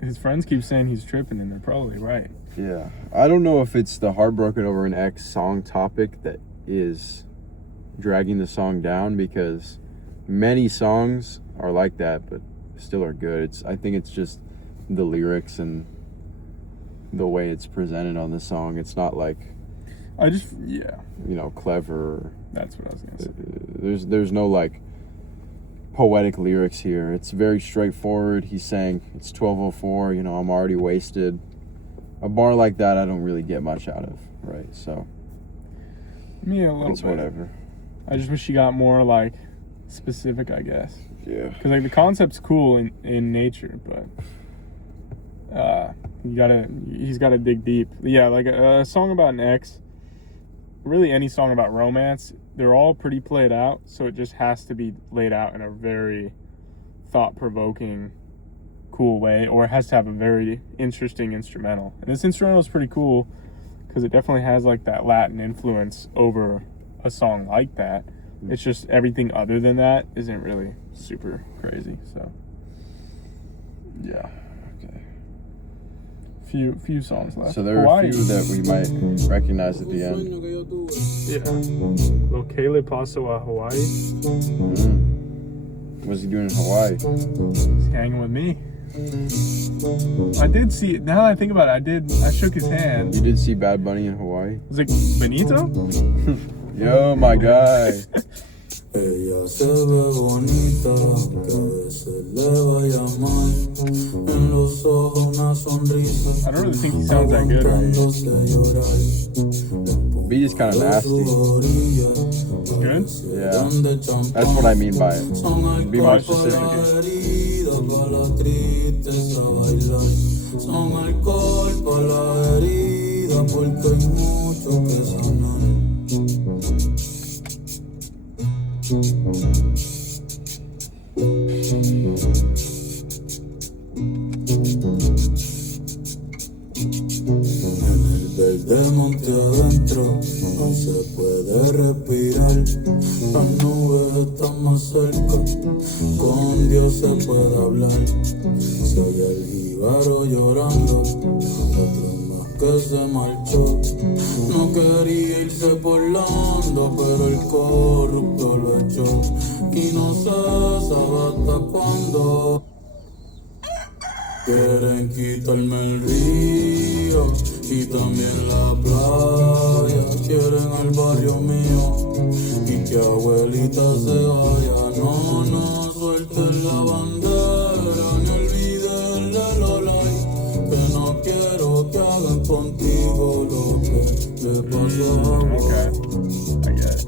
His friends keep saying he's tripping, and they're probably right. Yeah, I don't know if it's the heartbroken over an ex song topic that is dragging the song down, because many songs are like that, but still are good. I think it's just the lyrics and the way it's presented on the song. It's not like clever. That's what I was gonna say. There's no like poetic lyrics here. It's very straightforward. He's saying it's 12:04, I'm already wasted. A bar like that I don't really get much out of, right? So yeah, a little it's bit. whatever. I just wish he got more like specific, I guess. Yeah. Because like the concept's cool in nature, but he's gotta dig deep. Yeah, like a song about an ex, really any song about romance, they're all pretty played out, so it just has to be laid out in a very thought-provoking, cool way, or it has to have a very interesting instrumental. And this instrumental is pretty cool because it definitely has like that Latin influence over a song like that. It's just everything other than that isn't really super crazy. So yeah, Okay. few songs left. So there are Hawaii. a few that we might recognize at the end. Yeah. Lo que le pasó a Hawaii. What's he doing in Hawaii? He's hanging with me. I did see, now that I think about it, I shook his hand. You did see Bad Bunny in Hawaii? Was it Benito? Yo, my guy. Ella se ve bonita, que se le vaya mal. En los ojos una sonrisa. I don't really think he sounds that good, right? Beat is kind of nasty. Good? Yeah. That's what I mean by it. Be more specific. Son alcohol para la herida, porque hay mucho que sanar. adentro no se puede respirar. Las nubes están más cerca, con Dios se puede hablar. Si hay el jíbaro llorando, otro más que se marchó. No quería irse por la onda, pero el corrupto lo echó. Y no se sabe hasta cuándo. Quieren quitarme el río y también la playa. Quieren el barrio mío y que abuelita se vaya. No, no suelten la bandera ni olviden los likes. Que no quiero que hagan contigo lo que le pasó a vos. Okay, I get it.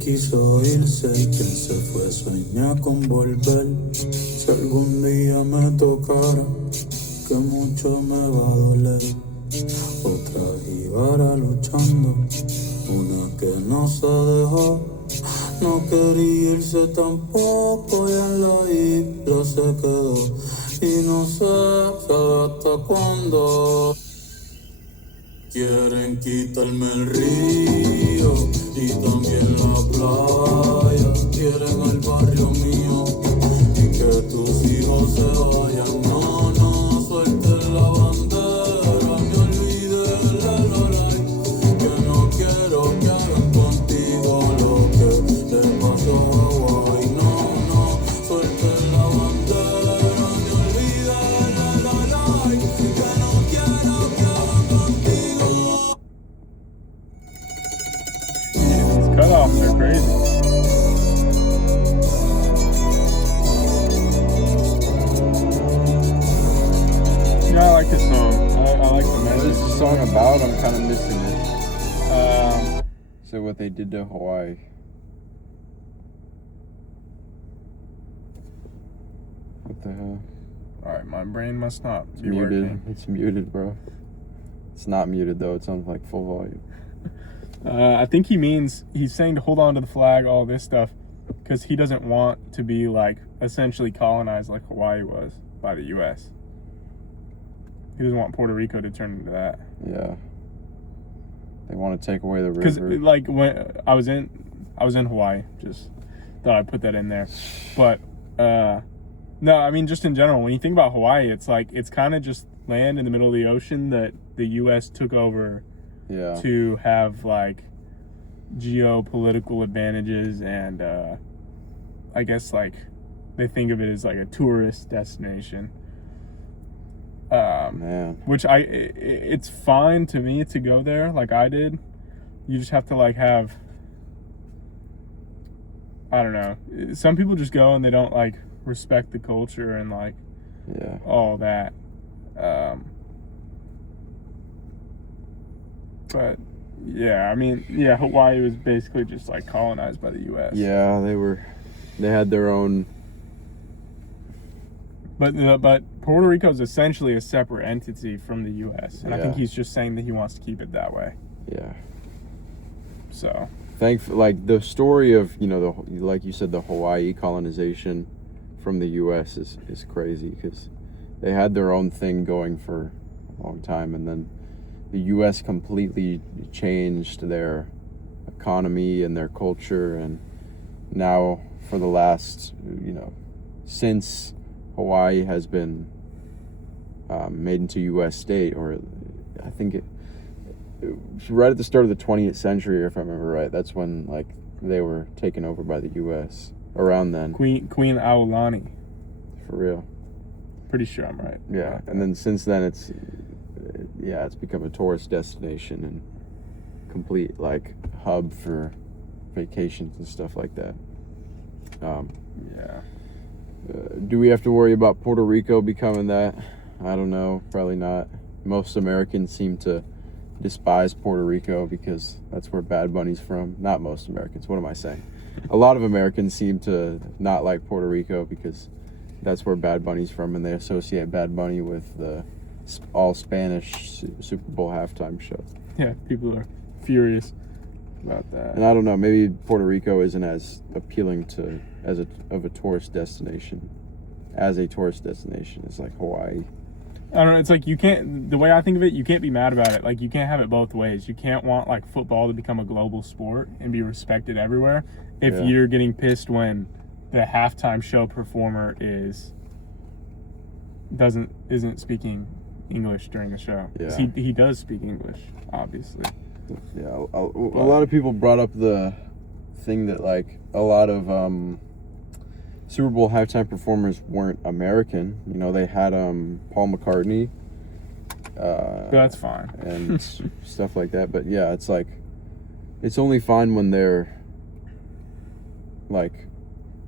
Quiso irse y quien se fue sueña con volver. Si algún día me tocara, que mucho me va a doler. Otra jíbara luchando, una que no se dejó. No quería irse tampoco y en la isla se quedó. Y no sé, sabe hasta cuándo. Quieren quitarme el río y también la playa. Quieren el barrio mío y que tus hijos se vayan. No, no suelten la bandera ni olviden los likes. Que no quiero que hagan contigo lo que le pasó a Hawaii. No, no suelten la bandera ni olviden los likes. Que no quiero que hagan contigo. These cutoffs are crazy. Yeah, I like this song. I like the What message. is the song about? I'm kind of missing it. So what they did to Hawaii. What the hell? Alright, my brain must not It's be muted. working. It's muted, bro. It's not muted though. It's on like full volume. I think he's saying to hold on to the flag, all this stuff, because he doesn't want to be like essentially colonized like Hawaii was by the U.S. He doesn't want Puerto Rico to turn into that. Yeah. They want to take away the Because river. like when I was in Hawaii, just thought I'd put that in there. But no, I mean just in general, when you think about Hawaii, it's like it's kind of just land in the middle of the ocean that the U.S. took over. Yeah. To have like geopolitical advantages and I guess like they think of it as like a tourist destination. Man. Which it's fine to me to go there like I did. You just have to like have, I don't know. Some people just go and they don't like respect the culture and like Yeah. all that. But yeah, I mean, yeah, Hawaii was basically just like colonized by the U.S. Yeah, they had their own. But Puerto Rico is essentially a separate entity from the U.S. and I think Yeah. he's just saying that he wants to keep it that way. Yeah. So Like the story of, like you said, the Hawaii colonization from the U.S. is crazy because they had their own thing going for a long time, and then the U.S. completely changed their economy and their culture, and now for the last, since Hawaii has been made into U.S. state, or I think it was right at the start of the 20th century, if I remember right. That's when like they were taken over by the U.S. around then. Queen Aulani, For real. pretty sure I'm right. Yeah, and then since then it's become a tourist destination and complete like hub for vacations and stuff like that. Yeah. Do we have to worry about Puerto Rico becoming that? I don't know. Probably not. Most Americans seem to despise Puerto Rico because that's where Bad Bunny's from. Not most Americans. What am I saying? A lot of Americans seem to not like Puerto Rico because that's where Bad Bunny's from, and they associate Bad Bunny with the all Spanish Super Bowl halftime show. Yeah, people are furious about that. And I don't know, maybe Puerto Rico isn't as appealing to of a tourist destination as a tourist destination as like Hawaii. I don't know, it's like you can't, the way I think of it, you can't be mad about it. Like, you can't have it both ways. You can't want like football to become a global sport and be respected everywhere if you're getting pissed when the halftime show performer isn't speaking English during the show. Yeah. He does speak English, obviously. Yeah, a lot of people brought up the thing that like a lot of Super Bowl halftime performers weren't American. You know, they had Paul McCartney. That's fine. And stuff like that. But yeah, it's like, it's only fine when they're like,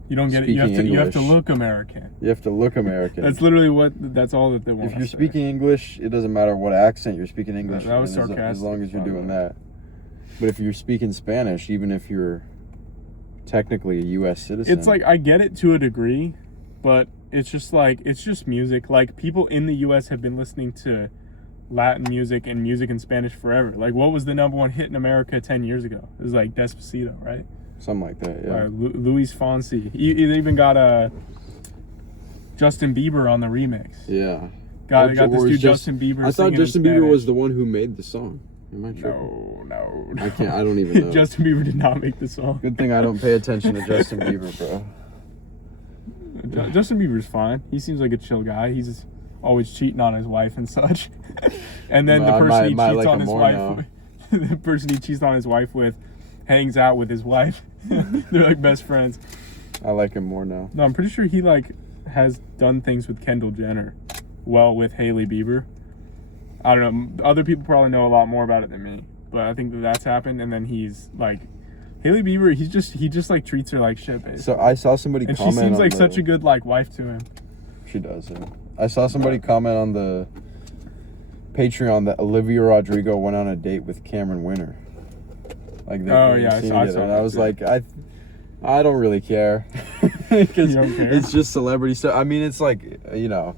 you don't get it. You have to look American. You have to look American. That's literally that's all that they want. If you're speaking English, it doesn't matter what accent you're speaking English. That was sarcastic. As long as you're doing that. But if you're speaking Spanish, even if you're technically a U.S. citizen, it's like, I get it to a degree, but it's just like, it's just music. Like, people in the U.S. have been listening to Latin music and music in Spanish forever. Like, what was the #1 hit in America 10 years ago? It was like Despacito, right? Something like that, yeah. Luis Fonsi. They even got Justin Bieber on the remix. Yeah. Got this dude Justin Bieber. I thought Justin Bieber was the one who made the song. Am I tripping? No. I can't. I don't even know. Justin Bieber did not make the song. Good thing I don't pay attention to Justin Bieber, bro. Justin Bieber's fine. He seems like a chill guy. He's just always cheating on his wife and such. And then the person he cheats on his wife, the person he cheats on his wife with, hangs out with his wife. They're like best friends. I like him more now. No, I'm pretty sure he like has done things with Kendall Jenner, with Hailey Bieber. I don't know. Other people probably know a lot more about it than me, but I think that's happened. And then he's like, Hailey Bieber, he just like treats her like shit, basically. So I saw somebody and comment, she seems like such a good like wife to him. She does. Yeah. I saw somebody comment on the Patreon that Olivia Rodrigo went on a date with Cameron Winter. Like, I saw it, and I was like, I don't really care because it's just celebrity stuff. I mean, it's like, you know,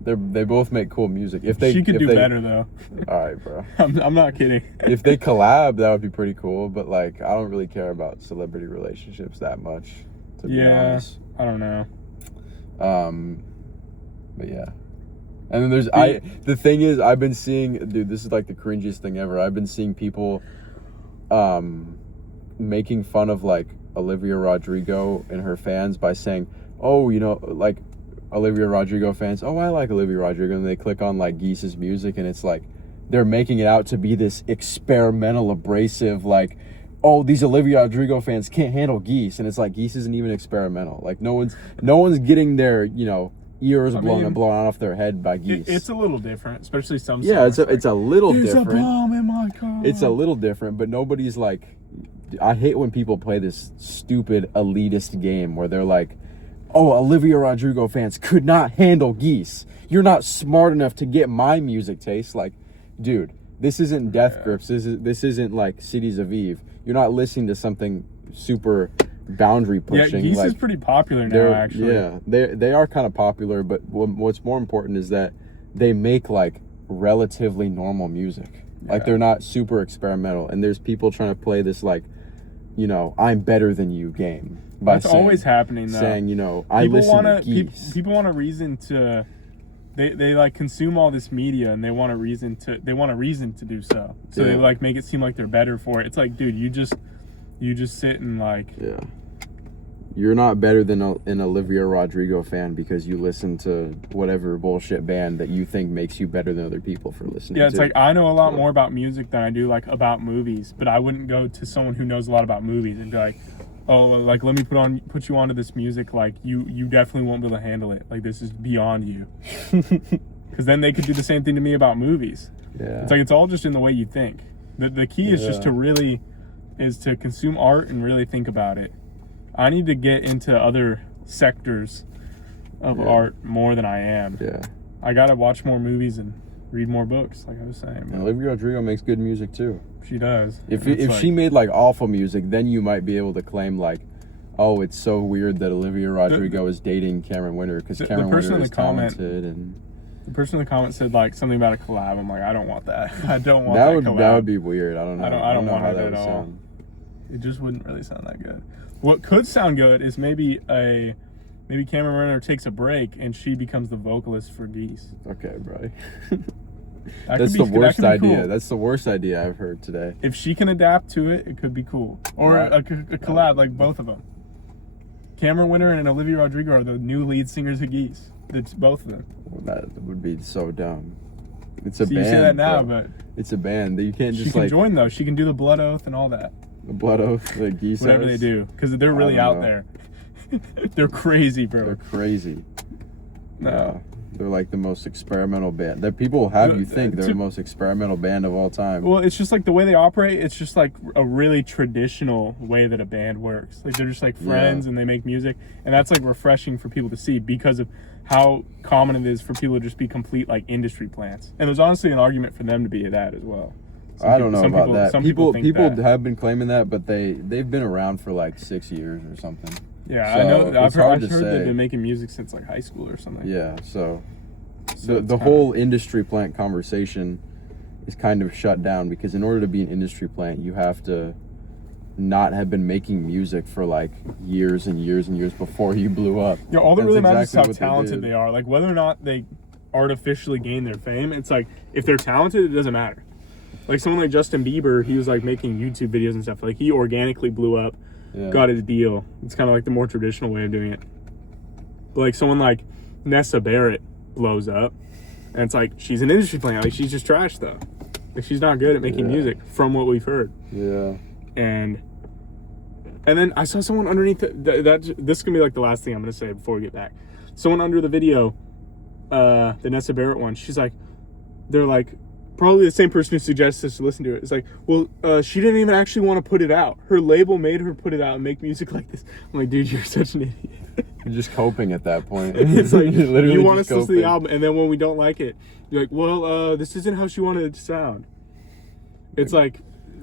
they both make cool music. She could do better though. All right, bro. I'm not kidding. If they collab, that would be pretty cool. But like, I don't really care about celebrity relationships that much, to be honest. I don't know. But yeah. And then there's the thing is, I've been seeing, dude, this is like the cringiest thing ever. I've been seeing people making fun of like Olivia Rodrigo and her fans by saying, oh, you know, like Olivia Rodrigo fans, oh, I like Olivia Rodrigo, and they click on like Geese's music, and it's like they're making it out to be this experimental, abrasive, like, oh, these Olivia Rodrigo fans can't handle Geese, and it's like Geese isn't even experimental. Like no one's getting their, you know, ears blown off their head by Geese. It's a little different, especially some. Yeah, it's a little There's different. There's a bomb in my car. It's a little different, but nobody's like. I hate when people play this stupid elitist game where they're like, oh, Olivia Rodrigo fans could not handle Geese. You're not smart enough to get my music taste. Like, dude, this isn't Death Grips. This isn't like Cities of Eve. You're not listening to something super boundary pushing. Yeah, Geese like, is pretty popular now, actually. Yeah, they are kind of popular, but what's more important is that they make like relatively normal music. Yeah. Like, they're not super experimental, and there's people trying to play this like, you know, I'm better than you game. That's always happening, though. Saying, you know, I listen to Geese. People want a reason to. They like consume all this media, and they want a reason to do so. So they like make it seem like they're better for it. It's like, dude, you just sit and like. Yeah. You're not better than an Olivia Rodrigo fan because you listen to whatever bullshit band that you think makes you better than other people for listening to. Yeah, it's like, I know a lot more about music than I do like about movies, but I wouldn't go to someone who knows a lot about movies and be like, oh, like, let me put you onto this music. Like, you definitely won't be able to handle it. Like, this is beyond you. Because then they could do the same thing to me about movies. Yeah. It's like, it's all just in the way you think. The key is just to consume art and really think about it. I need to get into other sectors of art more than I am. Yeah. I gotta watch more movies and read more books, like I was saying. And Olivia Rodrigo makes good music too. She does. If she made like awful music, then you might be able to claim like, oh, it's so weird that Olivia Rodrigo is dating Cameron Winter because Cameron Winter is talented. And the person in the comment said like something about a collab. I'm like, I don't want that. I don't want that collab. That would be weird. I don't know. I don't want how it that at would all. sound. It just wouldn't really sound that good. What could sound good is maybe Cameron Winter takes a break and she becomes the vocalist for Geese. Okay, bro. That's the worst idea. Cool. That's the worst idea I've heard today. If she can adapt to it, it could be cool. Or a collab, like both of them. Cameron Winter and Olivia Rodrigo are the new lead singers of Geese. It's both of them. Well, that would be so dumb. It's a band. You say that now, bro. but it's a band. You can't just she can join though. She can do the Blood Oath and all that. The Blood Oath, the Geese. Whatever they do, because they're really out there. They're crazy, bro. They're crazy. No. Yeah. They're like the most experimental band. That people have you think they're the most experimental band of all time. Well, it's just like the way they operate. It's just like a really traditional way that a band works. Like they're just like friends and they make music, and that's like refreshing for people to see because of how common it is for people to just be complete like industry plants. And there's honestly an argument for them to be that as well. I don't know about that. Some people think that. have been claiming that, but they've been around for like 6 years or something. Yeah, so I know. I've heard they've say. been making music since like high school or something. Yeah, so the whole industry plant conversation is kind of shut down because in order to be an industry plant, you have to not have been making music for like years and years and years before you blew up. Yeah, all that really matters is how talented they are. Like whether or not they artificially gain their fame, it's like if they're talented, it doesn't matter. Like someone like Justin Bieber, he was like making YouTube videos and stuff. Like he organically blew up, got his deal. It's kind of like the more traditional way of doing it. But like someone like Nessa Barrett blows up, and it's like she's an industry plant. Like she's just trash though. Like she's not good at making music from what we've heard. Yeah. And then I saw someone underneath that. This is gonna be like the last thing I'm gonna say before we get back. Someone under the video, the Nessa Barrett one. She's like, they're like. Probably the same person who suggests us to listen to it. It's like, well, she didn't even actually want to put it out. Her label made her put it out and make music like this. I'm like, dude, you're such an idiot. You're just coping at that point. It's like, you want us to listen to the album, and then when we don't like it, you're like, well, this isn't how she wanted it to sound. It's like,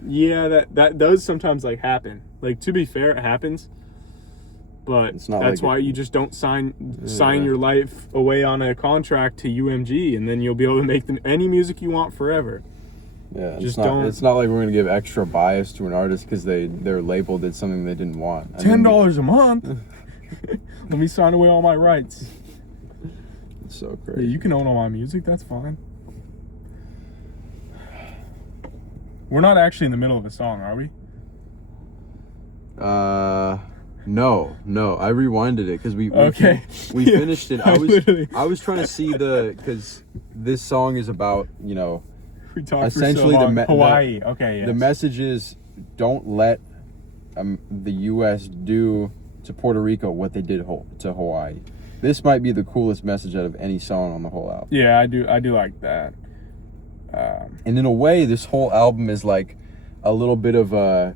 yeah, that does sometimes like happen. Like, to be fair, it happens. But that's like why you just don't sign your life away on a contract to UMG, and then you'll be able to make any music you want forever. Yeah, just it's not like we're gonna give extra bias to an artist because their label did something they didn't want. $10 a month. Let me sign away all my rights. It's so crazy. Yeah, you can own all my music. That's fine. We're not actually in the middle of a song, are we? No, I rewinded it because we finished it. I was trying to see because this song is about we talked essentially for so long. Hawaii. Okay, yes. The message is don't let the U.S. do to Puerto Rico what they did to Hawaii. This might be the coolest message out of any song on the whole album. Yeah, I do like that. And in a way, this whole album is like a little bit of a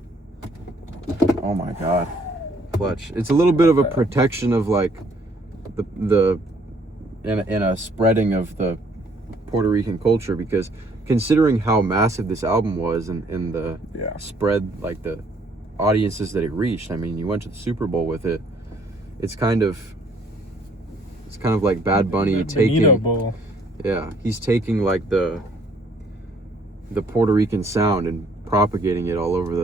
oh my god. Clutch. It's a little bit of a protection of like the in a spreading of the Puerto Rican culture because considering how massive this album was and the spread like the audiences that it reached. I mean, you went to the Super Bowl with it. It's kind of like Bad Bunny taking Bowl. Yeah, he's taking like the Puerto Rican sound and propagating it all over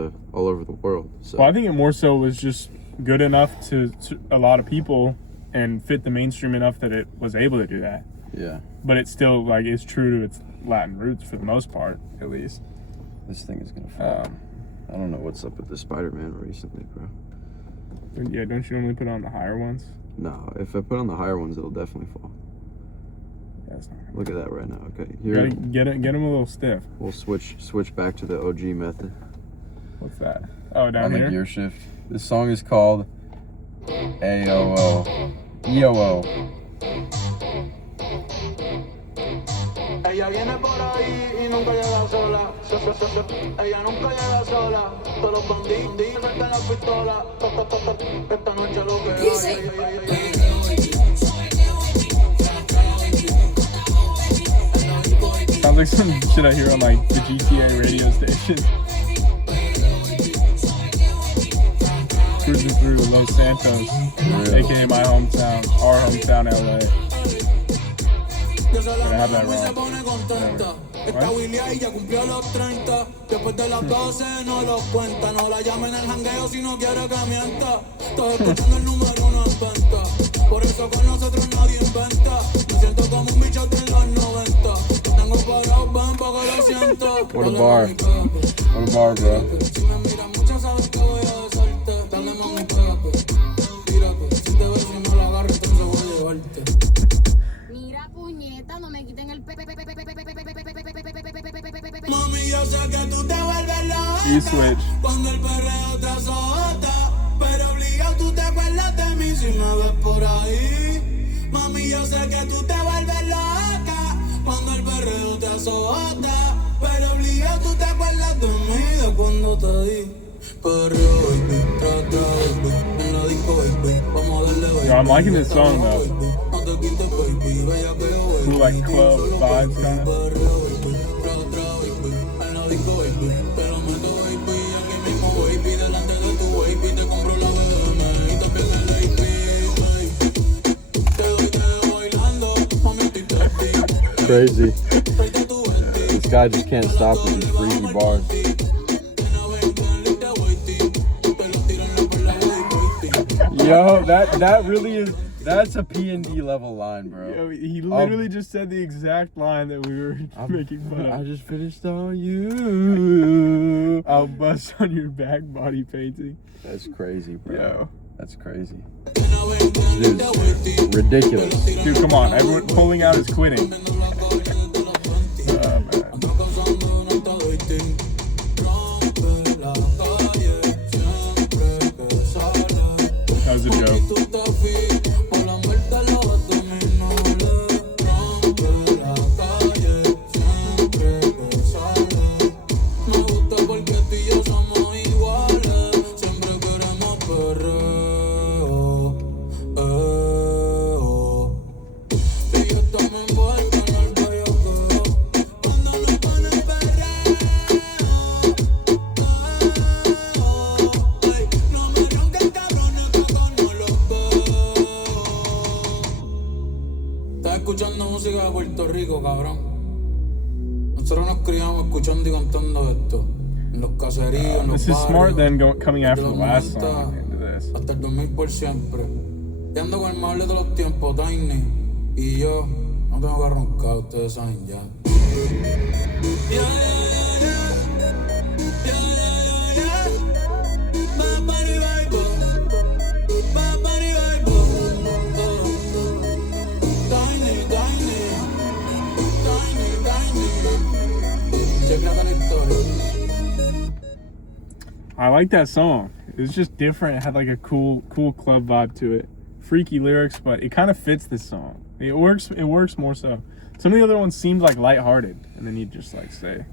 the world. So well, I think it more so was just good enough to a lot of people and fit the mainstream enough that it was able to do that. Yeah. But it's still like it's true to its Latin roots for the most part, at least. This thing is gonna fall. I don't know what's up with the Spider-Man recently, bro. Yeah, don't you normally put on the higher ones? No, if I put on the higher ones, it'll definitely fall. Yeah, it's not Look at that right now. Okay, here. Get him a little stiff. We'll switch back to the OG method. What's that? Oh, down on here. The gear shift. This song is called AOO. EOO. Ella viene por ahí y nunca llega sola. Ella nunca llega sola. Todos los bandidos sueltan la pistola. Esta noche lo que hay. Sounds like some shit I hear on like the GTA radio station. Cruising through Los Santos, aka my hometown, our hometown, LA. Gonna have that wrong. Esta Willy ahí ya cumplió los 30. Después de las 12 no los cuenta. No la llamen al jangueo si no quiere que mienta. Todos escuchando el número 1 en venta. Por eso con nosotros nadie inventa. Me siento como un bicho de los 90. Tengo parado, ven pa' que lo siento. What a bar. What a bar, bro. Si me miras mucho sabes que voy a besarte. Dale mami, pégate. Tírate. Si te ves y no la agarro entonces voy a llevarte. Mira, puñeta, no me quiten el Mami, yo sé que tú te vuelves You loca switch. cuando el perreo te azota, pero obligado tú te acuerdas de mí si me ves por ahí. Mami, yo sé que tú te vuelves loca cuando el perreo te azota, pero obligado tú te acuerdas de mí de cuando te di. Perreo, baby, trata, baby, en la disco, baby, vamos a darle, baby. Yo, I'm liking this song though. No te quites, baby, bellaqueo, baby. Cool, like club vibes kind of. Perreo, baby, trata, baby, en la disco, baby, te lo meto, baby, aquí mismo, baby, delante de tu baby, te compro la BM y también el AP, baby. Te doy bailando, mami, estoy testy. Crazy. Tráete tu vesti. This guy just can't stop with these freaky bars. Yo, that really is. That's a P&D level line, bro. Yo, he literally just said the exact line that we were making fun I of. just finished on you. I'll bust on your back body painting. That's crazy, bro. Yo. That's crazy. This dude's ridiculous. Dude, come on. Everyone pulling out is quitting. Man. That was a joke. Escuchando música de Puerto Rico, cabrón. Nosotros nos criamos escuchando y cantando esto. En los caseríos, en los This is smart barrios, then coming after the desde last los song 90 into this. hasta el 2000 por siempre. Y ando con el más de los tiempos, Tiny. Y yo no tengo que roncar, ustedes saben ya. I like that song. It was just different. It had like a cool club vibe to it. Freaky lyrics, but it kind of fits this song. It works more so. Some of the other ones seemed like lighthearted, and then you just like say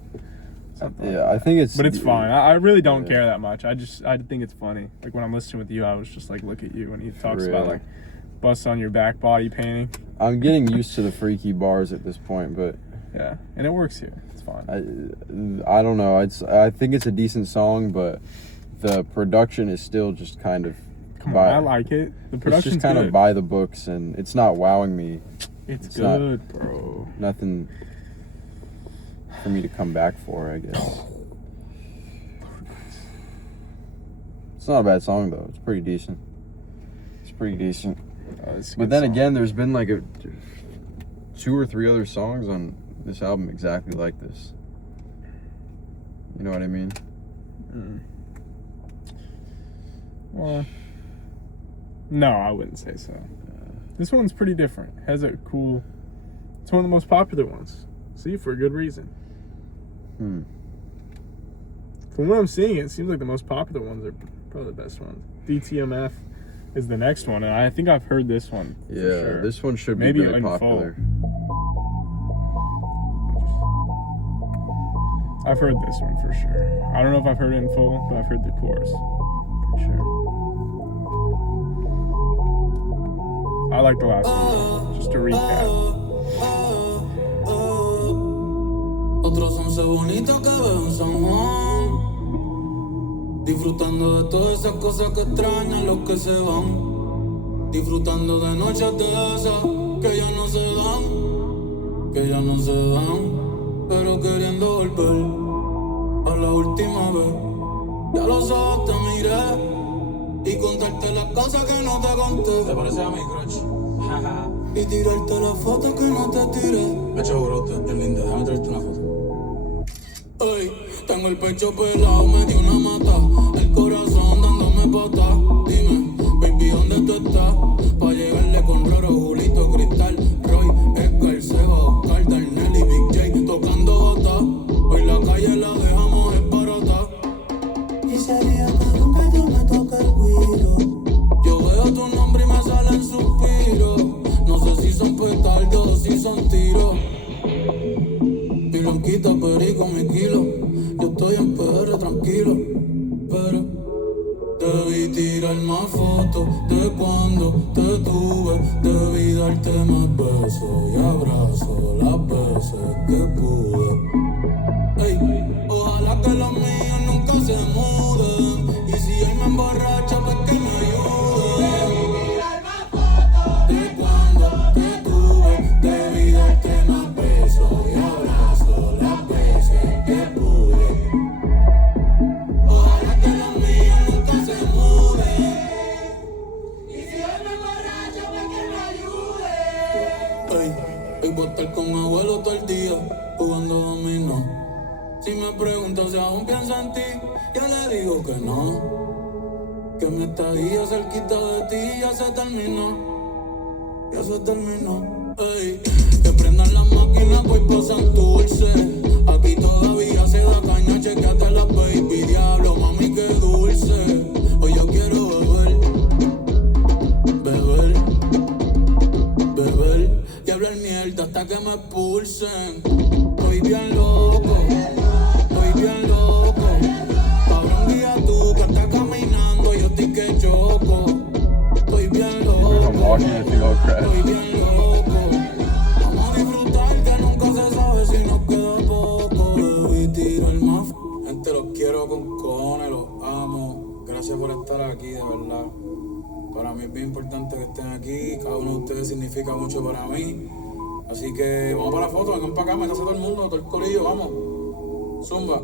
something. Yeah, I think it's. But it's fine. I really don't care that much. I think it's funny. Like when I'm listening with you, I was just like, look at you when he talks about like bust on your back body painting. I'm getting used to the freaky bars at this point, but yeah, and it works here. It's fine. I don't know. I think it's a decent song, but the production is still just kind of. Come on, I like it. The production's it's just kind good. of by the books, and it's not wowing me. It's good, bro. Nothing for me to come back for, I guess. It's not a bad song though. It's pretty decent. But then again, there's been like 2 or 3 other songs on this album exactly like this. You know what I mean? Well, no, I wouldn't say so. This one's pretty different. Has a cool. It's one of the most popular ones. See, for a good reason. From what I'm seeing, it seems like the most popular ones are probably the best ones. DTMF is the next one, and I think I've heard this one. Yeah, for sure. this one should be Maybe really in popular. I've heard this one for sure. I don't know if I've heard it in full, but I've heard the chorus. Pretty sure. I like the last one. Just to recap. muñequito que veo en San Juan. Disfrutando de todas esas cosas que extrañan los que se van. Disfrutando de noches de esas que ya no se dan. Que ya no se dan. Pero queriendo volver a la última vez. Ya los ojos te miré y contarte las cosas que no te conté. ¿Te parece a mi crush? Y tirarte las fotos que no te tiré. Me echo brote, bien linda, déjame traerte una foto. Ey, tengo el pecho pelado, me di una mata. El corazón dándome patas. Dime, baby, ¿dónde tú estás? Pa' llegarle con Roro, Julito, Cristal, Roy, Edgar, Seba, Oscar, Darnell y Big J tocando bota. Hoy la calle la dejamos esparota. Y sería cabrón que yo me toque el guiro. Yo veo tu nombre y me salen suspiros. No sé si son petardos o si son tiros. Mi blanquita, perico, mi kilo. Yo estoy en PR tranquilo, pero debí tirar más fotos de cuando te tuve. Debí darte más besos y abrazos las veces que pude. Ey, ojalá que los míos nunca se muden. Y si él me emborracha, pues que me ayude. De cuando te tuve, debí darte más besos y abrazos las veces que pude. Ojalá que los míos nunca se muden. Y si él me emborracha, pues que me ayude. Ey, voy a estar con mi abuelo todo el día jugando dominó. Si me preguntas si aún pienso en ti, yo le digo que no. Que mi estadía cerquita de ti ya se terminó. Ya se terminó. Ey, que prendan las máquinas, voy pa' Santurce. Aquí todavía se da caña, chequeate las baby. Diablo, mami, qué dulce. Hoy yo quiero beber. Beber. Beber. Y hablar mierda hasta que me expulsen. Estoy bien loco. Bien loco, cabrón, guía tú que estás caminando, yo estoy que choco. Estoy bien loco, estoy bien loco. Vamos a disfrutar que nunca se sabe si nos queda poco. Debí tirar más. Gente, los quiero con cojones, los amo. Gracias por estar aquí, de verdad. Para mí es bien importante que estén aquí. Cada uno de ustedes significa mucho para mí. Así que vamos para la foto, vengan para acá, métase todo el mundo, todo el corillo, vamos. Zumba.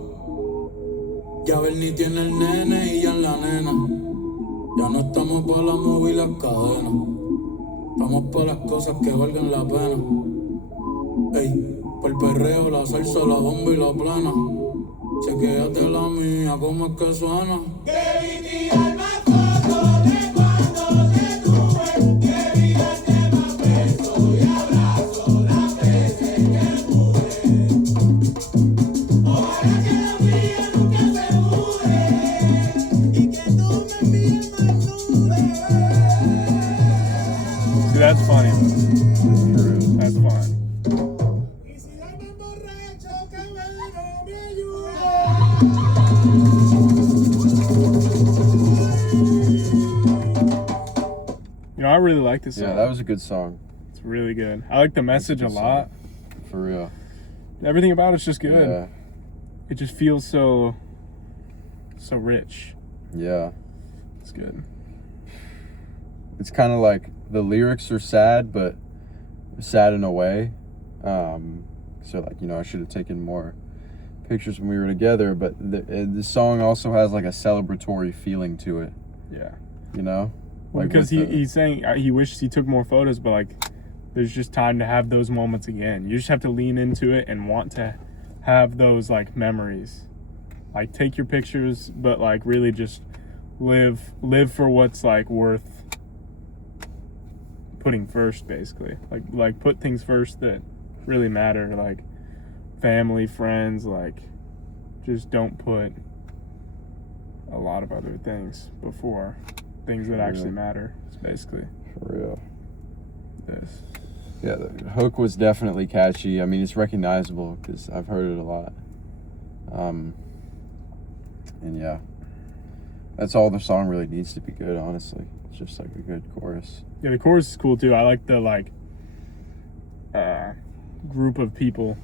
Ya Bernie tiene el nene y ya en la nena. Ya no estamos para la movie y las cadenas. Estamos para las cosas que valgan la pena. Ey, por el perreo, la salsa, la bomba y la plana. Chequéate la mía, cómo es que suena. Debí tirar más fotos de cuando te tuve. Debí darte más besos y abrazos las veces que pude. Ojalá que los míos nunca se muden y que tú me envíes más nudes. See, that's funny. That's fun. Y si yo me emborracho, que me ayude. You know, I really like this song. Yeah, that was a good song. It's really good. I like the message a lot. For real. Everything about it's just good. Yeah. It just feels so rich. Yeah. It's good. It's kind of like the lyrics are sad, but sad in a way. So like, I should have taken more pictures when we were together, but the song also has like a celebratory feeling to it. Yeah. Well, like because he's saying he wishes he took more photos, but like there's just time to have those moments again. You just have to lean into it and want to have those like memories. Like take your pictures, but like really just live for what's like worth putting first, basically. Like put things first that really matter, like family, friends, like just don't put a lot of other things before things that actually matter, basically. For real. Yes. Yeah, the hook was definitely catchy. I mean, it's recognizable because I've heard it a lot. And yeah, that's all the song really needs to be good, honestly. It's just like a good chorus. Yeah, the chorus is cool too. I like the group of people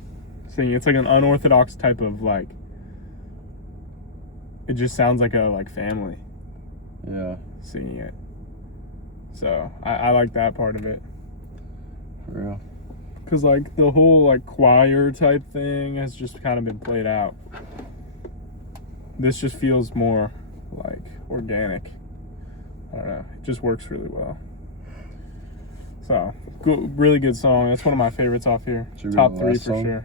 singing. It's like an unorthodox type of like. It just sounds like a family. Yeah. Singing it. So I like that part of it. For real. Cause like the whole like choir type thing has just kind of been played out. This just feels more like organic. I don't know. It just works really well. So, really good song. That's one of my favorites off here. Top 3 for sure.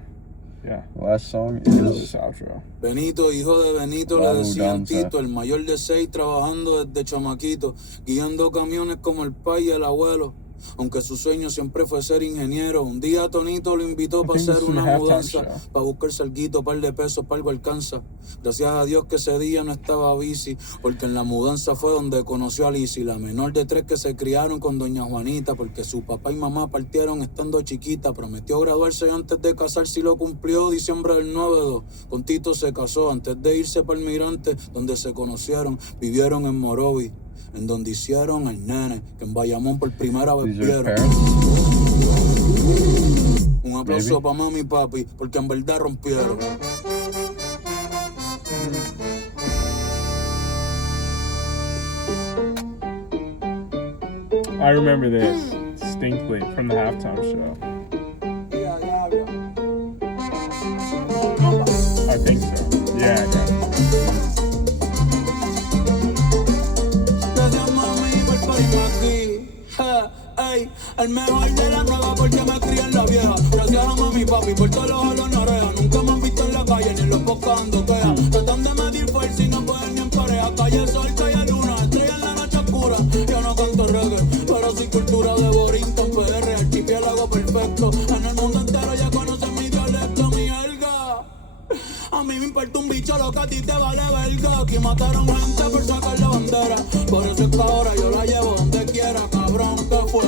Yeah. The last song This is outro. Benito, hijo de Benito, le decían Tito, el mayor de 6, trabajando desde chamaquito, guiando camiones como el pai y el abuelo. Aunque su sueño siempre fue ser ingeniero, un día Tonito lo invitó para hacer una mudanza, para buscar salguito, par de pesos, para algo alcanza. Gracias a Dios que ese día no estaba bici, porque en la mudanza fue donde conoció a Lizzy, la menor de 3 que se criaron con doña Juanita, porque su papá y mamá partieron estando chiquita. Prometió graduarse antes de casarse y lo cumplió diciembre del 9-2. Con Tito se casó antes de irse para el Mirante, donde se conocieron, vivieron en Morovi, en donde hicieron al nene, que en Bayamón por primera vez vieron. Un aplauso para mami y papi, porque en verdad rompieron. I remember this distinctly from the halftime show. I think so. Yeah, I got it. Ey, el mejor de la nueva porque me crié en la vieja. Gracias a mami y papi por todos los jalonarreas. Nunca me han visto en la calle ni en los podcasts ando queja. Tratan de medir fuerza y no pueden ni en pareja. Calle sol, calle luna, estrella en la noche oscura. Yo no canto reggae, pero sí cultura de Borinton, PR, archipiélago perfecto. En el mundo entero ya conocen mi dialecto, mi jerga. A mí me importa un bicho lo que a ti te vale verga. Aquí mataron gente por sacar la bandera. Por eso es que ahora yo la llevo donde quiera, cabrón, ¿qué fue?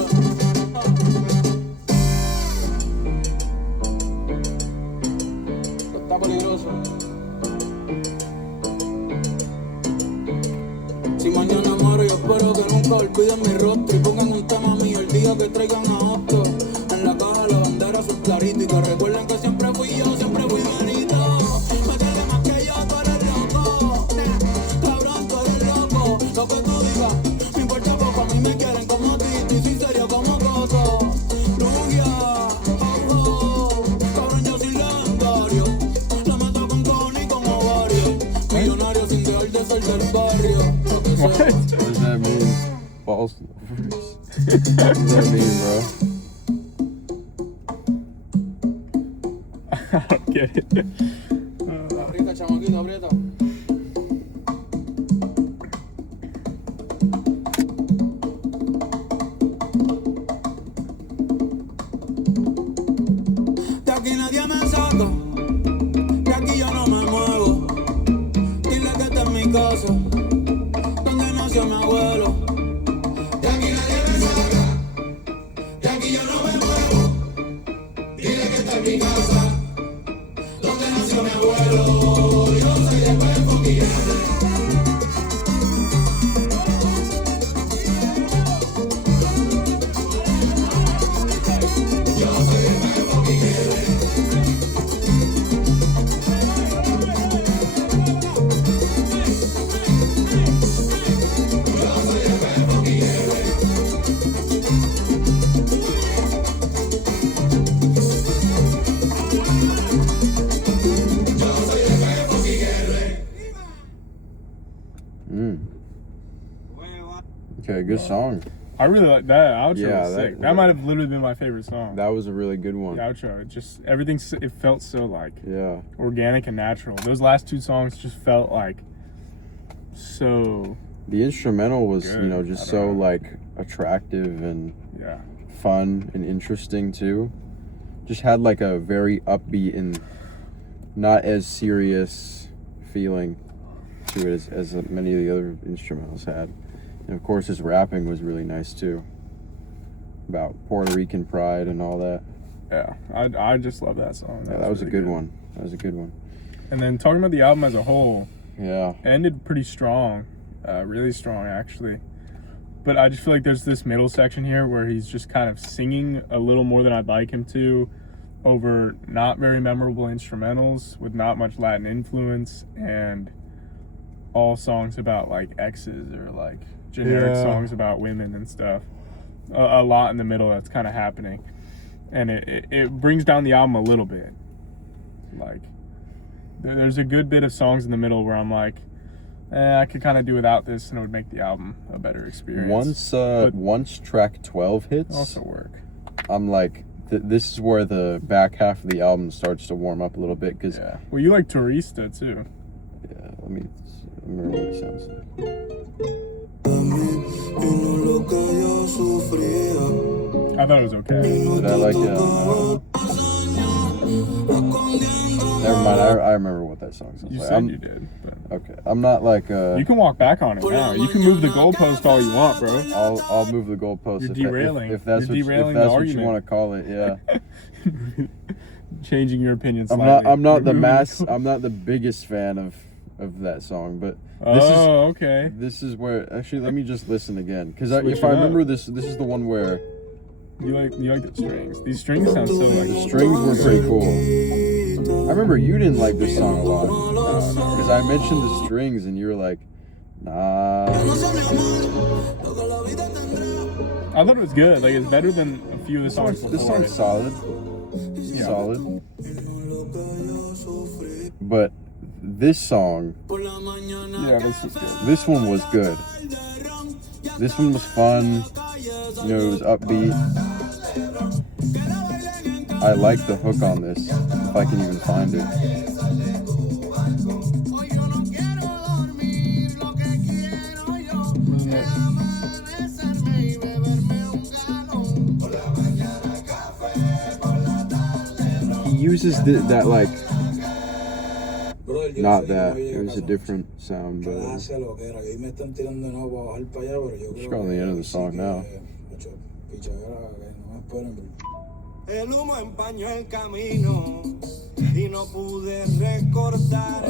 Está peligroso. Si mañana muero yo espero que nunca olviden mi rostro y pongan un tema mío el día que traigan a Otto. En la caja la bandera azul clarito y que recuerden que siempre fui yo, siempre fui Benito. Métele más que yo, tú eres loco. Cabrón, tú eres loco. Lo que tú digas, me importa poco, a mí me quieren como Tito y sin serio como Coso. Rubia, cabrón, yo soy legendario. La meto con cojones y con ovario. Millonario sin dejar de ser del barrio. What does that mean? False. What does that mean, bro? I don't get it. Aprieta, chamaquito, aprieta. De aquí nadie me saca, de aquí yo no me muevo. Dile que esta es mi casa, donde nació mi abuelo. De aquí nadie me saca, de aquí yo no me muevo. Dile que esta es mi casa, donde nació mi abuelo. Yo soy de cuerpo que Okay, good song. I really like that outro. Yeah, was sick. That might have literally been my favorite song. That was a really good one. The outro, it just everything. It felt so like organic and natural. Those last 2 songs just felt like so. The instrumental was, good. you know, just so like attractive and fun and interesting too. Just had like a very upbeat and not as serious feeling to it as many of the other instrumentals had. And of course his rapping was really nice too, about Puerto Rican pride and all that. Yeah, I just love that song. That was really a good one. That was a good one. And then talking about the album as a whole, it ended pretty strong, really strong actually. But I just feel like there's this middle section here where he's just kind of singing a little more than I'd like him to. over not very memorable instrumentals with not much Latin influence, and all songs about like exes or like generic songs about women and stuff. A lot in the middle that's kind of happening, and it brings down the album a little bit. Like there's a good bit of songs in the middle where I'm like, I could kind of do without this, and it would make the album a better experience. Once track 12 hits, also work. I'm like, this is where the back half of the album starts to warm up a little bit. Cause well, you like Turista too. Yeah, let me remember what it sounds like. I thought it was okay. Did I like it? Never mind. I remember what that song sounds like. You said you did. But... Okay, I'm not like. You can walk back on it now. You can move the goalpost all you want, bro. I'll move the goalpost. You're derailing. If that's what you want to call it, yeah. Changing your opinion slightly. I'm not the biggest fan of that song, but okay. This is where actually let me just listen again, because if I remember this is the one where you like the strings. These strings sound so like the strings were pretty cool. I remember you didn't like this song a lot because I mentioned the strings and you were like, nah. I thought it was good. Like it's better than a few of the songs before. This song's solid. Yeah. Solid. But this song, this was good. This one was good. This one was fun. You know, it was upbeat. I like the hook on this, if I can even find it. He uses that like. Not that. It was a different sound, but just got on the end of the song now. El humo empañó el camino y no pude recordar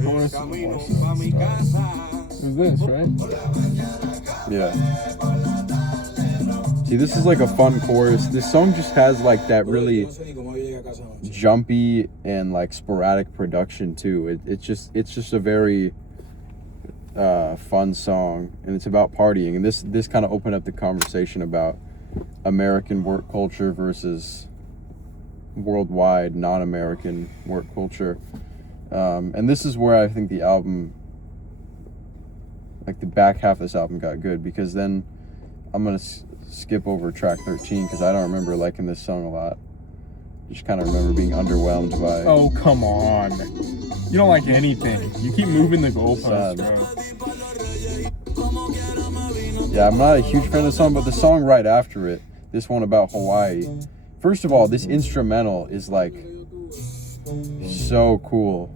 el camino pa' mi casa. Is this, right? Yeah. See, this is like a fun chorus. This song just has like that really jumpy and like sporadic production too. It's just a very fun song, and it's about partying. And this kind of opened up the conversation about American work culture versus worldwide non-American work culture. And this is where I think the album, like the back half of this album got good, because then I'm going to skip over track 13 because I don't remember liking this song a lot. Just kind of remember being underwhelmed by... Oh, come on. You don't like anything. You keep moving the goalposts, bro. Yeah, I'm not a huge fan of the song, but the song right after it, this one about Hawaii. First of all, this instrumental is like so cool.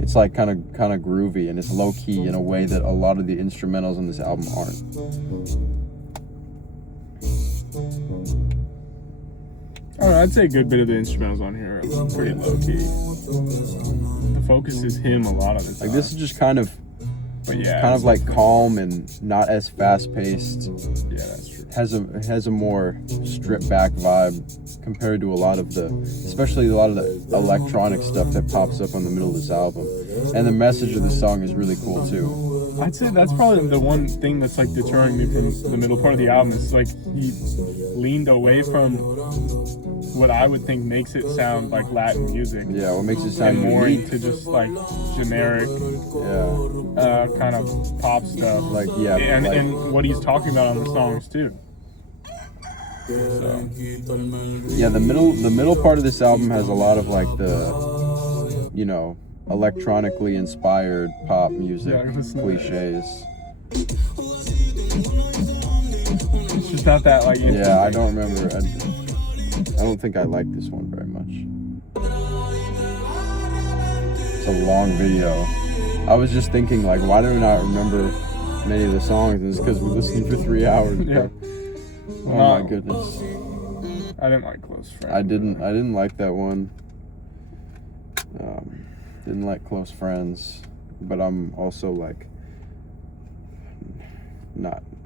It's like kind of groovy, and it's low key in a way that a lot of the instrumentals on this album aren't. Oh, I'd say a good bit of the instrumentals on here are pretty low key. The focus is him a lot of the time. Like this is just kind of like calm and not as fast paced. Yeah, that's true. Has a more stripped back vibe compared to especially a lot of the electronic stuff that pops up on the middle of this album. And the message of the song is really cool too. I'd say that's probably the one thing that's like deterring me from the middle part of the album. Is like he leaned away from what I would think makes it sound like Latin music. Yeah, what makes it sound more unique. into just like generic, kind of pop stuff. Like and what he's talking about on the songs too. So. Yeah, the middle part of this album has a lot of like the, electronically inspired pop music cliches. It's just not that like. Yeah, I don't remember. I don't think I like this one very much. It's a long video. I was just thinking, like, why do I not remember many of the songs? And it's because we listened for 3 hours. Yeah. Oh my goodness. I didn't like Close Friends. I didn't like that one. Didn't like Close Friends, but I'm also like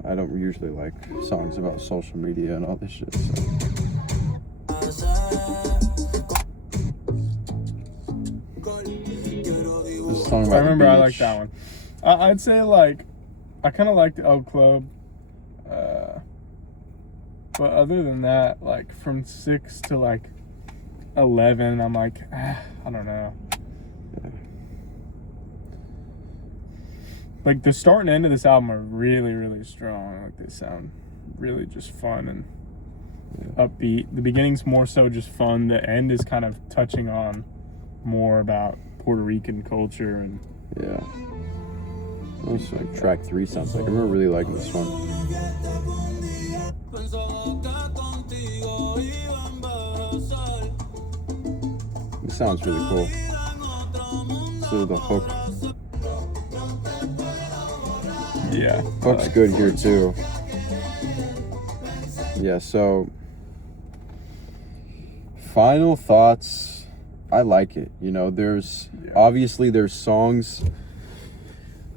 I don't usually like songs about social media and all this shit. So. This is a song about I remember the I like beach. that one. I'd say like I kind of liked El Club, but other than that, like from 6 to like 11, I'm like, I don't know. Like the start and end of this album are really, really strong. Like they sound really just fun and upbeat. The beginning's more so just fun. The end is kind of touching on more about Puerto Rican culture and yeah. That's like track 3 sounds like. I remember really liking this one. It sounds really cool. So the hook. yeah. Hook's good here too. Yeah, so final thoughts. I like it. You know, there's songs.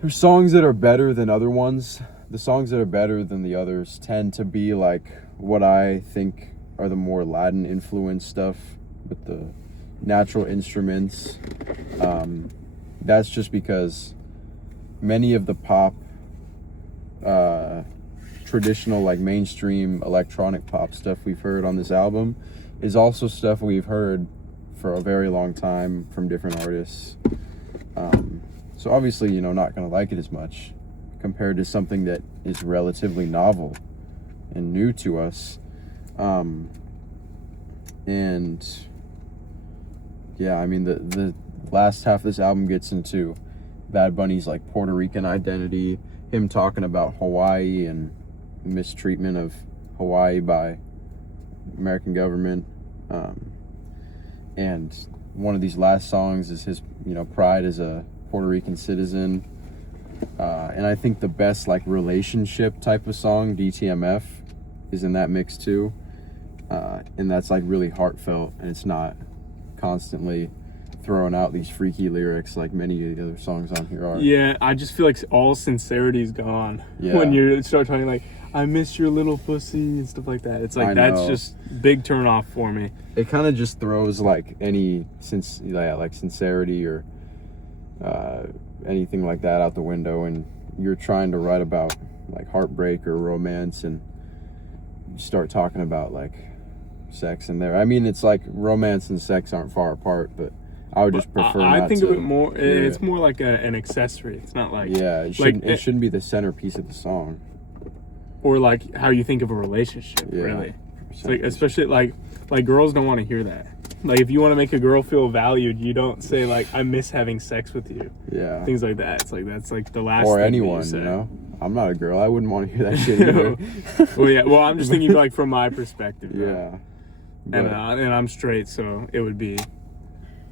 There's songs that are better than other ones. The songs that are better than the others tend to be like what I think are the more Latin influenced stuff with the natural instruments. That's just because many of the pop, traditional like mainstream electronic pop stuff we've heard on this album is also stuff we've heard for a very long time from different artists. So obviously, you know, not gonna like it as much compared to something that is relatively novel and new to us. And yeah, I mean the last half of this album gets into Bad Bunny's like Puerto Rican identity, him talking about Hawaii and mistreatment of Hawaii by American government. And one of these last songs is his, you know, pride as a Puerto Rican citizen. And I think the best like relationship type of song, DTMF, is in that mix too. And that's like really heartfelt, and it's not constantly throwing out these freaky lyrics like many of the other songs on here are. Yeah, I just feel like all sincerity's gone Yeah. when you start talking like, I miss your little pussy and stuff like that. It's like, I that's know. just big turn off for me. It kind of just throws like any like sincerity or anything like that out the window, and you're trying to write about like heartbreak or romance, and you start talking about like sex in there. I mean, it's like romance and sex aren't far apart, but I would just prefer I not think to of it more, hear it's it. more like an accessory. It's not like, Yeah, it shouldn't be the centerpiece of the song. or like how you think of a relationship, Yeah. really. It's like, especially like girls don't want to hear that. Like if you want to make a girl feel valued, you don't say like, I miss having sex with you. Yeah. Things like that. It's like, that's like the last Or thing anyone, that you say. you know? I'm not a girl. I wouldn't want to hear that shit either. Well, yeah. Well, I'm just thinking like from my perspective. Yeah. And I'm straight, so it would be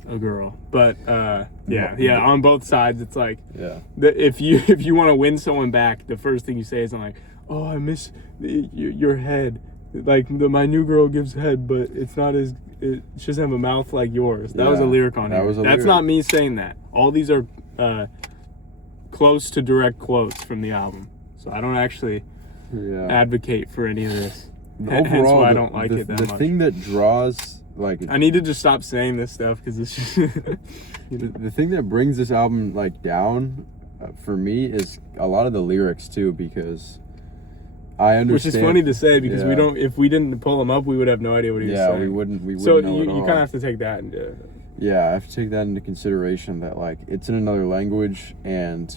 a girl. But yeah. On both sides, it's like, yeah. if you want to win someone back, the first thing you say is like, oh, I miss your head. Like my new girl gives head, but it's not as she doesn't have a mouth like yours. That was a lyric on here. That's not me saying that. All these are close to direct quotes from the album, so I don't actually advocate for any of this. Overall, hence why I don't like it that much. The thing that draws, like, I need to just stop saying this stuff because it's just the thing that brings this album like down for me is a lot of the lyrics too, because I understand. Which is funny to say because we don't. If we didn't pull him up, we would have no idea what he was saying. Yeah, we wouldn't. So know you at all. kind of have to take that into. Yeah, I have to take that into consideration that like it's in another language, and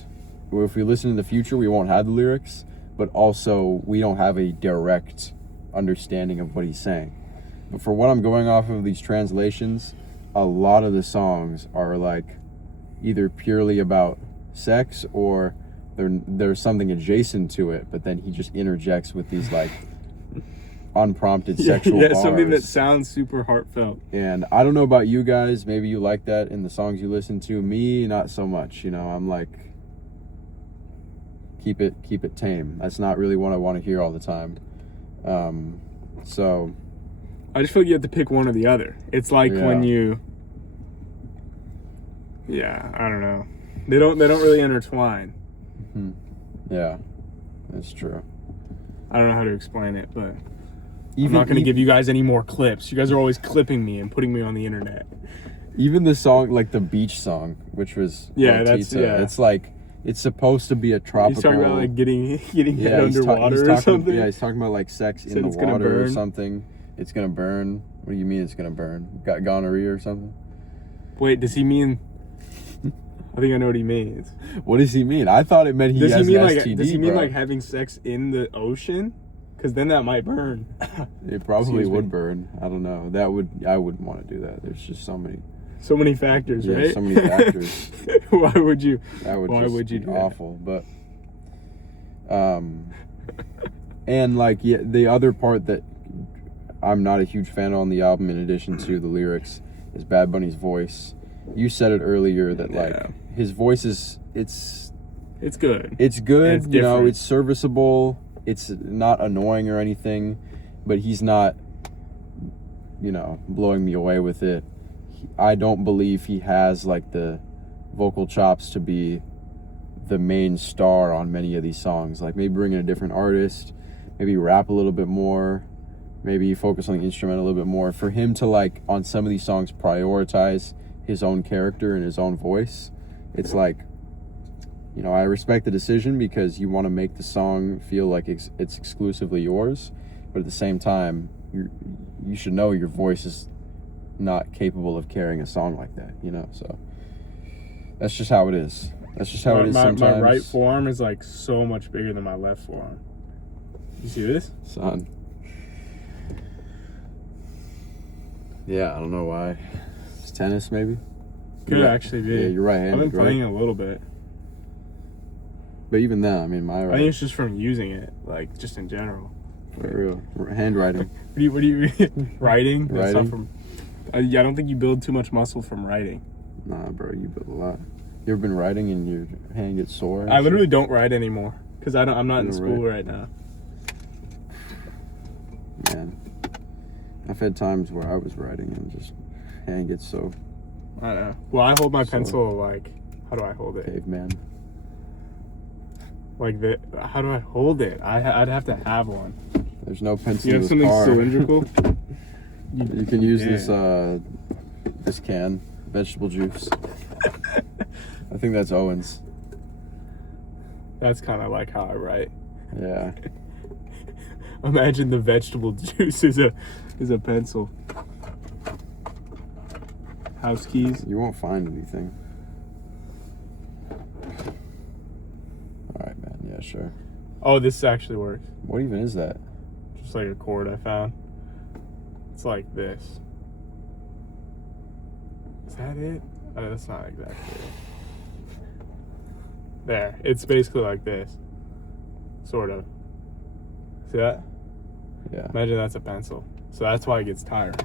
if we listen in the future, we won't have the lyrics, but also we don't have a direct understanding of what he's saying. But for what I'm going off of these translations, a lot of the songs are like either purely about sex or there's something adjacent to it, but then he just interjects with these like unprompted sexual bars. Something that sounds super heartfelt. And I don't know about you guys, maybe you like that in the songs you listen to. Me, not so much. You know, I'm like, keep it tame. That's not really what I want to hear all the time. So I just feel like you have to pick one or the other. It's like when you, I don't know. They don't really intertwine. Yeah, that's true. I don't know how to explain it, but I'm not going to give you guys any more clips. You guys are always clipping me and putting me on the internet. Even the song, like the beach song, which was it's like it's supposed to be a tropical. He's talking about like getting head underwater or something. Yeah, he's talking about like sex in the water or something. It's gonna burn. What do you mean it's gonna burn? Got gonorrhea or something? Wait, does he mean? I think I know what he means. What does he mean? I thought it meant he has an STD. Does he mean like having sex in the ocean? Because then that might burn. It probably would burn. I don't know. I wouldn't want to do that. There's just so many factors, right? Yeah, so many factors. Why would you? That would be awful. But and like the other part that I'm not a huge fan on the album, in addition to the lyrics, is Bad Bunny's voice. You said it earlier that like his voice is it's good. It's good. It's different. It's serviceable. It's not annoying or anything, but he's not, blowing me away with it. I don't believe he has like the vocal chops to be the main star on many of these songs. Like maybe bring in a different artist, maybe rap a little bit more, maybe focus on the instrument a little bit more. For him to like on some of these songs prioritize his own character and his own voice, it's like, I respect the decision because you want to make the song feel like it's exclusively yours, but at the same time, you should know your voice is not capable of carrying a song like that, so that's just how it is. That's just how it is sometimes. My right forearm is like so much bigger than my left forearm. You see this? Son. Yeah, I don't know why. It's tennis, maybe? Could actually be. Yeah, you're right-handed, I've been playing it a little bit. But even then, I mean, I think it's just from using it, like, just in general. For real. Handwriting. What do you mean? Writing? That's Writing? not from... I don't think you build too much muscle from writing. Nah, bro, you build a lot. You ever been writing and your hand gets sore? I literally don't write anymore because I'm not in school right now. Man, I've had times where I was writing and just hand gets so... I don't know. Well, I hold my pencil like... How do I hold it? Caveman. Like that. How do I hold it? I'd have to have one. There's no pencil You in have this something car. cylindrical? You can use this can, vegetable juice. I think that's Owen's. That's kind of like how I write. Yeah. Imagine the vegetable juice is a pencil. House keys. You won't find anything. All right, man. Yeah, sure. Oh, this actually works. What even is that? Just like a chord I found. It's like this. Is that it? Oh, that's not exactly it. There. It's basically like this. Sort of. See that? Yeah. Imagine that's a pencil. So that's why it gets tired.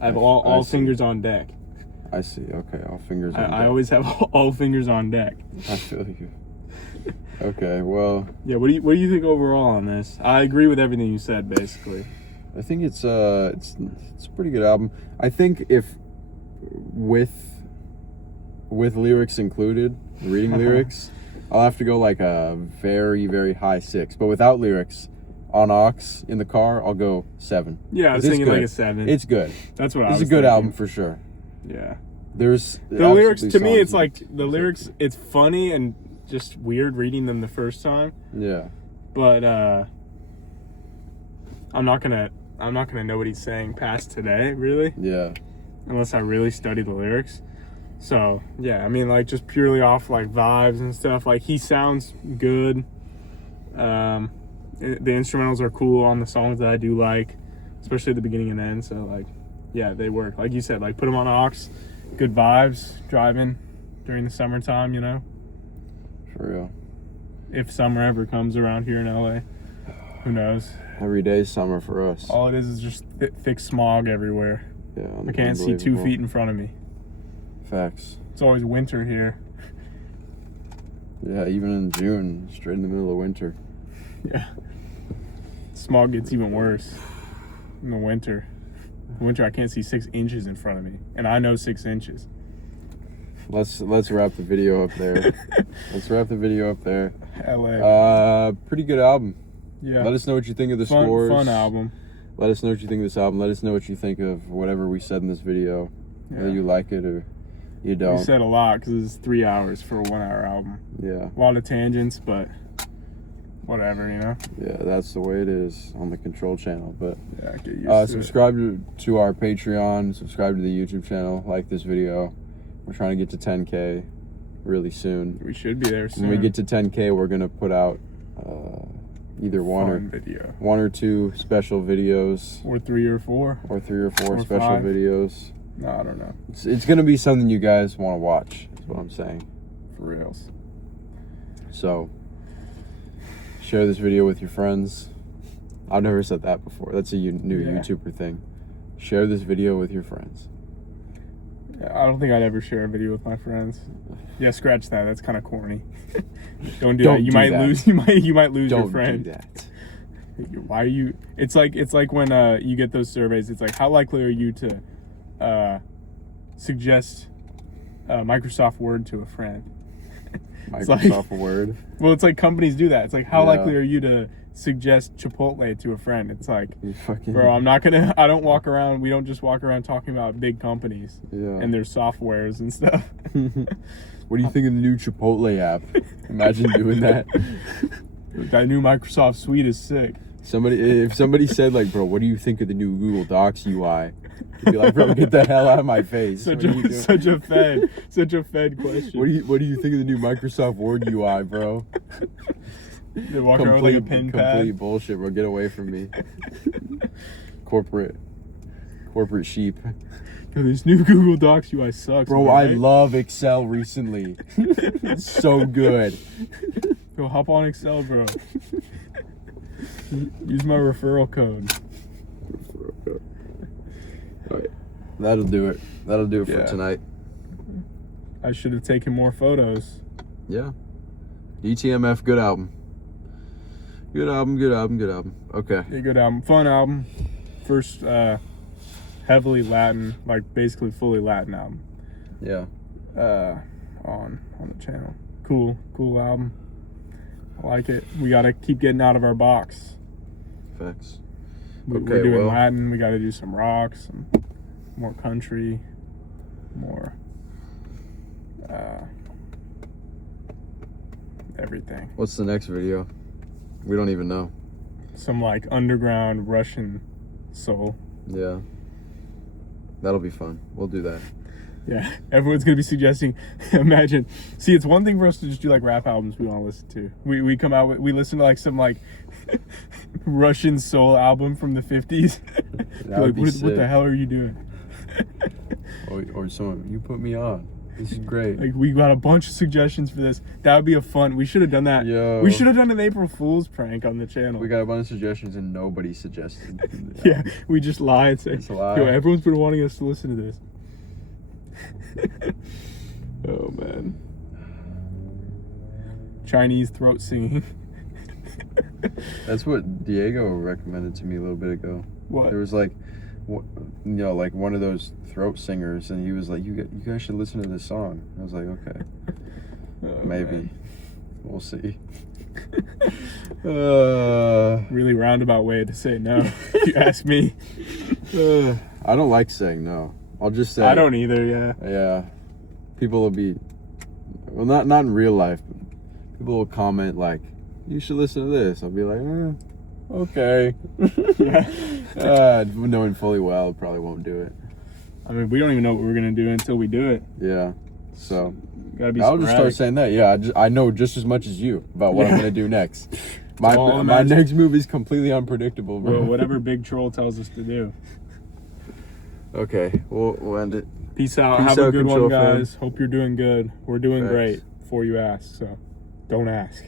I have all fingers on deck. I see. Okay, all fingers on deck. I always have all fingers on deck. I feel you. Okay, well... Yeah, what do you think overall on this? I agree with everything you said, basically. I think it's a pretty good album. I think if with lyrics included, reading lyrics, I'll have to go like a very, very high 6. But without lyrics, on aux in the car, I'll go 7. Yeah, I was thinking like a 7. It's good. That's what I was It's a good thinking. album for sure. Yeah. There's the lyrics to me, it's like the lyrics. It's funny and just weird reading them the first time. Yeah. But I'm not gonna know what he's saying past today, really. Yeah. Unless I really study the lyrics. So yeah, I mean, like just purely off like vibes and stuff. Like he sounds good. The instrumentals are cool on the songs that I do like, especially the beginning and end. So like, yeah, they work. Like you said, like put them on aux, good vibes driving during the summertime. For real. If summer ever comes around here in LA, who knows? Every day's summer for us. All it is just thick smog everywhere. Yeah. I can't see 2 feet in front of me. Facts. It's always winter here. Yeah, even in June, straight in the middle of winter. Yeah. Smog gets even worse in the winter. In winter, I can't see 6 inches in front of me, and I know 6 inches. Let's wrap the video up there. LA. Pretty good album. Yeah. Let us know what you think of the scores. Fun album. Let us know what you think of this album. Let us know what you think of whatever we said in this video. Whether you like it or you don't. We said a lot because it's 3 hours for a 1 hour album. Yeah. A lot of tangents, but whatever, you know? Yeah, that's the way it is on the Control channel. But yeah, get used to subscribe to our Patreon, subscribe to the YouTube channel, like this video. We're trying to get to 10K really soon. We should be there soon. When we get to 10K, we're going to put out either one or two special videos. Or 3 or 4. Or 3 or 4 or special 5. videos. No, I don't know. It's going to be something you guys want to watch, is what I'm saying. For reals. So, share this video with your friends. I've never said that before. That's a new YouTuber thing. Share this video with your friends. I don't think I'd ever share a video with my friends. Yeah, scratch that. That's kind of corny. Don't do that. You might lose your friend. Don't do that. Why are you? It's like when you get those surveys. It's like, how likely are you to suggest Microsoft Word to a friend? Microsoft Word. Well, it's like companies do that. It's like, how likely are you to suggest Chipotle to a friend? It's like, bro, I don't walk around. We don't just walk around talking about big companies and their softwares and stuff. What do you think of the new Chipotle app? Imagine doing that. That new Microsoft suite is sick. If somebody said like, bro, what do you think of the new Google Docs UI? You'd be like, bro, get the hell out of my face. Such a Fed question. What do you think of the new Microsoft Word UI, bro? They walk around with like a pen pad. Complete bullshit, bro. Get away from me. Corporate sheep. Yo, this new Google Docs UI sucks, bro. Man, I love Excel recently. It's so good. Go hop on Excel, bro. Use my referral code. All right. That'll do it. That'll do it for tonight. I should have taken more photos. Yeah. DTMF, good album. Good album. Okay. Yeah, good album. Fun album. First heavily Latin, like basically fully Latin album. Yeah. On the channel. Cool album. I like it. We gotta keep getting out of our box. Facts. We're doing Latin. We gotta do some rock, some more country, more everything. What's the next video? We don't even know. Some like underground Russian soul. Yeah. That'll be fun. We'll do that. Yeah. Everyone's gonna be suggesting. Imagine. See, it's one thing for us to just do like rap albums we want to listen to. We come out with, we listen to like some like Russian soul album from the 50s. Like, what the hell are you doing? or someone, you put me on. This is great. Like, we got a bunch of suggestions for this. That would be a fun. We should have done that. Yo. We should have done an April Fool's prank on the channel. We got a bunch of suggestions and nobody suggested. Yeah, we just lie and say, yo, everyone's been wanting us to listen to this. Oh, man. Chinese throat singing. That's what Diego recommended to me a little bit ago. What? There was like, like one of those throat singers, and he was like, you guys should listen to this song. I was like, okay. Maybe. Man. We'll see. Really roundabout way to say no, if you ask me. I don't like saying no. I'll just say. I don't either, yeah. Yeah. People will be, well, not in real life, but people will comment like, you should listen to this. I'll be like, okay. Knowing fully well, probably won't do it. I mean, we don't even know what we're going to do until we do it. Yeah. So, gotta be I'll just start saying that. Yeah, I know just as much as you about what I'm going to do next. My next move is completely unpredictable, bro. Well, whatever Big Troll tells us to do. Okay, we'll end it. Peace out. Have a good one, guys. Hope you're doing good. We're doing great before you ask, so don't ask.